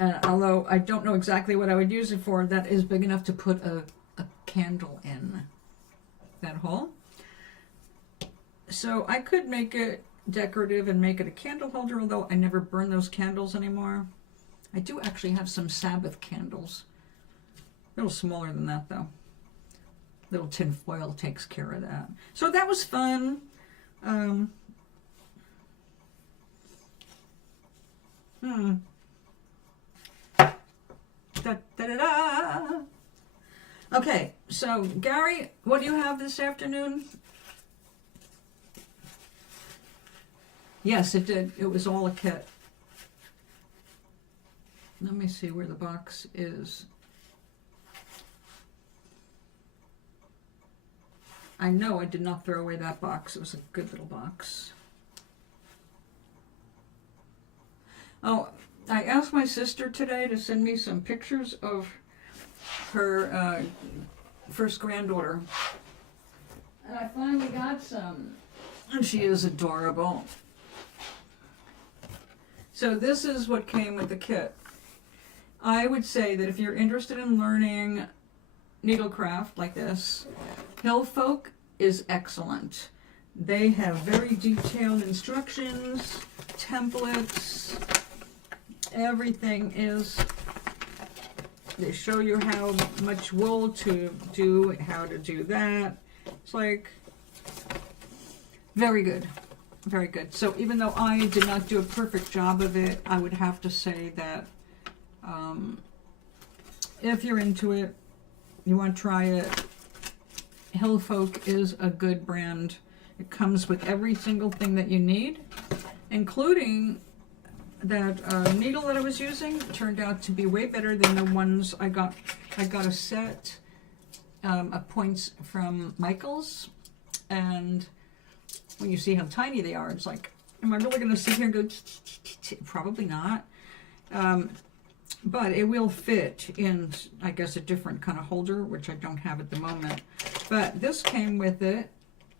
Although I don't know exactly what I would use it for, that is big enough to put a candle in that hole. So I could make it decorative and make it a candle holder, although I never burn those candles anymore. I do actually have some Sabbath candles. A little smaller than that, though. Little tin foil takes care of that. So that was fun. Da-da-da-da. Okay, so Gary, what do you have this afternoon? Yes, it did. It was all a kit. Let me see where the box is. I know I did not throw away that box. It was a good little box. Oh, I asked my sister today to send me some pictures of her first granddaughter. And I finally got some. And she is adorable. So this is what came with the kit. I would say that if you're interested in learning needlecraft like this, Hillfolk is excellent. They have very detailed instructions, templates, everything is, they show you how much wool to do, how to do that. It's like, very good, very good. So even though I did not do a perfect job of it, I would have to say that if you're into it, you want to try it, Hillfolk is a good brand. It comes with every single thing that you need, including that needle that I was using. It turned out to be way better than the ones I got. I got a set of points from Michaels, and when you see how tiny they are, it's like, am I really going to sit here and go, probably not. But it will fit in, I guess, a different kind of holder, which I don't have at the moment. But this came with it,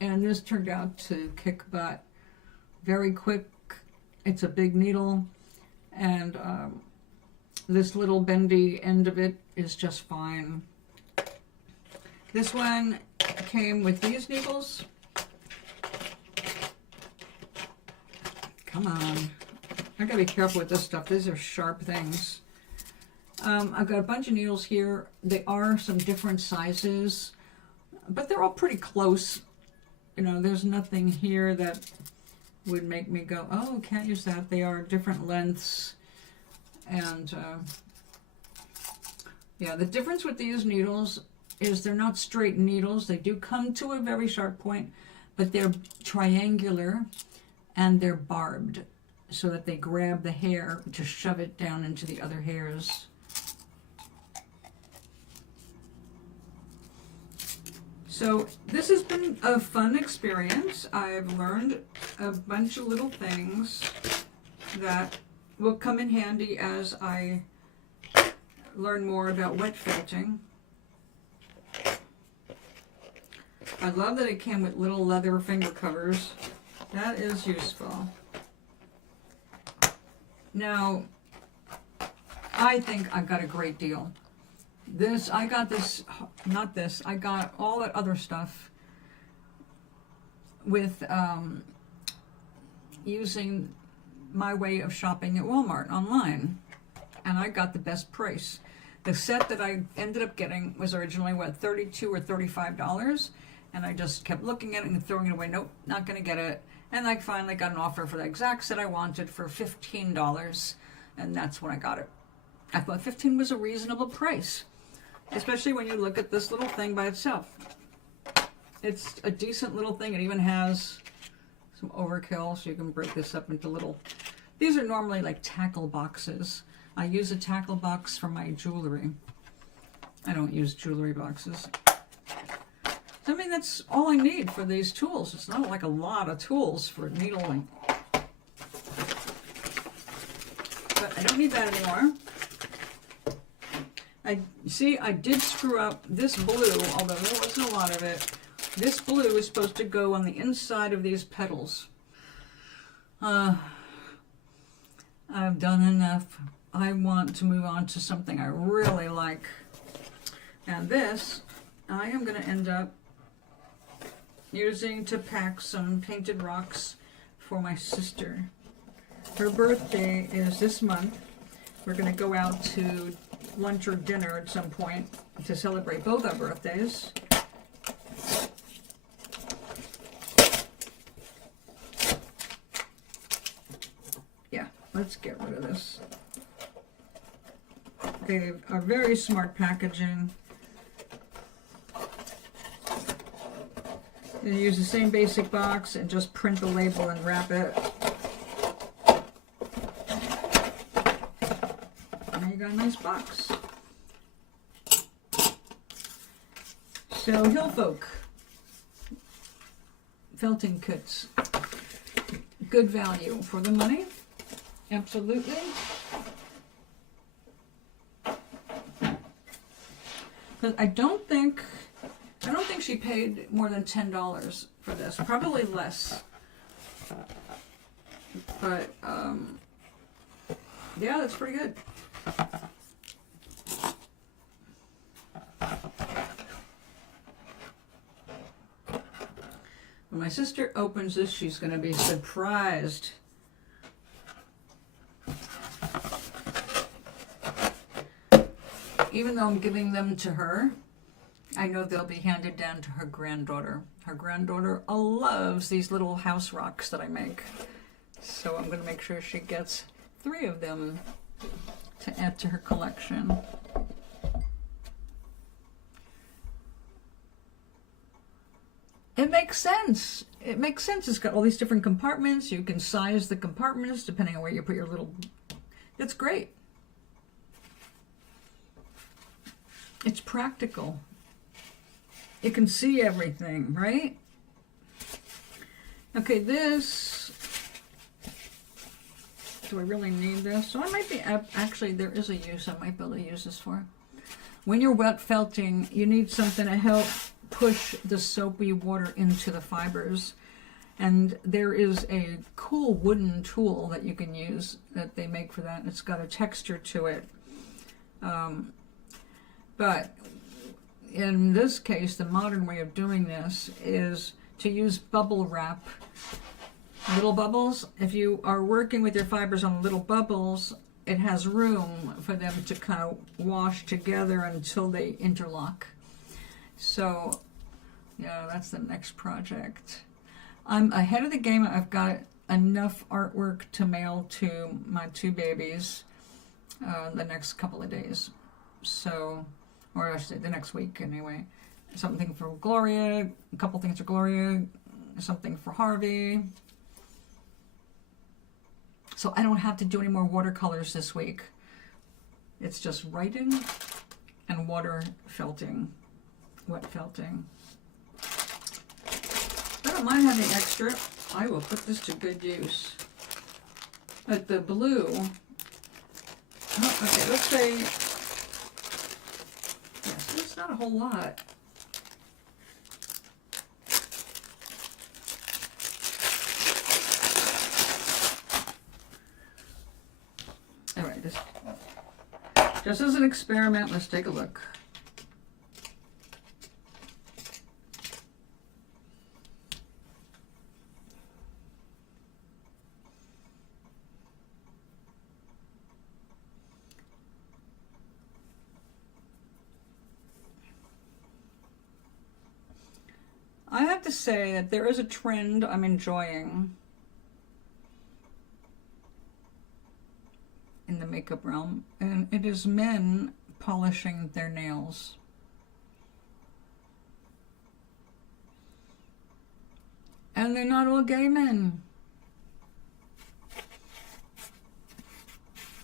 and this turned out to kick butt. Very quick. It's a big needle, and this little bendy end of it is just fine. This one came with these needles. Come on. I gotta be careful with this stuff. These are sharp things. I've got a bunch of needles here. They are some different sizes, but they're all pretty close. You know, there's nothing here that would make me go, oh, can't use that. They are different lengths. And yeah, the difference with these needles is they're not straight needles. They do come to a very sharp point, but they're triangular and they're barbed so that they grab the hair to shove it down into the other hairs. So this has been a fun experience. I've learned a bunch of little things that will come in handy as I learn more about wet felting. I love that it came with little leather finger covers. That is useful. Now, I think I got a great deal. I got all that other stuff with using my way of shopping at Walmart online. And I got the best price. The set that I ended up getting was originally, what, $32 or $35? And I just kept looking at it and throwing it away. Nope, not going to get it. And I finally got an offer for the exact set I wanted for $15. And that's when I got it. I thought $15 was a reasonable price, especially when you look at this little thing by itself. It's a decent little thing. It even has some overkill, so you can break this up into little... These are normally like tackle boxes. I use a tackle box for my jewelry. I don't use jewelry boxes. I mean, that's all I need for these tools. It's not like a lot of tools for needling. But I don't need that anymore. I did screw up this blue, although there wasn't a lot of it. This blue is supposed to go on the inside of these petals. I've done enough. I want to move on to something I really like. And this, I am going to end up using to pack some painted rocks for my sister. Her birthday is this month. We're going to go out to lunch or dinner at some point to celebrate both our birthdays. Yeah, let's get rid of this. They are very smart packaging. You use the same basic box and just print the label and wrap it. Now you got a nice box. So Hillfolk felting kits, good value for the money, absolutely. But I don't think she paid more than $10 for this. Probably less. But yeah, that's pretty good. When my sister opens this, she's going to be surprised. Even though I'm giving them to her, I know they'll be handed down to her granddaughter. Her granddaughter loves these little house rocks that I make. So I'm going to make sure she gets 3 of them to add to her collection. It makes sense. It makes sense. It's got all these different compartments. You can size the compartments depending on where you put your little... It's great. It's practical. You can see everything, right? Okay, this... Do I really need this? So I might be... Actually, there is a use I might be able to use this for. When you're wet felting, you need something to help push the soapy water into the fibers. And there is a cool wooden tool that you can use that they make for that. It's got a texture to it. But in this case, the modern way of doing this is to use bubble wrap. Little bubbles, if you are working with your fibers on little bubbles, it has room for them to kind of wash together until they interlock. So, yeah, that's the next project. I'm ahead of the game. I've got enough artwork to mail to my 2 babies the next couple of days. So, or I should say the next week anyway. Something for Gloria, a couple things for Gloria, something for Harvey. So I don't have to do any more watercolors this week. It's just writing and water felting, wet felting. I don't mind having extra. I will put this to good use. But the blue, okay, let's say, yes, it's not a whole lot. All right, just as an experiment, let's take a look. I have to say that there is a trend I'm enjoying in the makeup realm, and it is men polishing their nails. And they're not all gay men.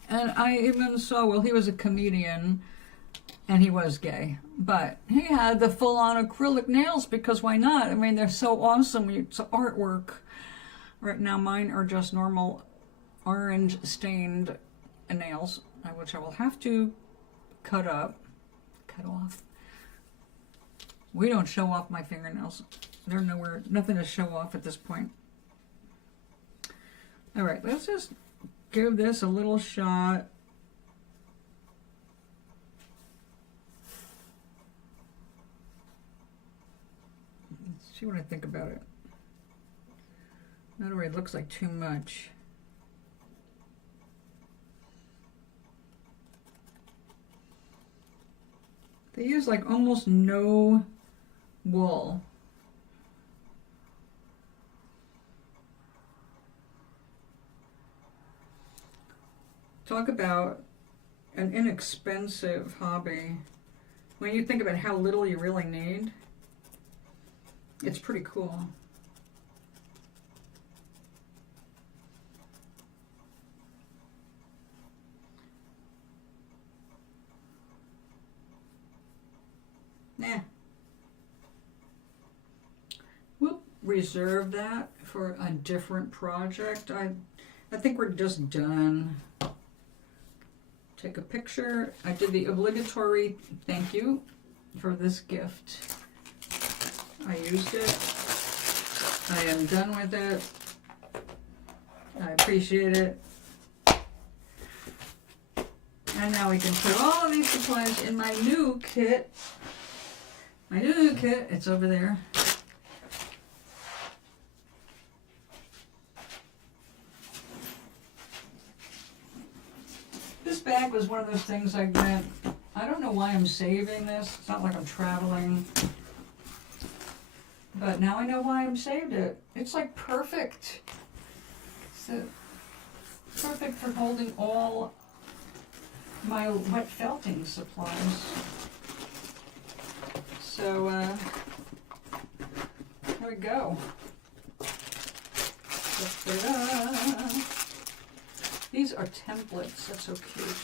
And I even saw, well, he was a comedian, and he was gay, but he had the full-on acrylic nails because why not? I mean, they're so awesome. It's artwork. Right now, mine are just normal orange stained nails, which I will have to cut off. We don't show off my fingernails. They're nowhere, nothing to show off at this point. All right, let's just give this a little shot. Let's see what I think about it. That already looks like too much. They use like almost no wool. Talk about an inexpensive hobby. When you think about how little you really need, it's pretty cool. Nah. We'll reserve that for a different project. I think we're just done. Take a picture. I did the obligatory thank you for this gift. I used it. I am done with it. I appreciate it. And now we can put all of these supplies in my new kit. My new kit, it's over there. This bag was one of those things I went, I don't know why I'm saving this. It's not like I'm traveling. But now I know why I saved it. It's like perfect. It's perfect for holding all my wet felting supplies. So, there we go. Ta-da. These are templates. That's so cute.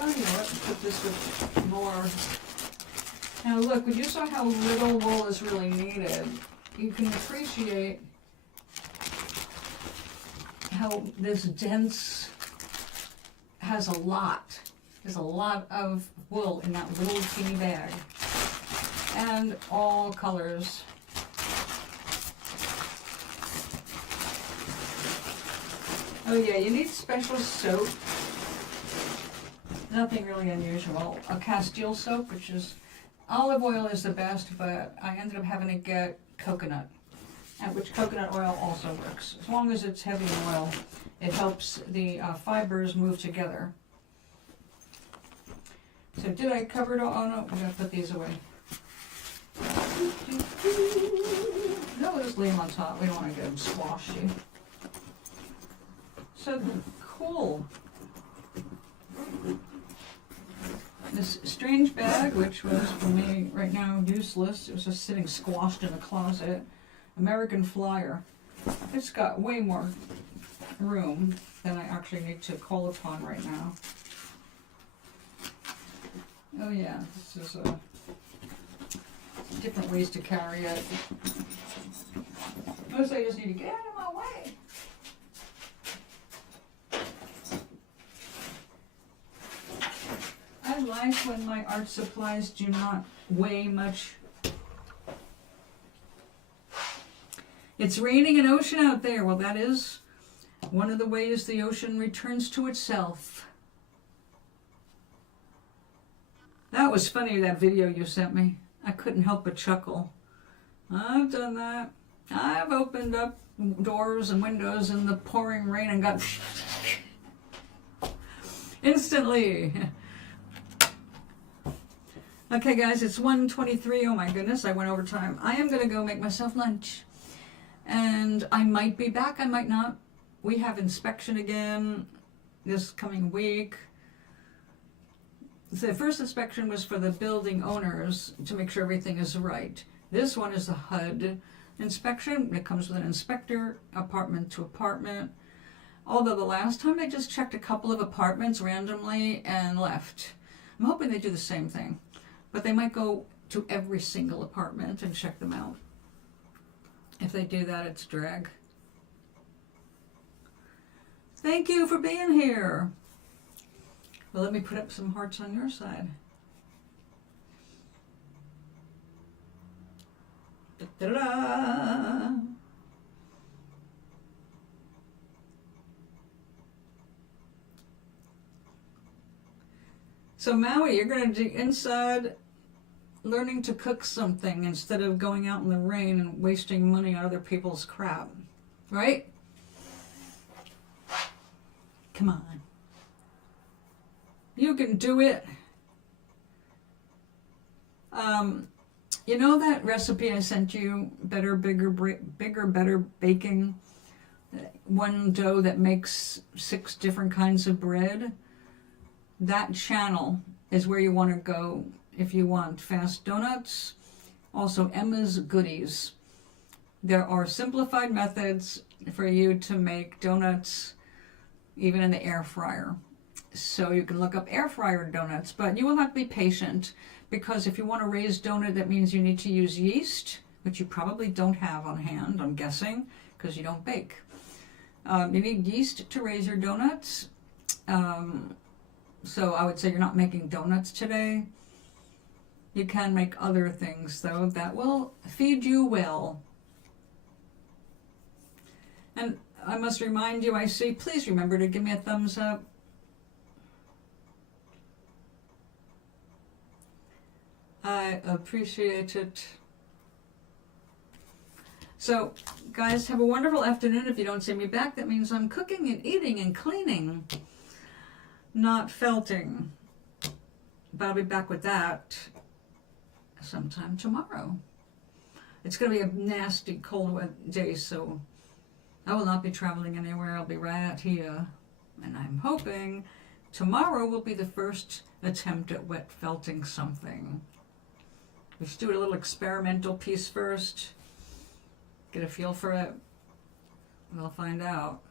Oh, you know what? Put this with more. Now look, when you saw how little wool is really needed, you can appreciate how this dense has a lot. There's a lot of wool in that little teeny bag. And all colors. Oh yeah, you need special soap. Nothing really unusual. A Castile soap, which is, olive oil is the best, but I ended up having to get coconut, which coconut oil also works. As long as it's heavy oil, it helps the fibers move together. So did I cover it all? Oh no, I'm going to put these away. No, we'll just leave them on top. We don't want to get them squashy. So cool. This strange bag, which was for me right now useless, it was just sitting squashed in a closet. American Flyer. It's got way more room than I actually need to call upon right now. Oh yeah, this is different ways to carry it. Mostly I just need to get out of my way. I like when my art supplies do not weigh much. It's raining an ocean out there. Well, that is one of the ways the ocean returns to itself. That was funny, that video you sent me. I couldn't help but chuckle. I've done that. I've opened up doors and windows in the pouring rain and got instantly. Okay, guys, it's 1:23. Oh my goodness, I went over time. I am going to go make myself lunch. And I might be back, I might not. We have inspection again this coming week. So the first inspection was for the building owners to make sure everything is right. This one is the HUD inspection. It comes with an inspector, apartment to apartment. Although the last time they just checked a couple of apartments randomly and left. I'm hoping they do the same thing. But they might go to every single apartment and check them out. If they do that, it's drag. Thank you for being here. Well, let me put up some hearts on your side. Da-da-da. So Maui, you're going to do inside learning to cook something instead of going out in the rain and wasting money on other people's crap. Right? Come on. You can do it. You know that recipe I sent you, better, bigger, better baking? One dough that makes 6 different kinds of bread? That channel is where you want to go if you want fast donuts. Also Emma's Goodies. There are simplified methods for you to make donuts even in the air fryer. So you can look up air fryer donuts, but you will have to be patient because if you want a raised donut, that means you need to use yeast, which you probably don't have on hand, I'm guessing, because you don't bake. You need yeast to raise your donuts. So I would say you're not making donuts today. You can make other things, though, that will feed you well. And I must remind you, I see, please remember to give me a thumbs up. I appreciate it. So, guys, have a wonderful afternoon. If you don't see me back, that means I'm cooking and eating and cleaning, not felting. But I'll be back with that sometime tomorrow. It's going to be a nasty cold day, so I will not be traveling anywhere. I'll be right here. And I'm hoping tomorrow will be the first attempt at wet felting something. We should do a little experimental piece first. Get a feel for it. We'll find out.